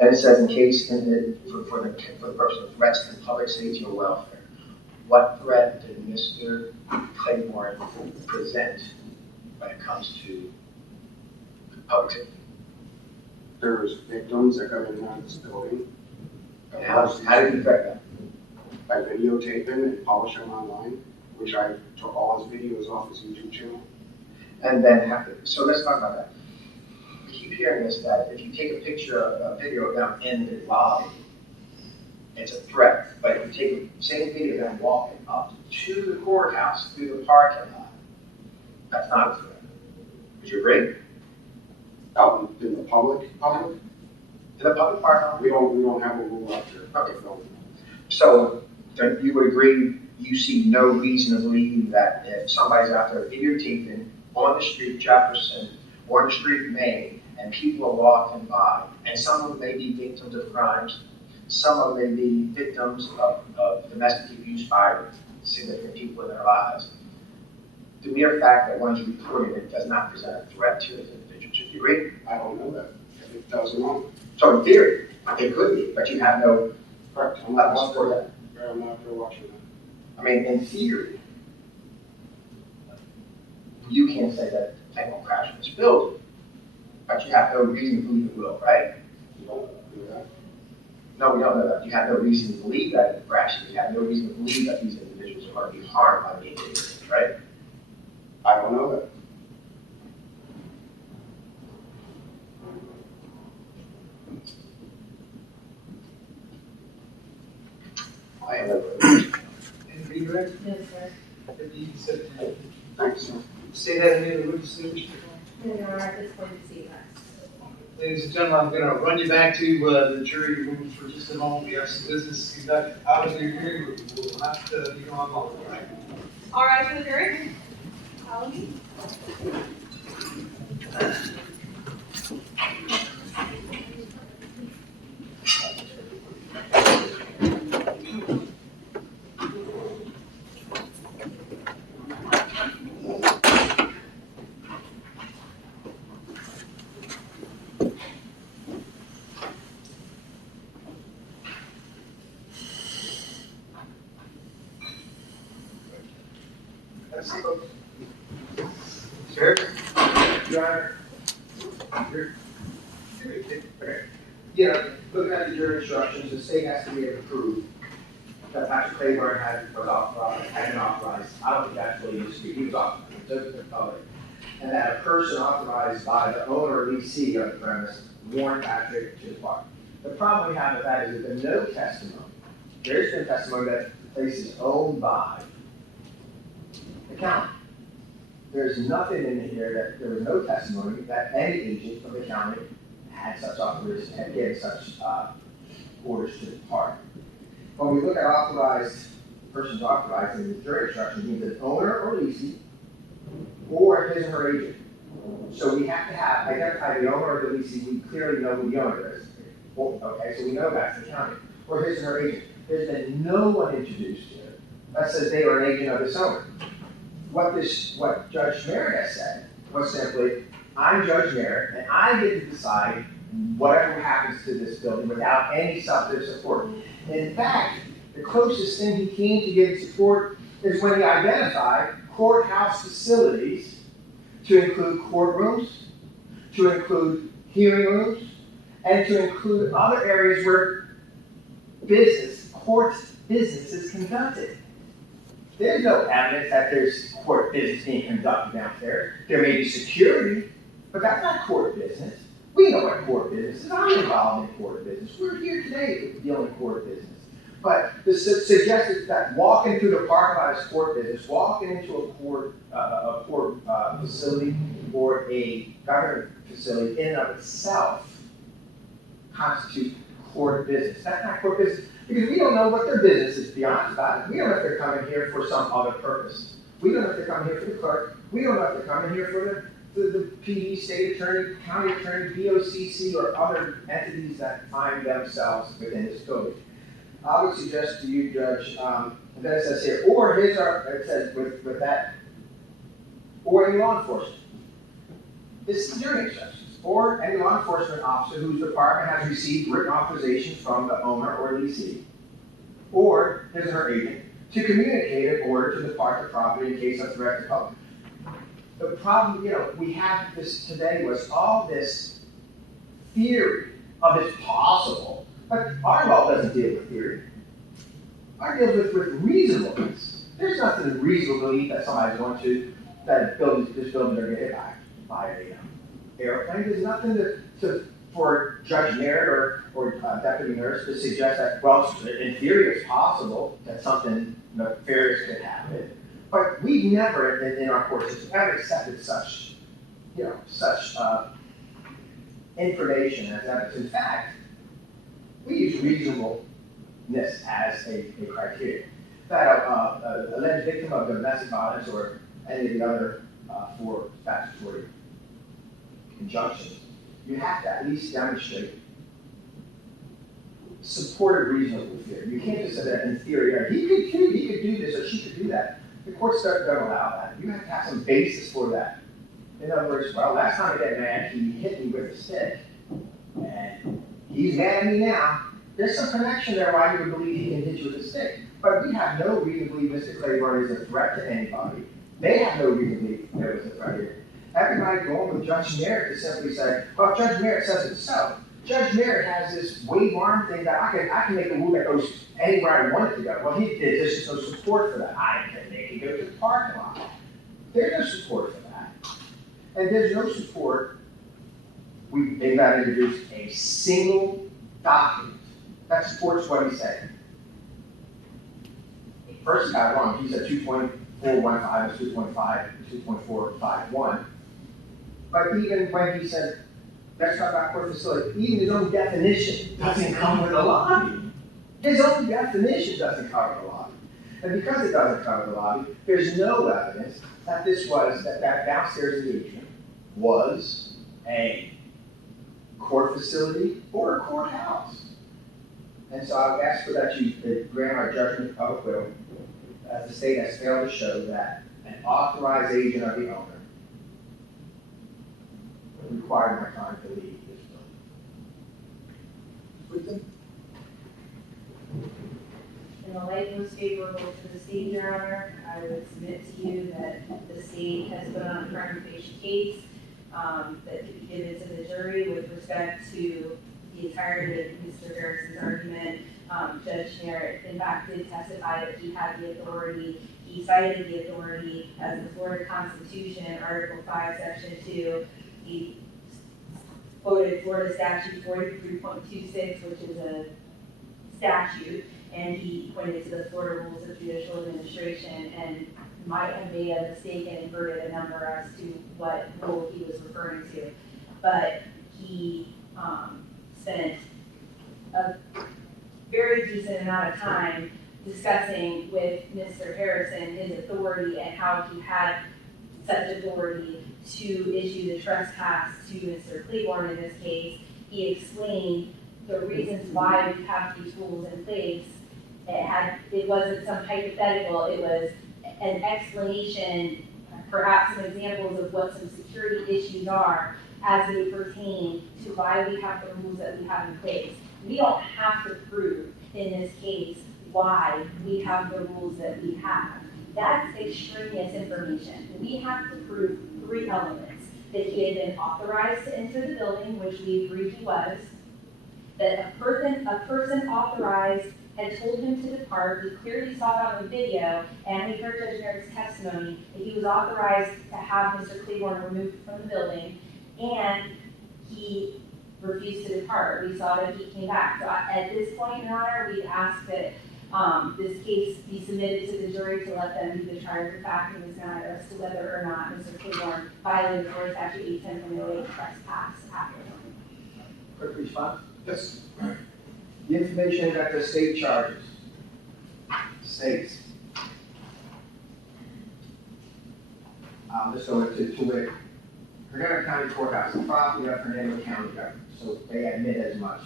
And it says in case, for the purpose of threats to public safety or welfare. What threat did Mr. Claiborne present when it comes to public safety? There's victims that come in and out of this building. And how did he threaten them? I videotape them and publish them online, which I took all his videos off his YouTube channel. And then, so let's talk about that. We keep hearing this, that if you take a picture of a video of them in the lobby, it's a threat. But if you take the same video of them walking up to the courthouse through the parking lot, that's not a threat. Would you agree? Out in the public? In the public parking lot? We don't have a rule out there. Okay. So then you would agree, you see no reason to believe that if somebody's out there videotaping on the street Jefferson or the street Main, and people are walking by, and some of them may be victims of crimes, some of them may be victims of domestic abuse by significant people in their lives. The mere fact that one's reporting it does not present a threat to those individuals. Do you agree? I don't know that. If it does or not. So in theory, it could be, but you have no Correct. I'm evidence for that. I'm not there watching that. I mean, in theory, you can't say that the plane will crash in this building, but you have no reason to believe it will, right? You don't do that. No, we don't know that. You have no reason to believe that it will crash. You have no reason to believe that these individuals are going to be harmed by the individuals, right? I don't know that. I have no clue. And redirect, Yes, sir. if you said, Thanks. say that again, the witness signature. No, Your Honor, at this point, it's the last. Ladies and gentlemen, I'm gonna run you back to, the jury room for just a moment. We have some business to conduct out of the hearing room. We'll not, be gone long, right? All right, for the jury. Follow me. Sir? Your Honor. Yeah, looking at the jury instructions, the state has to be able to prove that Patrick Claiborne had been authorized. I don't think that's what he was, he was authorized, it's open to the public. And that a person authorized by the owner or lessee of the premise warned Patrick to depart. The problem we have with that is that there's no testimony. There's no testimony that the place is owned by the county. There's nothing in here that, there was no testimony that any agent of the county had such authorization, had given such orders to depart. When we look at authorized, persons authorized in the jury instruction, means an owner or lessee, or his or her agent. So we have to have, identify the owner or the lessee, we clearly know who the owner is. Well, okay, so we know that's the county, or his or her agent. There's been no one introduced here that says they are an agent of this owner. What Judge Merritt has said was simply, I'm Judge Merritt, and I get to decide whatever happens to this building without any substantive support. And in fact, the closest thing he came to getting support is when he identified courthouse facilities to include courtrooms, to include hearing rooms, and to include other areas where court business is conducted. There's no evidence that there's court business being conducted downstairs. There may be security, but that's not court business. We know what court business is. I'm involved in court business. We're here today dealing with court business. But the suggestion that walking through the parking lot is court business, walking into a court facility or a government facility in and of itself constitutes court business. That's not court business, because we don't know what their business is, to be honest about it. We don't know if they're coming here for some other purpose. We don't know if they're coming here for the clerk. We don't know if they're coming here for the PD, state attorney, county attorney, BOCC, or other entities that find themselves within this building. I would suggest to you, Judge, and then it says here, or his, it says with that, or any law enforcement. This is jury instructions. Or any law enforcement officer whose department has received written authorization from the owner or leasing, or his or her agent, to communicate an order to depart the property in case of threat to public. The problem, we have this today was all this theory of it's possible, but our law doesn't deal with theory. Our deals with reasonableness. There's nothing reasonable to believe that somebody's going to, that this building they're going to hit by an airplane. There's nothing for Judge Merritt or Deputy Nurse to suggest that, well, in theory it's possible that something nefarious could happen. But we've never, in our court system, ever accepted such information as evidence. In fact, we use reasonableness as a criteria. That alleged victim of domestic violence or any of the other four statutory injunctions, you have to at least demonstrate supported reasonable fear. You can't just say that in theory, he could do this or she could do that. The courts don't allow that. You have to have some basis for that. In other words, well, last time I get mad, he hit me with a stick, and he's mad at me now. There's some connection there why you would believe he can hit you with a stick. But we have no reason to believe Mr. Claiborne is a threat to anybody. They have no reason to believe there was a threat here. Everybody going with Judge Merritt to simply say, well, Judge Merritt says it's so. Judge Merritt has this wave arm thing that I can make a rule that goes anywhere I want it to go. Well, there's just no support for that. I can make it go to the parking lot. There's no support for that. And there's no support. They've not introduced a single document that supports what he's saying. First guy wrong. He said 2.415 is 2.451. But even when he said, let's talk about court facility, even his own definition doesn't cover the lobby. His own definition doesn't cover the lobby. And because it doesn't cover the lobby, there's no evidence that that downstairs engagement was a court facility or a courthouse. And so I would ask for that you grant our judgment of acquittal, as the state has failed to show that an authorized agent of the owner required my client to leave this building. In the light most favorable to the state, Your Honor, I would submit to you that the state has put on a prima facie case that could be given to the jury with respect to the entirety of Mr. Harrison's argument. Judge Merritt, in fact, did testify that he had the authority. He cited the authority as the Florida Constitution, Article 5, Section 2. He quoted Florida Statute 43.26, which is a statute, and he pointed to the Florida Rules of Judicial Administration and might have made a mistake and inverted a number as to what rule he was referring to. But he spent a very decent amount of time discussing with Mr. Harrison his authority and how he had such authority to issue the trespass to Mr. Claiborne in this case. He explained the reasons why we have these rules in place. It wasn't some hypothetical, it was an explanation, perhaps some examples of what some security issues are as they pertain to why we have the rules that we have in place. We don't have to prove in this case why we have the rules that we have. That's extraneous information. We have to prove three elements: that he had been authorized to enter the building, which we agreed he was, that a person authorized had told him to depart. We clearly saw that on the video, and we heard Judge Merritt's testimony that he was authorized to have Mr. Claiborne removed from the building, and he refused to depart. We saw that he came back. So at this point, Your Honor, we'd ask that this case be submitted to the jury to let them be the trier of fact in this matter as to whether or not Mr. Claiborne violated Florida Statute 810.08 trespass after. Quick response? Yes. The information that the state charges states. I'll just go into it. Hernando County Courthouse, the property of Hernando County government, so they admit as much.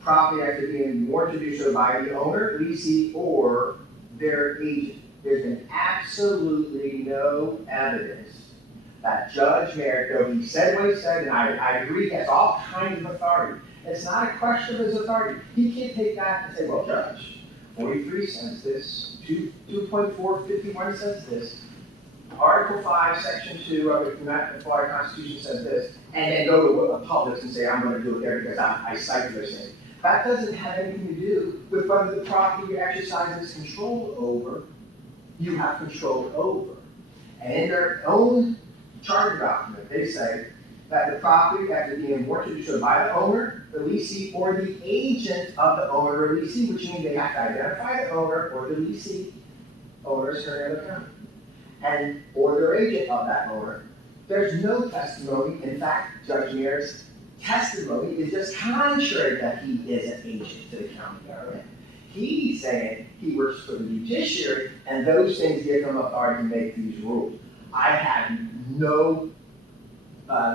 Property after being more to do so by the owner, leasing, or their agent. There's been absolutely no evidence that Judge Merritt, though he said what he said, and I agree, he has all kinds of authority. It's not a question of his authority. He can't take that and say, well, Judge, 43 says this, 2.451 says this, Article 5, Section 2 of the Florida Constitution says this, and then go to a public and say, I'm going to do it there because I cite those things. That doesn't have anything to do with whether the property you exercise control over, you have control over. And in their own charter document, they say that the property after being mortgaged by the owner, the leasing, or the agent of the owner or leasing, which means they have to identify the owner or the leasing owners for another county, and or their agent of that owner. There's no testimony. In fact, Judge Merritt's testimony is just contrary that he is an agent to the county government. He's saying he works for the judiciary, and those things give him authority to make these rules. I have no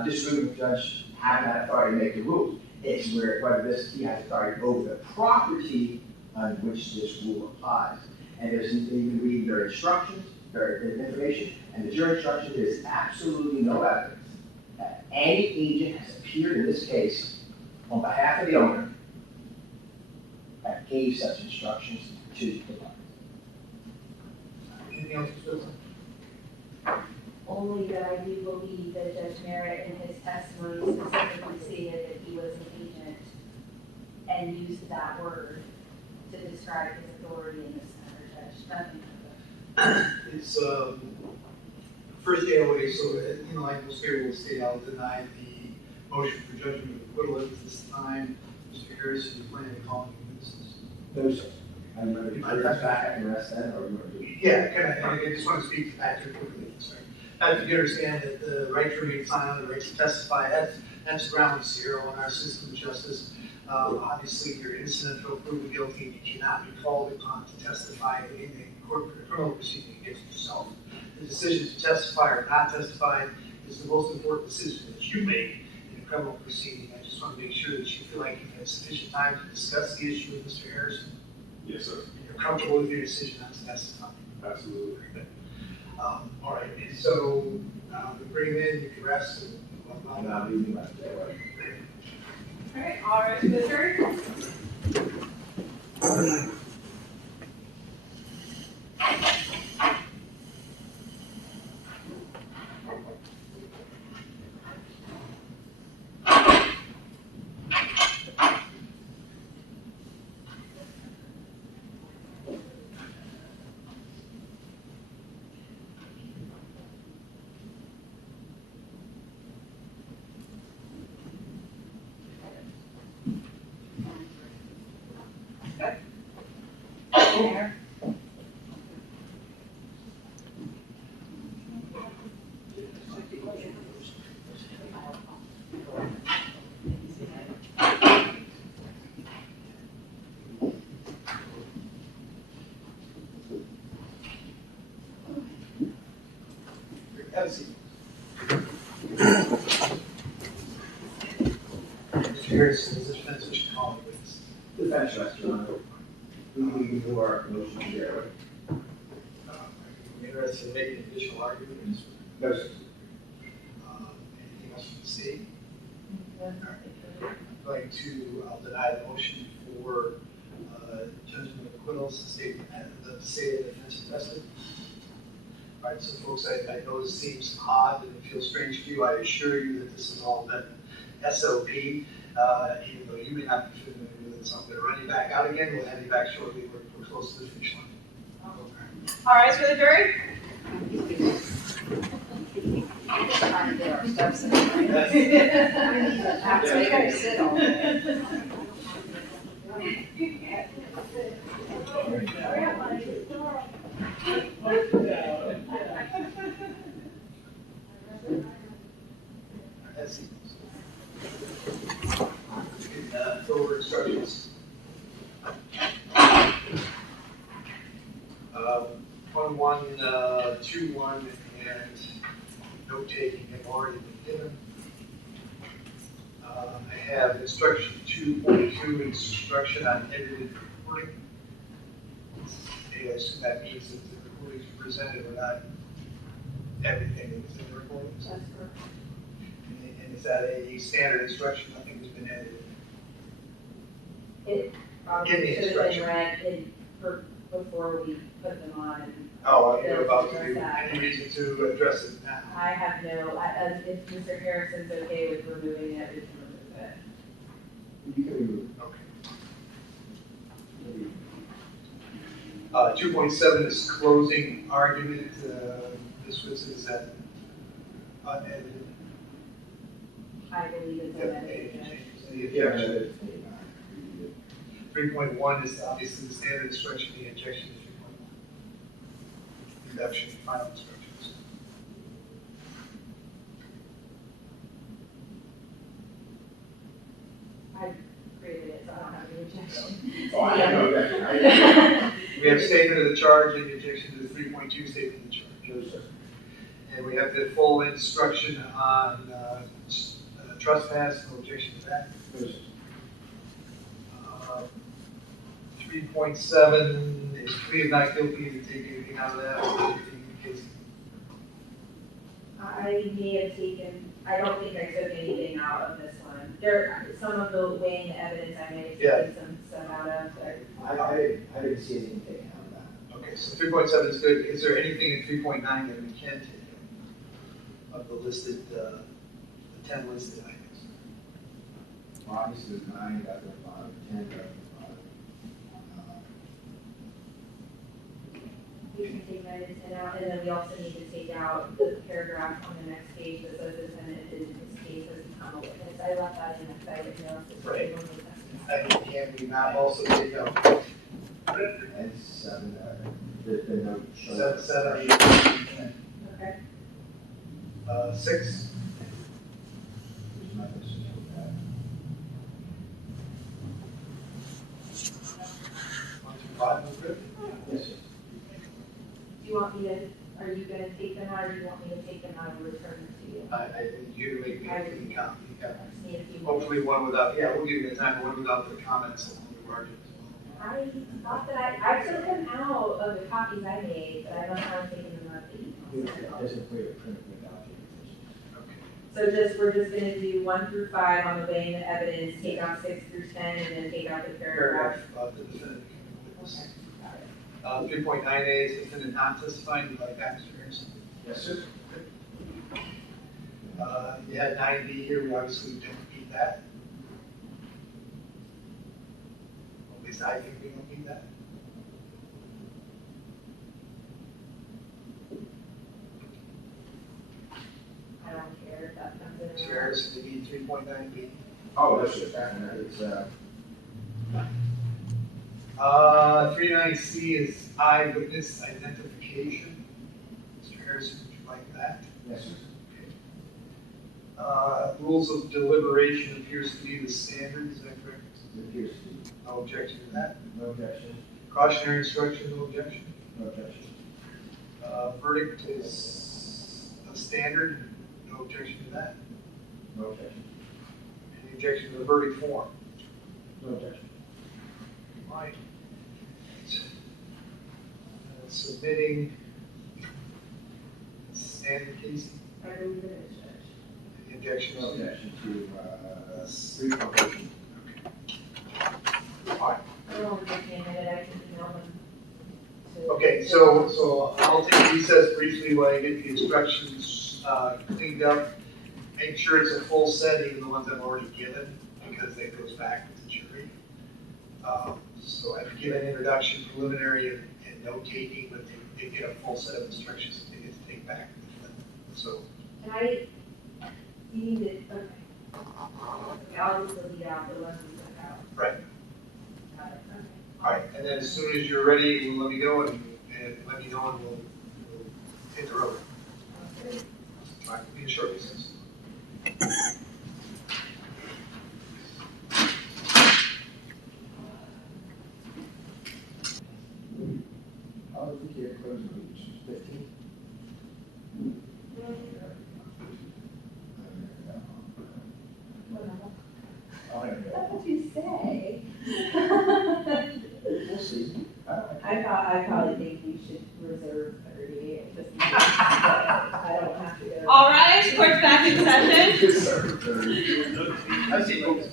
disagreement with Judge having that authority to make the rules. It's whether he has authority over the property on which this rule applies. And there's, you can read their instructions, their information, and the jury instruction, there's absolutely no evidence that any agent has appeared in this case on behalf of the owner that gave such instructions to the parties. Anything else, Mr. Wilson? Only that I do believe that Judge Merritt in his testimony specifically stated that he was an agent and used that word to describe his authority in this matter, Judge. Nothing. It's first AOA, so like most people will say, I'll deny the motion for judgment of acquittal at this time. Mr. Harrison, you plan to call any witnesses? No, sir. I'm going to press back and rest that, or you want to do it? Yeah, I just want to speak to that quickly. Sorry. I think you understand that the right to remain silent, the right to testify, that's ground zero in our system of justice. Obviously, you're innocent until proven guilty, and you cannot be called upon to testify in a criminal proceeding against yourself. The decision to testify or not testify is the most important decision that you make in a criminal proceeding. I just want to make sure that you feel like you've had sufficient time to discuss the issue with Mr. Harrison. Yes, sir. And you're comfortable with your decision not to testify. Absolutely. All right, and so we bring him in, you can rest. And I'll leave you back there. All right, Mr. Mayor. have a seat. Mr. Harrison, is this defense what you call it, please? Defense, Your Honor. We do our motion here. Interested in making additional arguments? No, sir. Anything else from the state? I'm going to, I'll deny the motion for judgment of acquittals, the state of defense invested. All right, so folks, I know this seems odd and it feels strange to you. I assure you that this has all been SOP, even though you may not be familiar with it. So I'm going to run you back out again. We'll have you back shortly. We're close to the finish line. All right, for the jury. Trying to get our steps in. So you gotta sit on it. Go over instructions. 2-1 and note taking have already been given. I have instruction 2.2, instruction on edited recording. I assume that means that the recordings presented were not everything that was in the recordings. That's correct. And is that a standard instruction? Nothing has been edited. It Give me should have been instruction. read before we put them on. And Oh, you're about to address do that. any reason to address it now? I have no, if Mr. Harrison's okay with removing it, we can remove it. You can remove it. 2.7 is closing argument. This was, is that unedited? I believe it's unedited. The objection. 3.1 is obviously the standard instruction, the objection is 3.1. Induction, final instructions. I created it, so I don't have any objection. Oh, I have no objection. We have statement of the charge and the objection to the 3.2 statement of the charge. No, sir. And we have the full instruction on trespass, no objection to that. No, sir. 3.7 is plea of not guilty, to take anything out of that, or anything in the case. I may have taken, I don't think I took anything out of this one. Some of the weighing evidence I may have taken some out of, but. I didn't see anything taken out of that. Okay, so 3.7 is good. Is there anything in 3.9 that we can take of the listed, the 10 listed items? Well, obviously, there's 9 got the bottom, 10 got the bottom. We can take that into out, and then we also need to take out the paragraph on the next page that says the defendant in this case has become a witness. I left that in because I didn't know if this was Right. one of the testimony. And can we not also take out And 7, there's been no show. 7, 8, 10? Okay. 6? There's nothing to show that. 1 through 5 is good? Yes, sir. Do you want me to, are you gonna take them out, or do you want me to take them out and return them to you? I think you make me a copy. I just need a few. Hopefully one without, yeah, we'll give you the time, one without the comments on the margins. I thought that I took them out of the copies I made, but I don't know how I'm taking them out of the emails. There's a way to print it without the Okay. So we're just gonna do 1 through 5 on the weighing the evidence, take out 6 through 10, and then take out the paragraph. The defendant becoming a witness. Got it. 3.9A is defendant not testifying, you like that, Mr. Harrison? Yes, sir. You had 9B here, we obviously didn't need that. At least I think we don't need that. I don't care if that comes in. Mr. Harrison, you need 3.9B. Oh, that's just that, it's, 39C is eyewitness identification. Mr. Harrison, would you like that? yes, sir. Rules of deliberation appears to be the standard, is that correct? It appears to be. No objection to that. No objection. Cautionary instruction, no objection. No objection. Verdict is a standard, no objection to that. No objection. Any objection to the verdict form? No objection. Right. Submitting standard case, I believe it is, Judge. any objections? No objection to, reconvocation. Fine. I don't think they minute, I can email them. to- Okay, so I'll take recess briefly while I get the instructions cleaned up. Make sure it's a full set, even the ones I've already given, because that goes back to the jury. So I've given introduction, preliminary, and note taking, but they get a full set of instructions that they get to take back. So, Can you need it, okay. Okay, I'll just delete out the ones we took out. right, Got it, okay. all right, and then as soon as you're ready, you let me know and let me know and we'll hit the road. Okay. All right, be a short recess. I'll think you're closing. 15. That's what you say. We'll see. I probably think you should reserve 30, just in case, I don't have to go. All right, court's back in session. I see folks.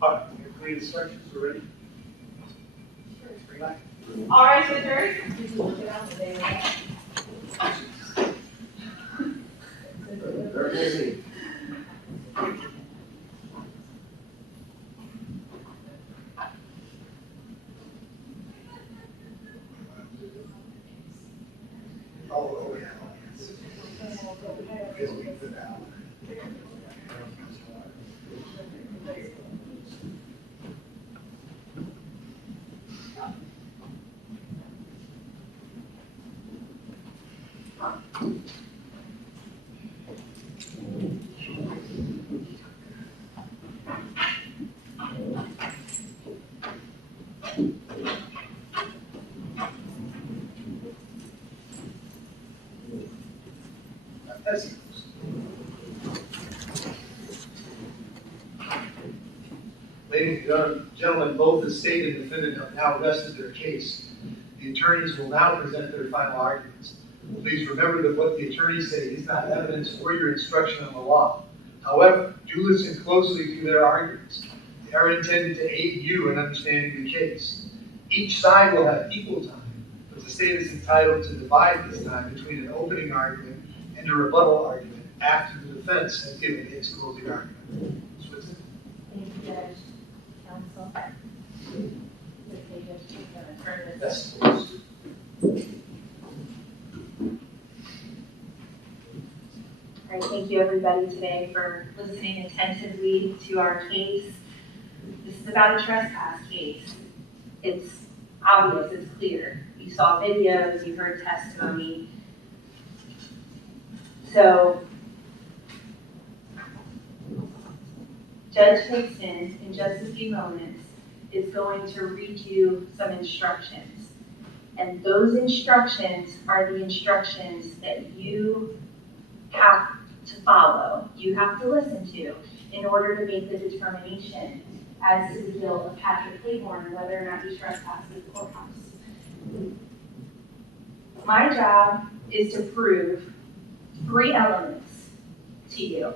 All right, your plea instructions are ready? All right, so jury. Did you look it up today? Very busy. Oh, yeah. Yes, we put that on. That's it. Ladies and gentlemen, both the state and defendant have now rested their case. The attorneys will now present their final arguments. Please remember that what the attorneys say is not evidence or your instruction on the law. However, do listen closely to their arguments. They are intended to aid you in understanding the case. Each side will have equal time, but the state is entitled to divide this time between an opening argument and a rebuttal argument after the defense has given its closing argument. Switzer? Thank you, Judge. Counsel. Okay, Judge, I'm gonna turn this. Yes, please. All right, thank you everybody today for listening attentively to our case. This is about a trespass case. It's obvious, it's clear. You saw videos, you heard testimony. So, Judge Hickson, in just a few moments, is going to read you some instructions. And those instructions are the instructions that you have to follow, you have to listen to, in order to make the determination as to the guilt of Patrick Claiborne and whether or not he trespassed the courthouse. My job is to prove 3 elements to you.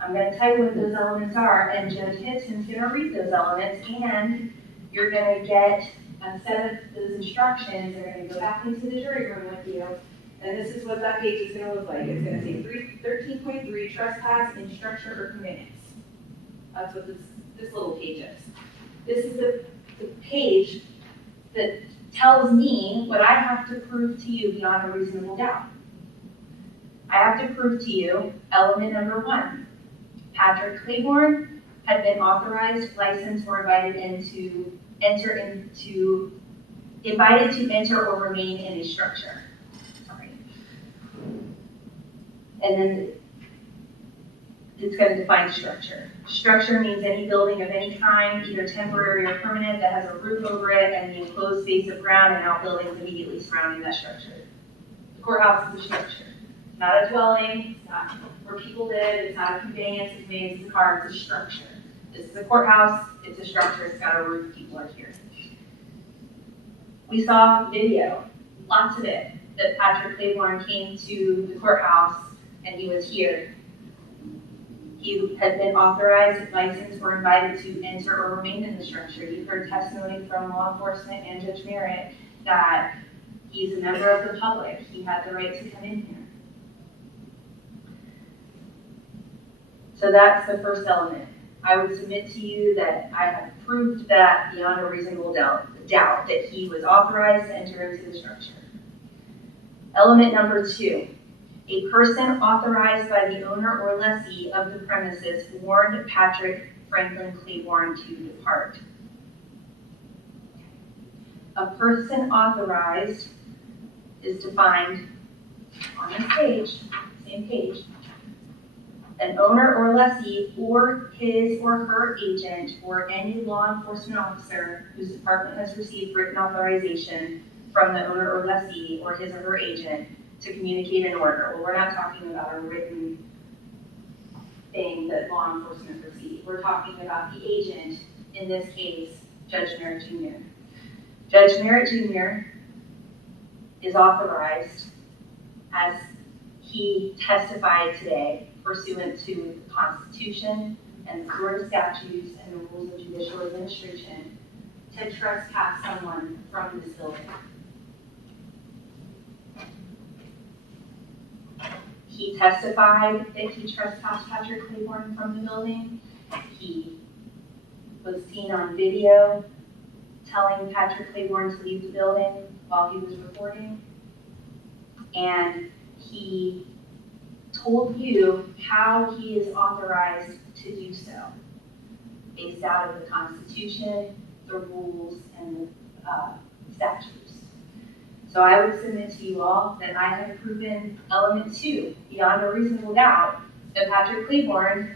I'm going to tell you what those elements are, and Judge Hickson's going to read those elements, and you're going to get a set of those instructions. They're going to go back into the jury room with you, and this is what that page is going to look like. It's going to say 13.3, trespass in structure or conveyance. That's what this little page is. This is the page that tells me what I have to prove to you beyond a reasonable doubt. I have to prove to you element number 1. Patrick Claiborne had been authorized, licensed, or invited to enter or remain in a structure. Sorry. And then it's going to define structure. Structure means any building of any kind, either temporary or permanent, that has a roof over it and the enclosed space of ground and outbuildings immediately surrounding that structure. The courthouse is a structure. It's not a dwelling, it's not where people live, it's not a conveyance, it's a car, it's a structure. This is a courthouse, it's a structure, it's got a roof, people are here. We saw video, lots of it, that Patrick Claiborne came to the courthouse and he was here. He had been authorized, licensed, or invited to enter or remain in the structure. You heard testimony from law enforcement and Judge Merritt that he's a member of the public. He had the right to come in here. So that's the first element. I would submit to you that I have proved that beyond a reasonable doubt that he was authorized to enter into the structure. Element number 2, a person authorized by the owner or lessee of the premises warned Patrick Franklin Claiborne to depart. A person authorized is defined on this page, same page. an owner or lessee or his or her agent or any law enforcement officer whose department has received written authorization from the owner or lessee or his or her agent to communicate an order. Well, we're not talking about a written thing that law enforcement receive. We're talking about the agent, in this case, Judge Merritt Jr. Judge Merritt Jr. is authorized, as he testified today, pursuant to the Constitution and the Florida statutes and the rules of judicial administration, to trespass someone from this building. He testified that he trespassed Patrick Claiborne from the building. He was seen on video telling Patrick Claiborne to leave the building while he was recording. And he told you how he is authorized to do so, based out of the Constitution, the rules, and the statutes. So I would submit to you all that I have proven element 2, beyond a reasonable doubt, that Patrick Claiborne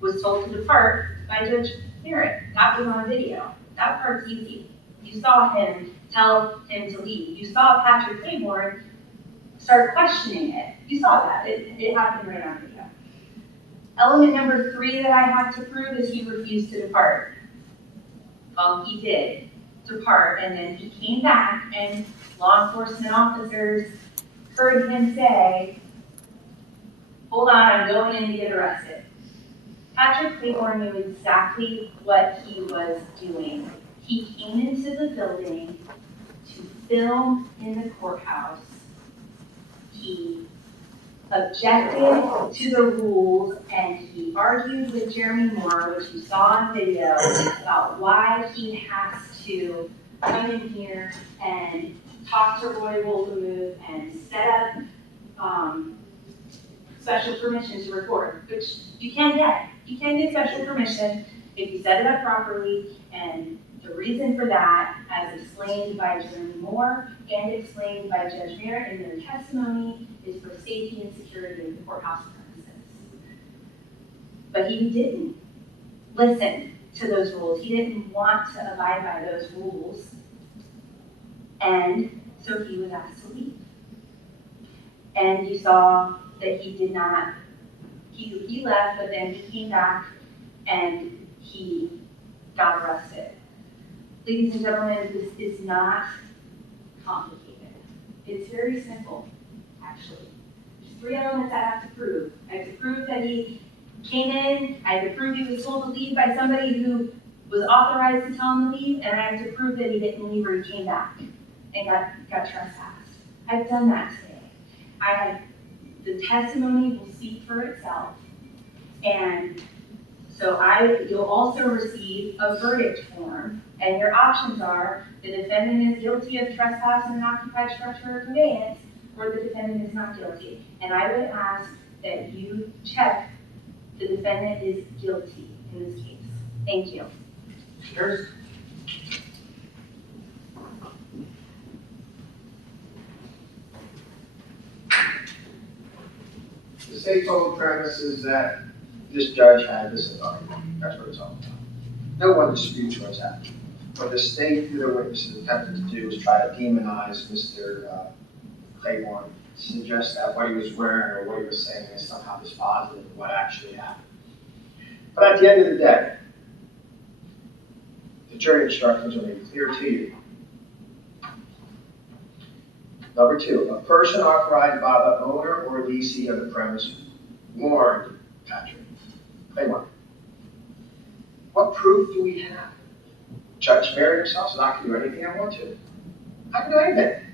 was told to depart by Judge Merritt. That was on video. That part's easy. You saw him tell him to leave. You saw Patrick Claiborne start questioning it. You saw that. It happened right on video. Element number 3 that I have to prove is he refused to depart. Well, he did depart, and then he came back, and law enforcement officers heard him say, "Hold on, I'm going in to get arrested." Patrick Claiborne knew exactly what he was doing. He came into the building to film in the courthouse. He objected to the rules, and he argued with Jeremy Moore, which you saw on video, about why he has to come in here and talk to Roy Woldemuth and set up special permission to record, which you can get. You can get special permission if you set it up properly, and the reason for that, as explained by Jeremy Moore and explained by Judge Merritt in their testimony, is for safety and security of the courthouse premises. But he didn't listen to those rules. He didn't want to abide by those rules. And so he was asked to leave. And you saw that he did not, he left, but then he came back and he got arrested. Ladies and gentlemen, this is not complicated. It's very simple, actually. There's 3 elements I have to prove. I have to prove that he came in, I have to prove he was told to leave by somebody who was authorized to tell him to leave, and I have to prove that he didn't leave or he came back and got trespassed. I've done that today. The testimony will speak for itself. And so you'll also receive a verdict form, and your options are the defendant is guilty of trespass in an occupied structure or conveyance, or the defendant is not guilty. And I would ask that you check the defendant is guilty in this case. Thank you. Cheers. The state told the premises that This judge had this authority. That's what it's all about. No one disputes what's happening. What the state, through their witnesses, attempted to do was try to demonize Mr. Claiborne, suggest that what he was wearing or what he was saying is somehow dispositive of what actually happened. But at the end of the day, the jury instructions are made clear to you. Number 2, a person authorized by the owner or lessee of the premise warned Patrick Claiborne. What proof do we have? Judge Merritt himself said, I can do anything I want to. I can do anything.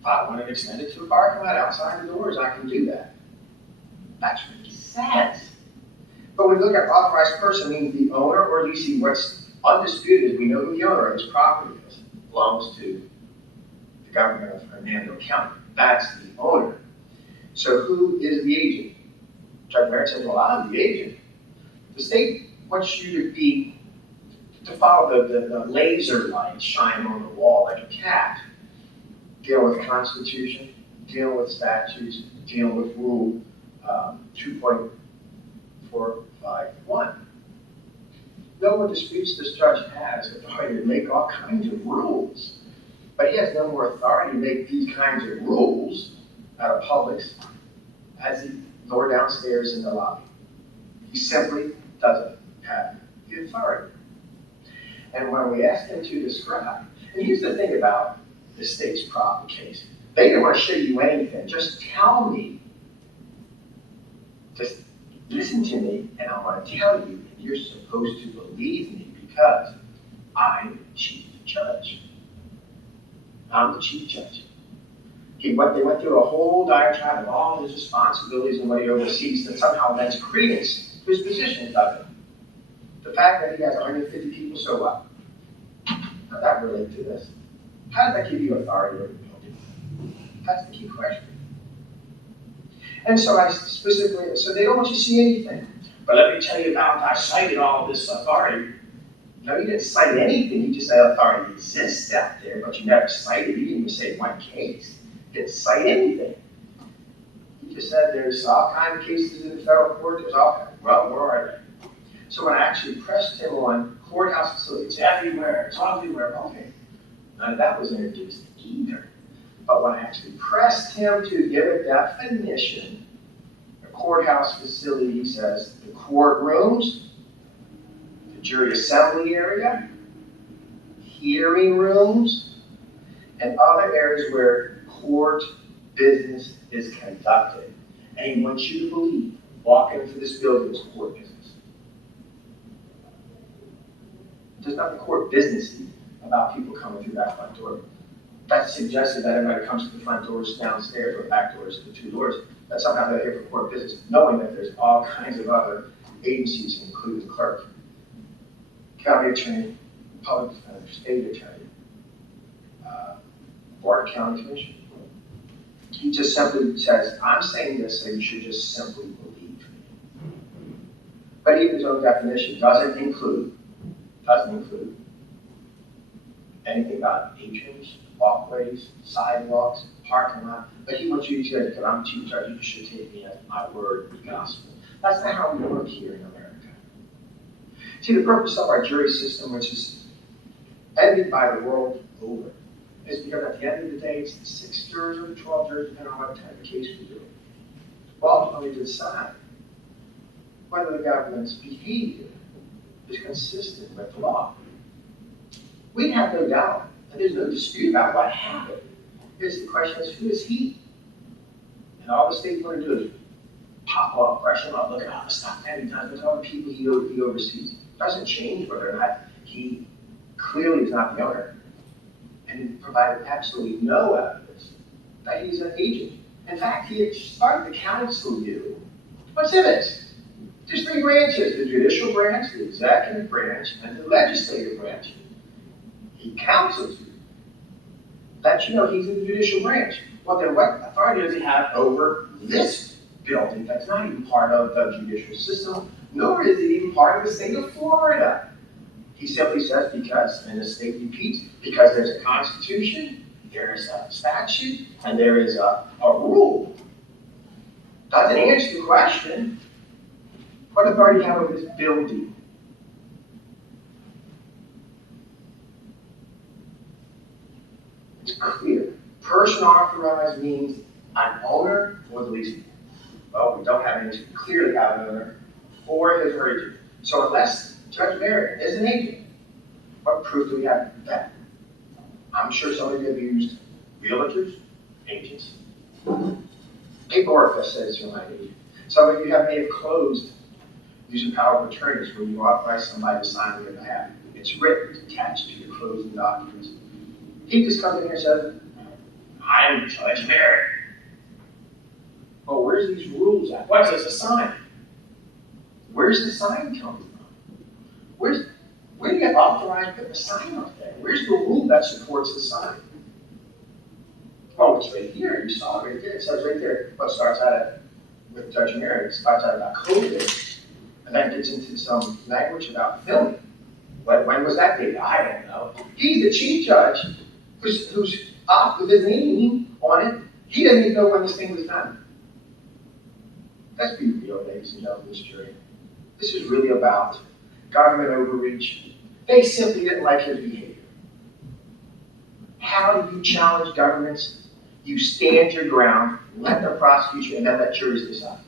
If I want to extend it to a parking lot outside the doors, I can do that. That's what he says. But when you look at authorized person, it means the owner or lessee. What's undisputed is we know who the owner of this property is. It belongs to the government of Hernando County. That's the owner. So who is the agent? Judge Merritt says, well, I'm the agent. The state wants you to follow the laser light shining on the wall like a cat. Deal with the Constitution, deal with statutes, deal with Rule 2.0 1451. No one disputes this judge has authority to make all kinds of rules, but he has no more authority to make these kinds of rules out of Publix as he lower downstairs in the lobby. He simply doesn't have the authority. And when we ask him to describe, and here's the thing about the state's proper case, they don't want to show you anything, just tell me. Just listen to me, and I want to tell you, and you're supposed to believe me because I'm the chief judge. I'm the chief judge. They went through a whole diatribe of all his responsibilities and what he oversees that somehow lends credence to his position, doesn't it? The fact that he has 150 people, so what? How does that relate to this? How does that give you authority over the building? That's the key question. And so so they don't want you to see anything. But let me tell you about, I cited all of this authority. No, you didn't cite anything. You just said authority exists out there, but you never cited. You didn't even say one case. You didn't cite anything. You just said there's all kinds of cases in the federal court. There's all kinds. Well, where are they? So when I actually pressed him on courthouse facilities, everywhere, it's everywhere. Okay. None of that was introduced either. But when I actually pressed him to give a definition, the courthouse facility says the courtrooms, the jury assembly area, hearing rooms, and other areas where court business is conducted. And he wants you to believe walking into this building is court business. There's nothing court businessy about people coming through that front door. That suggested that everybody comes to the front doors downstairs or back doors, the two doors, that somehow they're here for court business, knowing that there's all kinds of other agencies, including the clerk, county attorney, public defender, state attorney, board of county commission. He just simply says, I'm saying this so you should just simply believe me. But even his own definition doesn't include anything about atriums, walkways, sidewalks, parking lot. But he wants you to say, because I'm chief judge, you should take me as my word, the gospel. That's not how we work here in America. See, the purpose of our jury system, which is ended by the world over, is because at the end of the day, it's the 6 jurors or the 12 jurors, depending on what type of case we do. Ultimately to decide whether the government's behavior is consistent with the law. We have no doubt, and there's no dispute about what happened. Here's the question is, who is he? And all the state want to do is pop up, brush him up, look at all the stuff that he does, with all the people he oversees. It doesn't change whether or not he clearly is not the owner. And he provided absolutely no evidence that he's an agent. In fact, he had started to counsel you. What's in this? There's 3 branches, the judicial branch, the executive branch, and the legislative branch. He counsels you. That you know he's in the judicial branch. Well, then what authority does he have over this building that's not even part of the judicial system, nor is it even part of the state of Florida? He simply says because, and the state repeats, because there's a constitution, there is a statute, and there is a rule. Doesn't answer the question, what authority do you have over this building? It's clear. Person authorized means an owner or the leasing. Well, we don't have any clearly have an owner or his or agent. So unless Judge Merritt is an agent, what proof do we have of that? I'm sure some of you have used realtors, agents. Paperwork that says you're my agent. Some of you may have closed using power of attorneys when you authorize somebody to sign on your behalf. It's written, it's attached to your closing documents. He just comes in here and says, I'm Judge Merritt. Well, where's these rules at? What's this a sign? Where's the sign coming from? Where do you get authorized to put the sign up there? Where's the rule that supports the sign? Oh, it's right here. You saw it right there. It says right there. What starts out with Judge Merritt, it starts out about COVID, and then gets into some language about filming. When was that dated? I don't know. He's the chief judge who's off with his name on it. He doesn't even know when this thing was done. Let's be real, ladies and gentlemen, this jury. This is really about government overreach. They simply didn't like his behavior. How do you challenge governments? You stand your ground, let them prosecute you, and then let juries decide.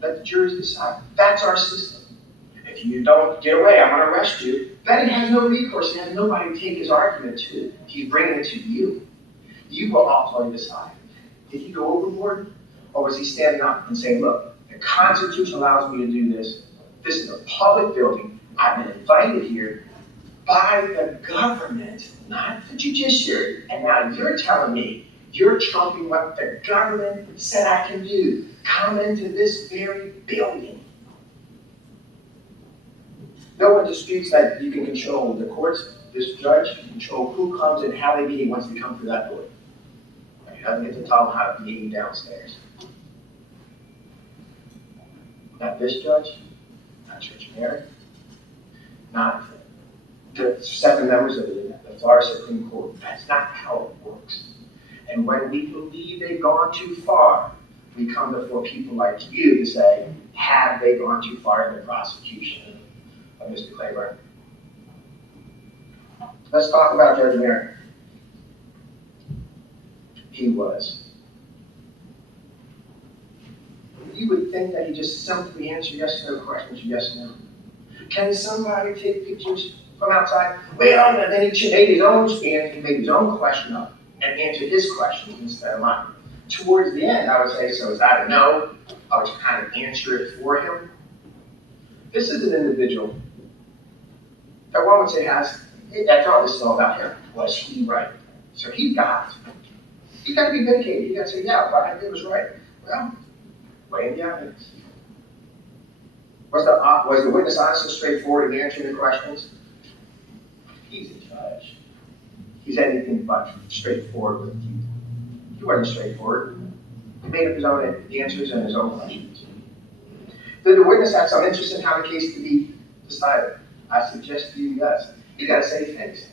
Let the juries decide. That's our system. If you don't get away, I'm going to arrest you. Then he has no recourse. He has nobody to take his argument to. He's bringing it to you. You will ultimately decide. Did he go overboard? Or was he standing up and saying, look, the Constitution allows me to do this. This is a public building. I've been invited here by the government, not the judiciary. And now you're telling me you're trumping what the government said I can do. Come into this very building. No one disputes that you can control the courts. This judge can control who comes and how they behave once they come through that door. He doesn't get to tell them how to behave downstairs. Not this judge, not Judge Merrick, not the 7 members of the Florida Supreme Court. That's not how it works. And when we believe they've gone too far, we come before people like you to say, have they gone too far in the prosecution of Mr. Claiborne? Let's talk about Judge Merrick. He was. You would think that he just simply answered yes or no questions, yes or no. Can somebody take pictures from outside? Well, and then he made his own stand, he made his own question up and answered his questions instead of mine. Towards the end, I would say, so is that a no? I would kind of answer it for him. This is an individual that one would say has, that's all this is all about him. Was he right? So he got it. You got to be vindicated. You got to say, yeah, what I did was right. Well, weigh the evidence. Was the witness honest and straightforward in answering the questions? He's a judge. He's anything but straightforward with you. He wasn't straightforward. He made up his own answers and his own questions. Did the witness have some interest in how the case could be decided? I suggest to you, yes. You got to say things.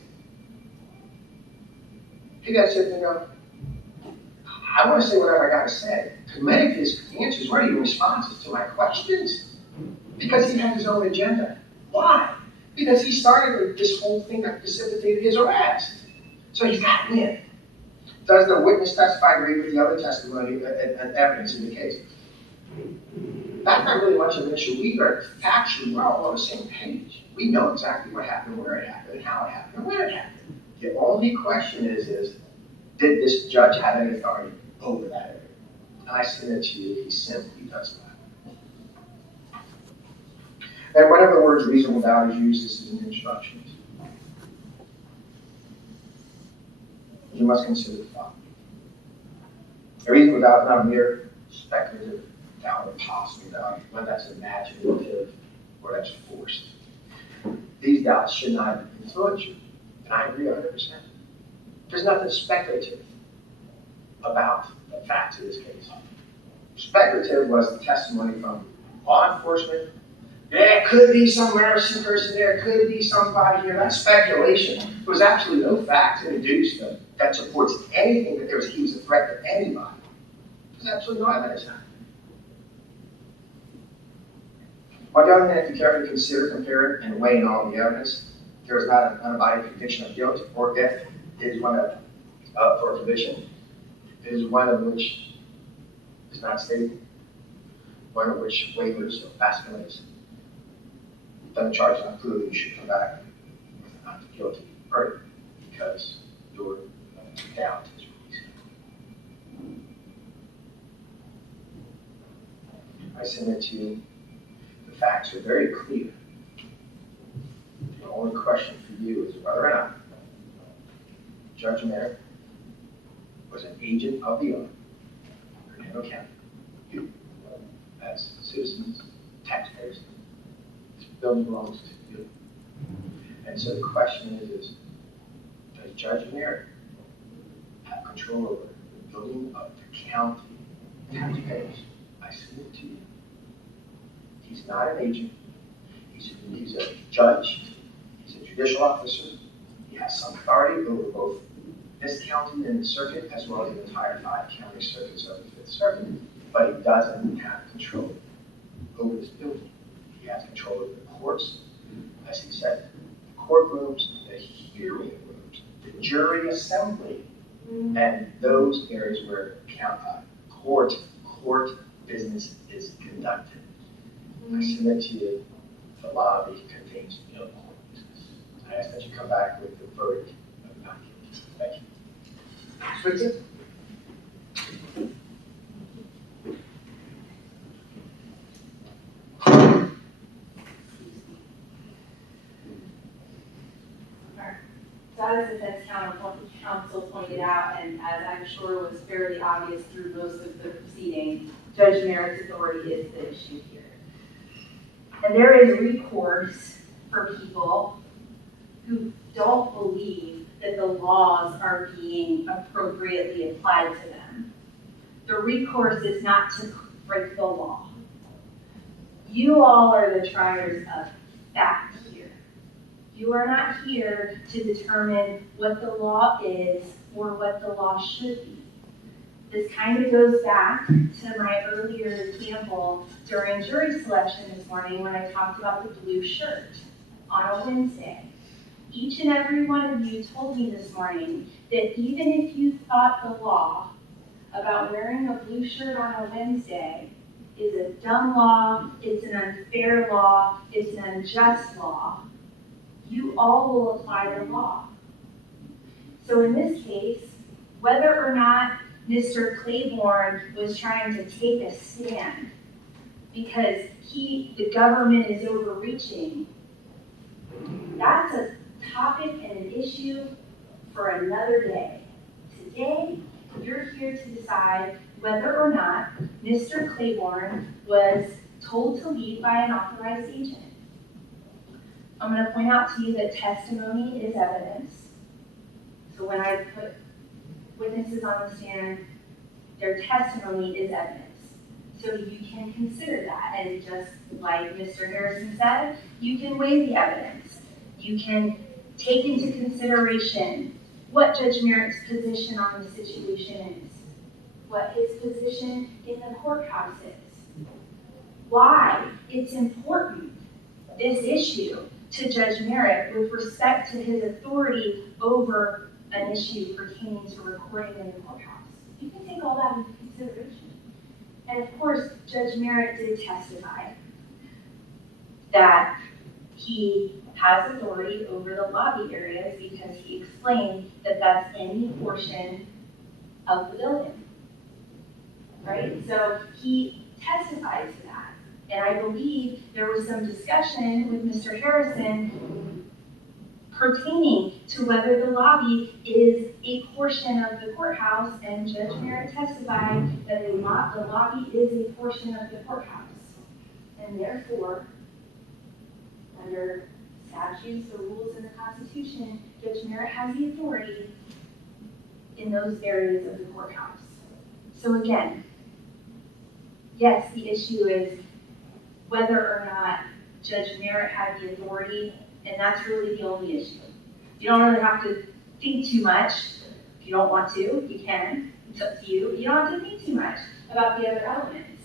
You got to sit there and go, I want to say whatever I got to say. Because many of his answers weren't even responses to my questions. Because he had his own agenda. Why? Because he started this whole thing that precipitated his arrest. So he's gotten in. Does the witness testify agree with the other testimony and evidence in the case? That's not really much of an issue. We are factually, we're all on the same page. We know exactly what happened, where it happened, and how it happened, and when it happened. The only question is did this judge have any authority over that area? And I submit to you, he simply does not. And whenever the words reasonable doubt is used, this is an instruction. You must consider the following. A reasonable doubt is not mere speculative doubt or possible doubt, whether that's imaginative or that's forced. These doubts should not influence you. And I agree 100%. There's nothing speculative about the facts of this case. Speculative was the testimony from law enforcement. There could be some American person there, could be somebody here. That's speculation. There was absolutely no facts introduced that supports anything that he was a threat to anybody. There's absolutely no evidence now. On the other hand, if you carefully consider, compare it, and weigh in all the evidence, there is not an unabiding conviction of guilt or death. It is one of for conviction. It is one of which is not stable, one of which wavers or vacillates. Then the charge is not proven, you should come back with a not guilty verdict because your doubt is reasonable. I submit to you, the facts are very clear. The only question for you is whether or not Judge Merrick was an agent of the owner, Hernando County. You, as citizens, taxpayers, this building belongs to you. And so the question is does Judge Merrick have control over the building of the county taxpayers? I submit to you. He's not an agent. He's a judge. He's a judicial officer. He has some authority over both this county and the circuit, as well as the entire 5 county circuits of the 5th Circuit. But he doesn't have control over this building. He has control over the courts, as he said, the courtrooms, the hearing rooms, the jury assembly, and those areas where court business is conducted. I submit to you, the lobby contains no court business. I ask that you come back with the verdict of not guilty. Thank you. Switzer? So as defense counsel pointed out, and as I'm sure was fairly obvious through most of the proceedings, Judge Merritt's authority is the issue here. And there is recourse for people who don't believe that the laws are being appropriately applied to them. The recourse is not to break the law. You all are the triers of fact here. You are not here to determine what the law is or what the law should be. This kind of goes back to my earlier example during jury selection this morning when I talked about the blue shirt on a Wednesday. Each and every one of you told me this morning that even if you thought the law about wearing a blue shirt on a Wednesday is a dumb law, it's an unfair law, it's an unjust law, you all will apply the law. So in this case, whether or not Mr. Claiborne was trying to take a stand because the government is overreaching, that's a topic and an issue for another day. Today, you're here to decide whether or not Mr. Claiborne was told to leave by an authorized agent. I'm going to point out to you that testimony is evidence. So when I put witnesses on the stand, their testimony is evidence. So you can consider that. And just like Mr. Harrison said, you can weigh the evidence. You can take into consideration what Judge Merritt's position on the situation is, what his position in the courthouse is, why it's important, this issue, to Judge Merritt with respect to his authority over an issue pertaining to recording in the courthouse. You can take all that into consideration. And of course, Judge Merritt did testify that he has authority over the lobby areas because he explained that that's any portion of the building, right? So he testified to that. And I believe there was some discussion with Mr. Harrison pertaining to whether the lobby is a portion of the courthouse, and Judge Merritt testified that the lobby is a portion of the courthouse. And therefore, under statutes, the rules, and the Constitution, Judge Merritt has the authority in those areas of the courthouse. So again, yes, the issue is whether or not Judge Merritt had the authority, and that's really the only issue. You don't really have to think too much. If you don't want to, you can. It's up to you. You don't have to think too much about the other elements.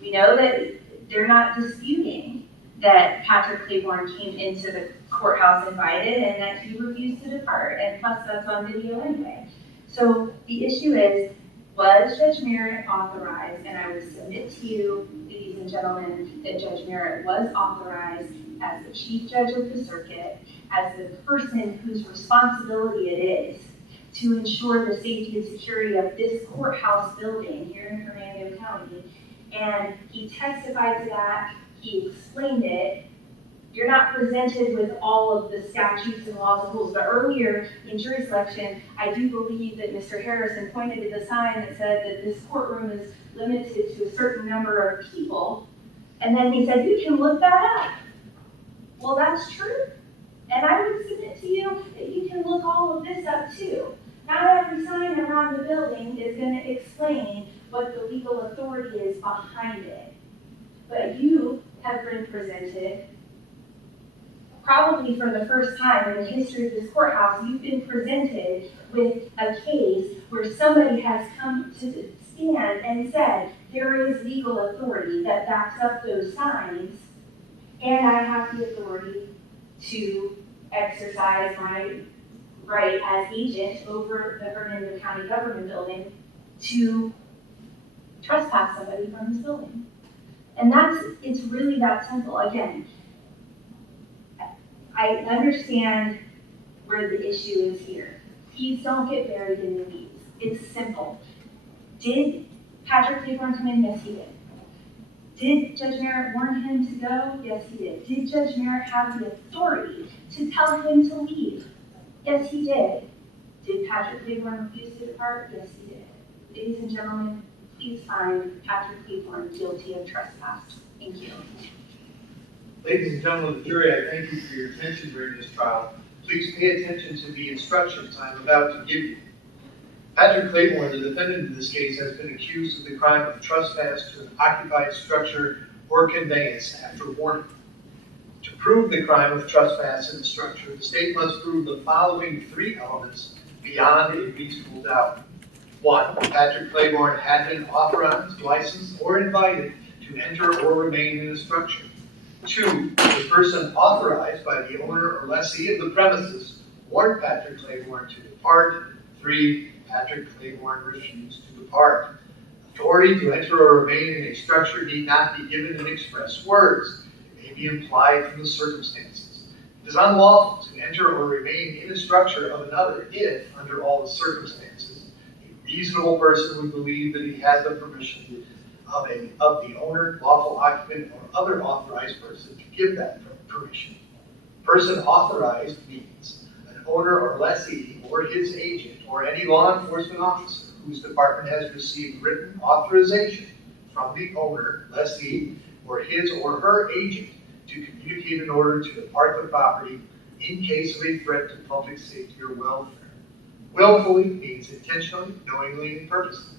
We know that they're not disputing that Patrick Claiborne came into the courthouse invited and that he refused to depart, and plus that's on video anyway. So the issue is, was Judge Merritt authorized? And I would submit to you, ladies and gentlemen, that Judge Merritt was authorized as the chief judge of the circuit, as the person whose responsibility it is to ensure the safety and security of this courthouse building here in Hernando County. And he testified to that, he explained it. You're not presented with all of the statutes and laws and rules, but earlier in jury selection, I do believe that Mr. Harrison pointed to the sign that said that this courtroom is limited to a certain number of people, and then he said, you can look that up. Well, that's true, and I would submit to you that you can look all of this up too. Not every sign around the building is going to explain what the legal authority is behind it, but you have been presented, probably for the first time in the history of this courthouse, you've been presented with a case where somebody has come to stand and said, there is legal authority that backs up those signs, and I have the authority to exercise my right as agent over the Hernando County Government Building to trespass somebody from this building. And it's really that simple. Again, I understand where the issue is here. Please don't get buried in the weeds. It's simple. Did Patrick Claiborne come in? Yes, he did. Did Judge Merritt warn him to go? Yes, he did. Did Judge Merritt have the authority to tell him to leave? Yes, he did. Did Patrick Claiborne refuse to depart? Yes, he did. Ladies and gentlemen, please find Patrick Claiborne guilty of trespass. Thank you. Ladies and gentlemen of the jury, I thank you for your attention during this trial. Please pay attention to the instructions I'm about to give you. Patrick Claiborne, the defendant in this case, has been accused of the crime of trespass to an occupied structure or conveyance after warning. To prove the crime of trespass in the structure, the state must prove the following three elements beyond a reasonable doubt. 1, Patrick Claiborne had been authorized, licensed, or invited to enter or remain in a structure. 2, the person authorized by the owner or lessee of the premises warned Patrick Claiborne to depart. 3, Patrick Claiborne refused to depart. Authority to enter or remain in a structure need not be given in express words. It may be implied from the circumstances. It is unlawful to enter or remain in a structure of another if, under all the circumstances, a reasonable person would believe that he has the permission of the owner, lawful occupant, or other authorized person to give that permission. Person authorized means an owner or lessee or his agent or any law enforcement officer whose department has received written authorization from the owner, lessee, or his or her agent to communicate an order to depart the property in case of a threat to public safety or welfare. Willfully means intentionally, knowingly, and purposely.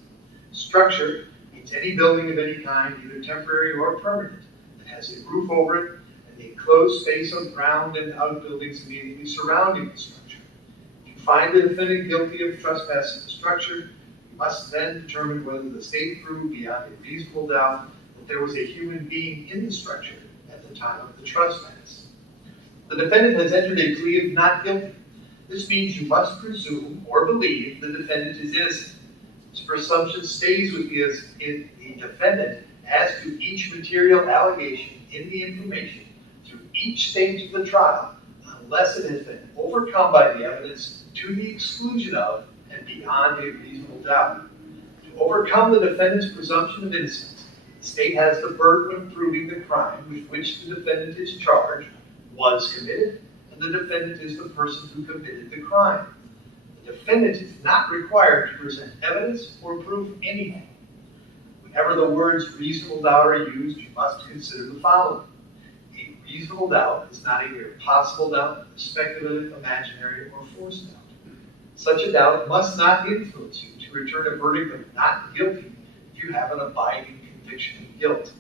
Structure means any building of any kind, either temporary or permanent, that has a roof over it and the enclosed space of ground and outbuildings immediately surrounding the structure. If you find the defendant guilty of trespass in the structure, you must then determine whether the state proved beyond a reasonable doubt that there was a human being in the structure at the time of the trespass. The defendant has entered a plea of not guilty. This means you must presume or believe the defendant is innocent. This presumption stays with the defendant as to each material allegation in the information through each stage of the trial, unless it has been overcome by the evidence to the exclusion of and beyond a reasonable doubt. To overcome the defendant's presumption of innocence, the state has the burden of proving the crime with which the defendant is charged was committed, and the defendant is the person who committed the crime. The defendant is not required to present evidence or prove anything. Whenever the words reasonable doubt are used, you must consider the following. A reasonable doubt is not a mere possible doubt, a speculative, imaginary, or forced doubt. Such a doubt must not influence you to return a verdict of not guilty if you have an abiding conviction of guilt.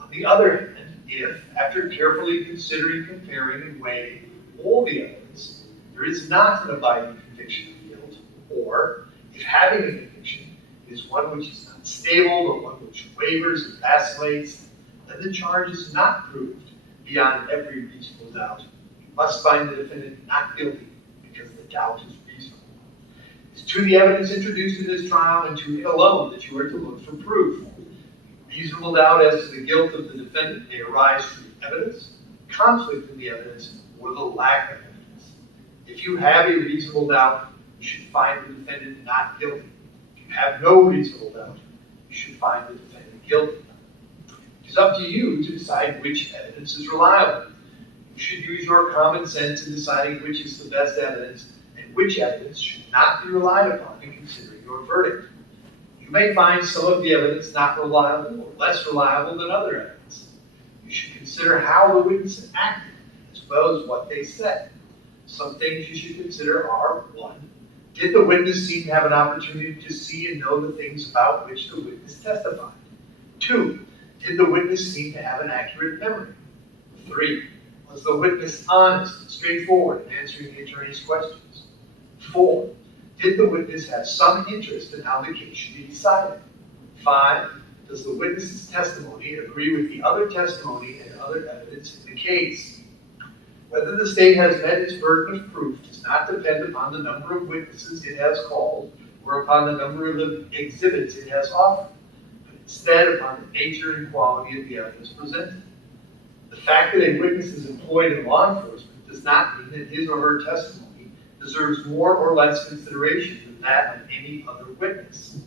On the other hand, if, after carefully considering, comparing, and weighing all the evidence, there is not an abiding conviction of guilt, or if having a conviction is one which is not stable or one which wavers and vacillates, then the charge is not proved beyond every reasonable doubt. You must find the defendant not guilty because the doubt is reasonable. It's to the evidence introduced in this trial and to it alone that you are to look for proof. Reasonable doubt as to the guilt of the defendant may arise from evidence, conflict in the evidence, or the lack of evidence. If you have a reasonable doubt, you should find the defendant not guilty. If you have no reasonable doubt, you should find the defendant guilty. It is up to you to decide which evidence is reliable. You should use your common sense in deciding which is the best evidence and which evidence should not be relied upon in considering your verdict. You may find some of the evidence not reliable or less reliable than other evidence. You should consider how the witness acted, as well as what they said. Some things you should consider are: 1, did the witness seem to have an opportunity to see and know the things about which the witness testified? 2, did the witness seem to have an accurate memory? 3, was the witness honest and straightforward in answering the attorney's questions? 4, did the witness have some interest in how the case should be decided? 5, does the witness's testimony agree with the other testimony and other evidence in the case? Whether the state has met its burden of proof does not depend upon the number of witnesses it has called or upon the number of exhibits it has offered, but instead upon the nature and quality of the evidence presented. The fact that a witness is employed in law enforcement does not mean that his or her testimony deserves more or less consideration than that of any other witness.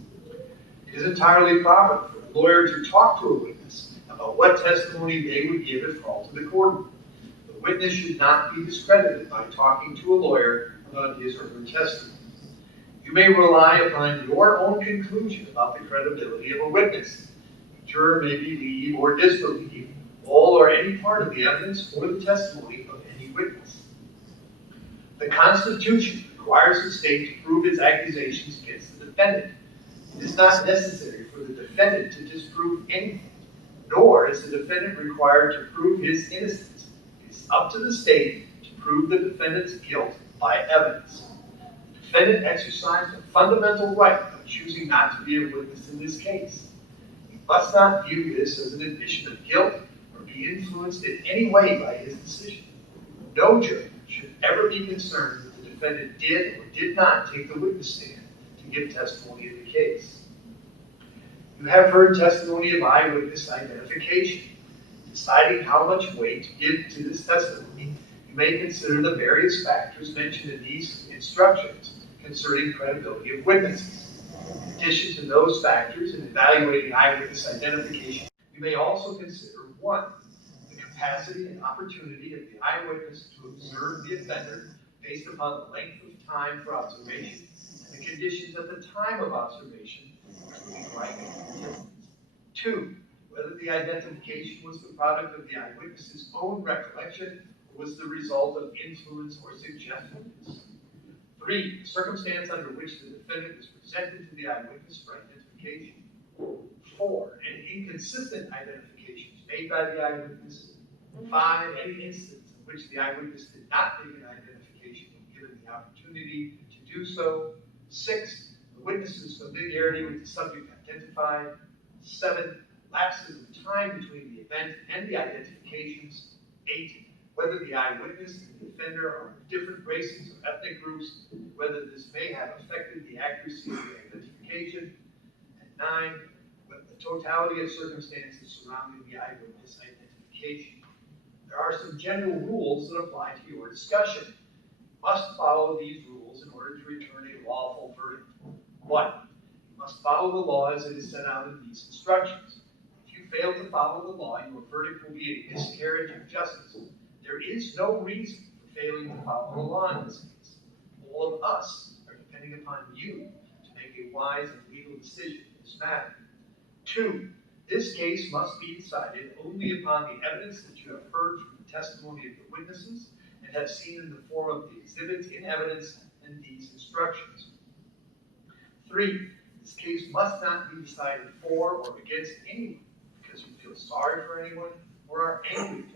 It is entirely proper for a lawyer to talk to a witness about what testimony they would give if called to the courtroom. The witness should not be discredited by talking to a lawyer about his or her testimony. You may rely upon your own conclusion about the credibility of a witness. A juror may believe or disbelieve all or any part of the evidence or the testimony of any witness. The Constitution requires the state to prove its accusations against the defendant. It is not necessary for the defendant to disprove anything, nor is the defendant required to prove his innocence. It is up to the state to prove the defendant's guilt by evidence. The defendant exercised a fundamental right of choosing not to be a witness in this case. You must not view this as an admission of guilt or be influenced in any way by his decision. No juror should ever be concerned that the defendant did or did not take the witness stand to give testimony in the case. You have heard testimony of eyewitness identification. Deciding how much weight to give to this testimony, you may consider the various factors mentioned in these instructions concerning credibility of witnesses. In addition to those factors in evaluating eyewitness identification, you may also consider 1. The capacity and opportunity of the eyewitness to observe the offender based upon the length of time for observation and the conditions at the time of observation, including light and distance. 2. Whether the identification was the product of the eyewitness's own recollection or was the result of influence or suggestiveness. 3. The circumstance under which the defendant was presented to the eyewitness for identification. 4. Any inconsistent identifications made by the eyewitness. 5. Any instance in which the eyewitness did not make an identification when given the opportunity to do so. 6. The witness's familiarity with the subject identified. 7. Lapses of time between the event and the identifications. 8. Whether the eyewitness and the offender are of different races or ethnic groups, whether this may have affected the accuracy of the identification. And 9. Whether the totality of circumstances surrounding the eyewitness identification. There are some general rules that apply to your discussion. You must follow these rules in order to return a lawful verdict. 1. You must follow the law as it is set out in these instructions. If you fail to follow the law, your verdict will be a miscarriage of justice. There is no reason for failing to follow the law in this case. All of us are depending upon you to make a wise and legal decision in this matter. 2. This case must be decided only upon the evidence that you have heard from the testimony of the witnesses and have seen in the form of the exhibits in evidence and these instructions. 3. This case must not be decided for or against anyone because you feel sorry for anyone or are angry with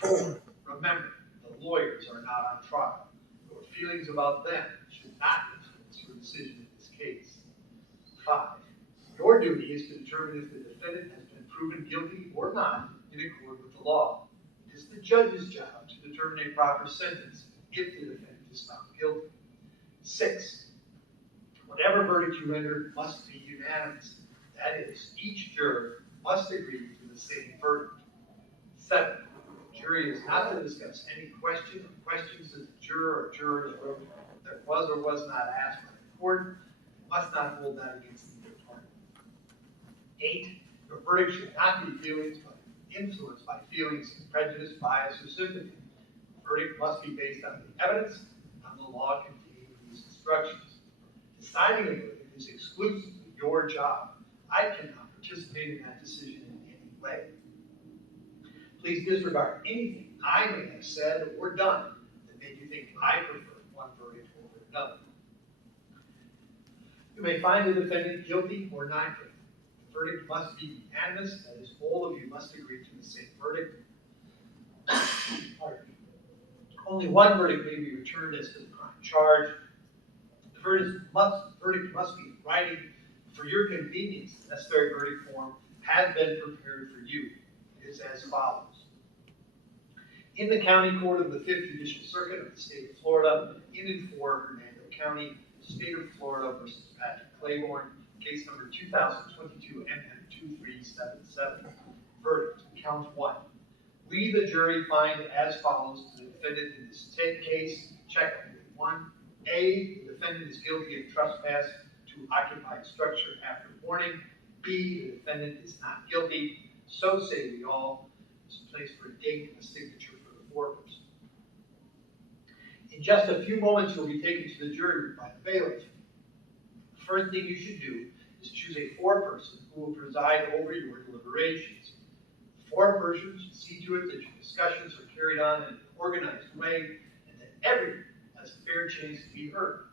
anyone. 4. Remember, the lawyers are not on trial. Your feelings about them should not influence your decision in this case. 5. Your duty is to determine if the defendant has been proven guilty or not in accord with the law. It is the judge's job to determine a proper sentence if the defendant is found guilty. 6. Whatever verdict you render must be unanimous. That is, each juror must agree to the same verdict. 7. The jury is not to discuss any question or questions that the juror or jurors wrote that was or was not asked by the court. It must not hold that against either party. 8. Your verdict should not be influenced by feelings of prejudice, bias, or sympathy. The verdict must be based on the evidence and on the law contained in these instructions. Deciding a verdict is exclusively your job. I cannot participate in that decision in any way. Please disregard anything I may have said or done that made you think I prefer one verdict over another. You may find the defendant guilty or not guilty. The verdict must be unanimous, that is, all of you must agree to the same verdict. Only one verdict may be returned as to the crime charged. The verdict must be in writing For your convenience, the necessary verdict form has been prepared for you. It is as follows. In the County Court of the 5th Judicial Circuit of the State of Florida, in and for Hernando County, State of Florida versus Patrick Claiborne, case number 2022 MM2377. Verdict, count 1. We, the jury, find as follows to the defendant in this case, check 1. A, the defendant is guilty of trespass to occupied structure after warning. B, the defendant is not guilty. So say we all. There's a place for a date and a signature for the foreperson. In just a few moments, you'll be taken to the jury room by the bailiff. The first thing you should do is choose a foreperson who will preside over your deliberations. The foreperson should see to it that your discussions are carried on in an organized way and that everyone has a fair chance to be heard.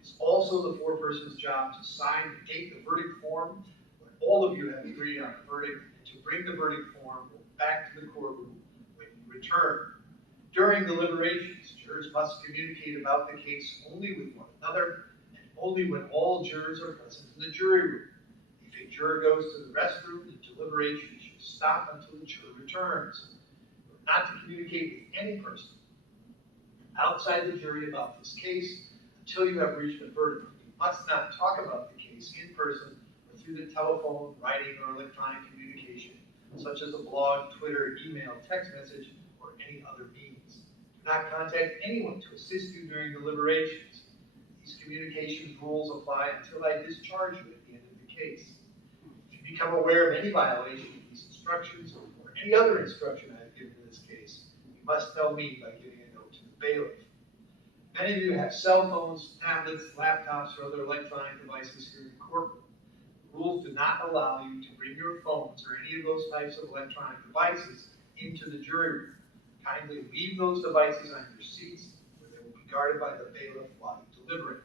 It is also the foreperson's job to sign and date the verdict form when all of you have agreed on the verdict and to bring the verdict form back to the courtroom when you return. During deliberations, jurors must communicate about the case only with one another and only when all jurors are present in the jury room. If a juror goes to the restroom, the deliberations should stop until the juror returns. You are not to communicate with any person outside the jury about this case until you have reached a verdict. You must not talk about the case in person or through the telephone, writing, or electronic communication, such as a blog, Twitter, email, text message, or any other means. Do not contact anyone to assist you during deliberations. These communications rules apply until I discharge you at the end of the case. If you become aware of any violation of these instructions or any other instruction I have given in this case, you must tell me by giving a note to the bailiff. Many of you have cell phones, tablets, laptops, or other electronic devices here in the courtroom. The rules do not allow you to bring your phones or any of those types of electronic devices into the jury room. Kindly leave those devices on your seats where they will be guarded by the bailiff while you deliberate.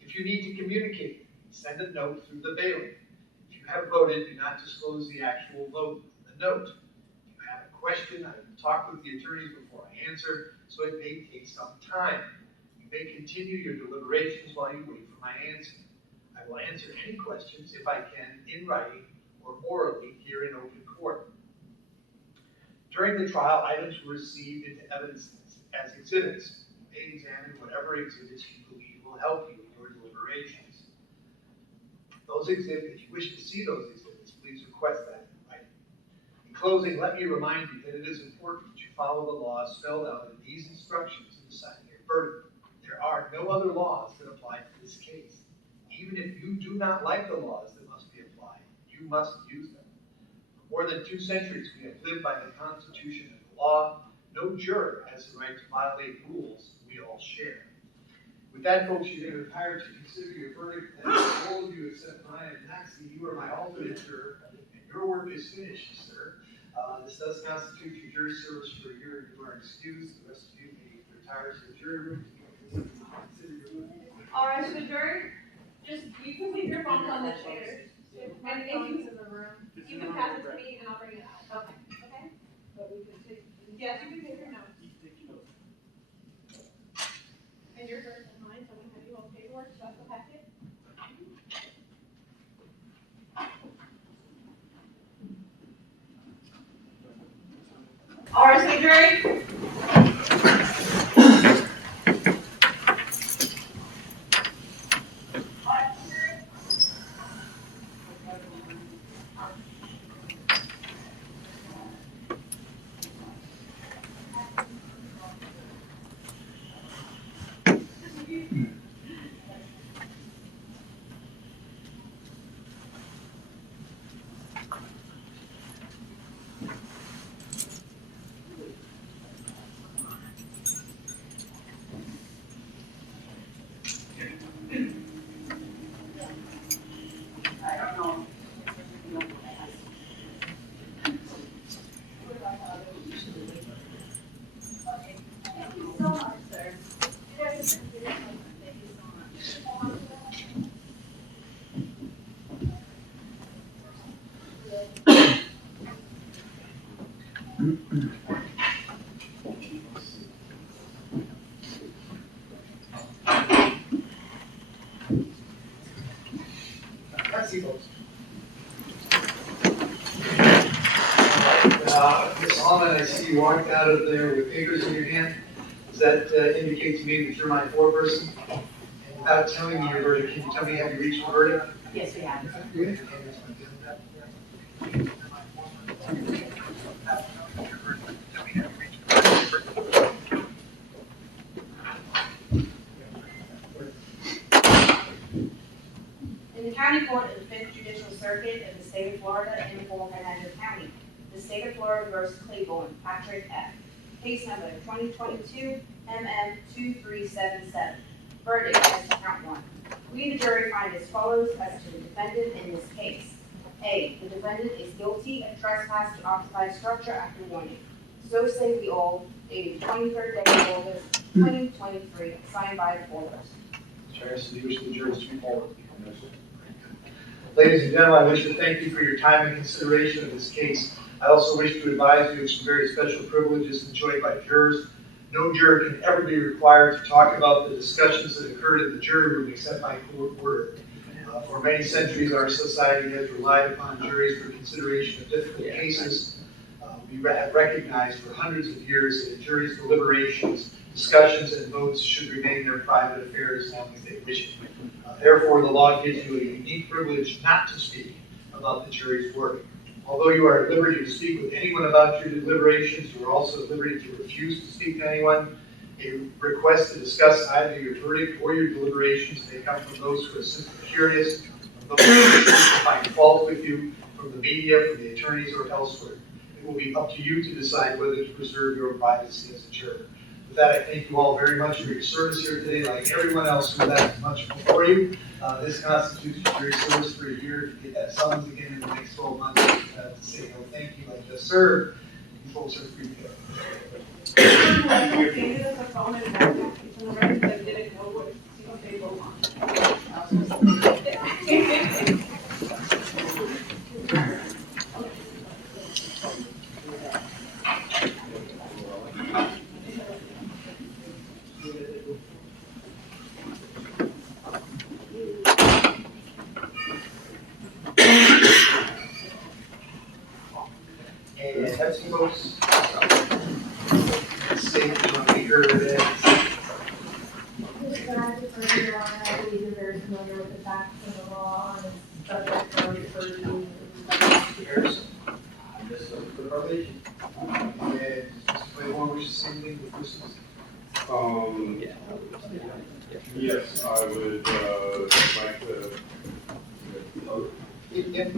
If you need to communicate, send a note through the bailiff. If you have voted, do not disclose the actual vote in the note. If you have a question, I will talk with the attorneys before I answer, so it may take some time. You may continue your deliberations while you wait for my answer. I will answer any questions, if I can, in writing or orally here in open court. During the trial, items were received into evidence as exhibits. You may examine whatever exhibits you believe will help you in your deliberations. Those exhibits, if you wish to see those exhibits, please request that in writing. In closing, let me remind you that it is important that you follow the laws spelled out in these instructions in deciding your verdict. There are no other laws that apply to this case. Even if you do not like the laws that must be applied, you must use them. For more than 2 centuries, we have lived by the Constitution and the law. No juror has the right to violate rules we all share. With that, folks, you're going to retire to consider your verdict. And all of you except Brian and Maxie, you are my alternate juror, and your work is finished, sir. This does constitute your jury service for a year. You are excused. The rest of you may retire to the jury room. Consider your verdict. All right, so jury, just you can leave your phone on the chair. And if you in the room, you can pass it to me and I'll bring it out. Okay. Okay? But we can take. Yes, you can take your notes. And your first and mine, so we have you all paperwork, so that's the packet. All right, so jury. as you walked out of there with papers in your hand, does that indicate to me that you're my foreperson? And without telling me your verdict, can you tell me, have you reached the verdict? Yes, we have. In the County Court of the Fifth Judicial Circuit of the State of Florida in Fort Lauderdale County, the State of Florida versus Claiborne, Patrick F. Case number 2022 MM 2377. Verdict as to count one. We, the jury, find as follows as to the defendant in this case. A, the defendant is guilty of trespass to occupied structure after warning. So say we all, dated 23rd day of August, 2023, signed by the foreperson. Chair, so you wish the jury to move forward. Ladies and gentlemen, I wish to thank you for your time and consideration of this case. I also wish to advise you of some very special privileges enjoyed by jurors. No juror can ever be required to talk about the discussions that occurred in the jury room except by court order. For many centuries, our society has relied upon juries for consideration of difficult cases. We have recognized for hundreds of years that a jury's deliberations, discussions, and votes should remain their private affairs as long as they wish it. Therefore, the law gives you a unique privilege not to speak about the jury's verdict. Although you are at liberty to speak with anyone about your deliberations, you are also at liberty to refuse to speak to anyone. A request to discuss either your verdict or your deliberations may come from those who are simply curious, from those who find fault with you, from the media, from the attorneys, or elsewhere. It will be up to you to decide whether to preserve your privacy as a juror. With that, I thank you all very much for your service here today. Like everyone else who has much before you, this constitutes jury service for a year. If you get that summons again in the next 12 months, you have to say no thank you, like just served. You folks are free to go. And have some folks state what we heard as. I believe you're very familiar with the facts of the law and subject for review. I'm just looking for the probation. And Mr. Claiborne wishes to say anything with Christmas? Yes, I would, like to. Yeah.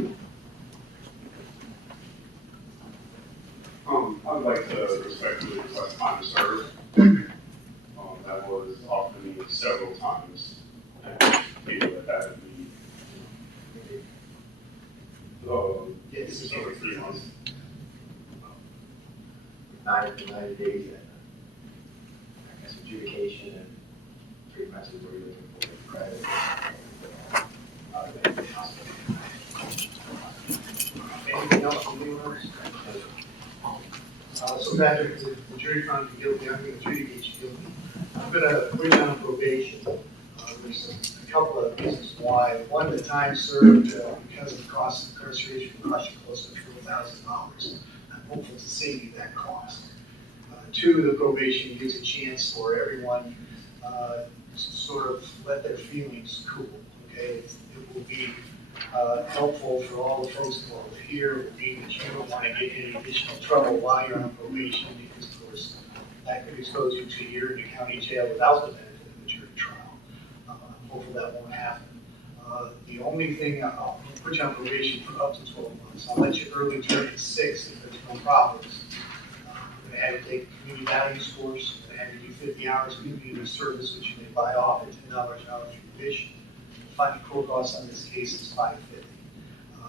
I would like to respectfully request time to serve. That was offered to me several times. And people that had me. This is over 3 months. 90 days, and I guess adjudication, and pretty much is what we're looking for, credit. Anything else from anyone else? So Patrick, the jury found you guilty, I'm going to adjudicate you guilty. I'm going to put you on probation. There's a couple of reasons why. One, the time served because of the cost of incarceration will cost you close to $4,000. I'm hopeful to save you that cost. Two, the probation gives a chance for everyone to sort of let their feelings cool. Okay, it will be helpful for all the folks involved here. It will mean that you don't want to get any additional trouble while you're on probation, because of course that could expose you to a year in the county jail without the benefit of a jury trial. I'm hopeful that won't happen. The only thing, I'll put you on probation for up to 12 months. I'll let you early turn at 6 if there's no problems. I'm going to have you take a community values course. I'm going to have you do 50 hours of community service, which you may buy off at $10 an hour for probation. The final court cost on this case is $550.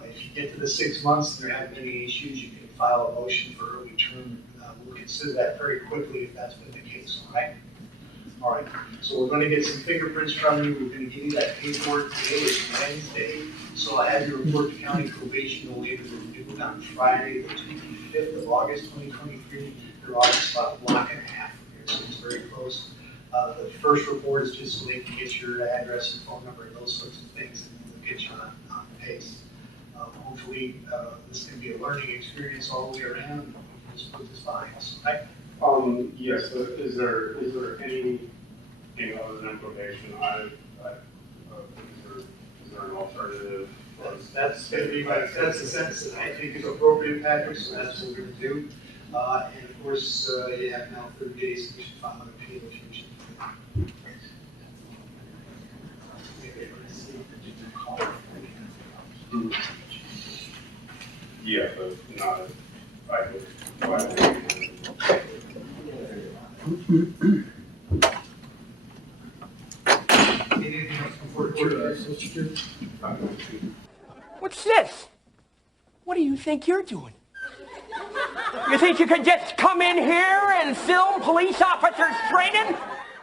If you get to the 6 months and there haven't been any issues, you can file a motion for early term. We'll consider that very quickly if that's been the case, all right? All right, so we're going to get some fingerprints from you. We're going to give you that paperwork today. It's Wednesday, so I have your report to county probation no later than due on Friday, the 25th of August, 2023. Your August about a block and a half from here, so it's very close. The first report is just so they can get your address and phone number and those sorts of things, and we'll get you on pace. Hopefully, this can be a learning experience all the way around. put this behind us, right? Yes, so is there anything other than probation? Is there an alternative? That's gonna be that's the sentence that I think is appropriate, Patrick, so that's what we're gonna do. And of course, you have now 30 days to file an appeal if you wish. Yeah, but not if I would. Anything else before the What's this? What do you think you're doing? You think you can just come in here and film police officers training?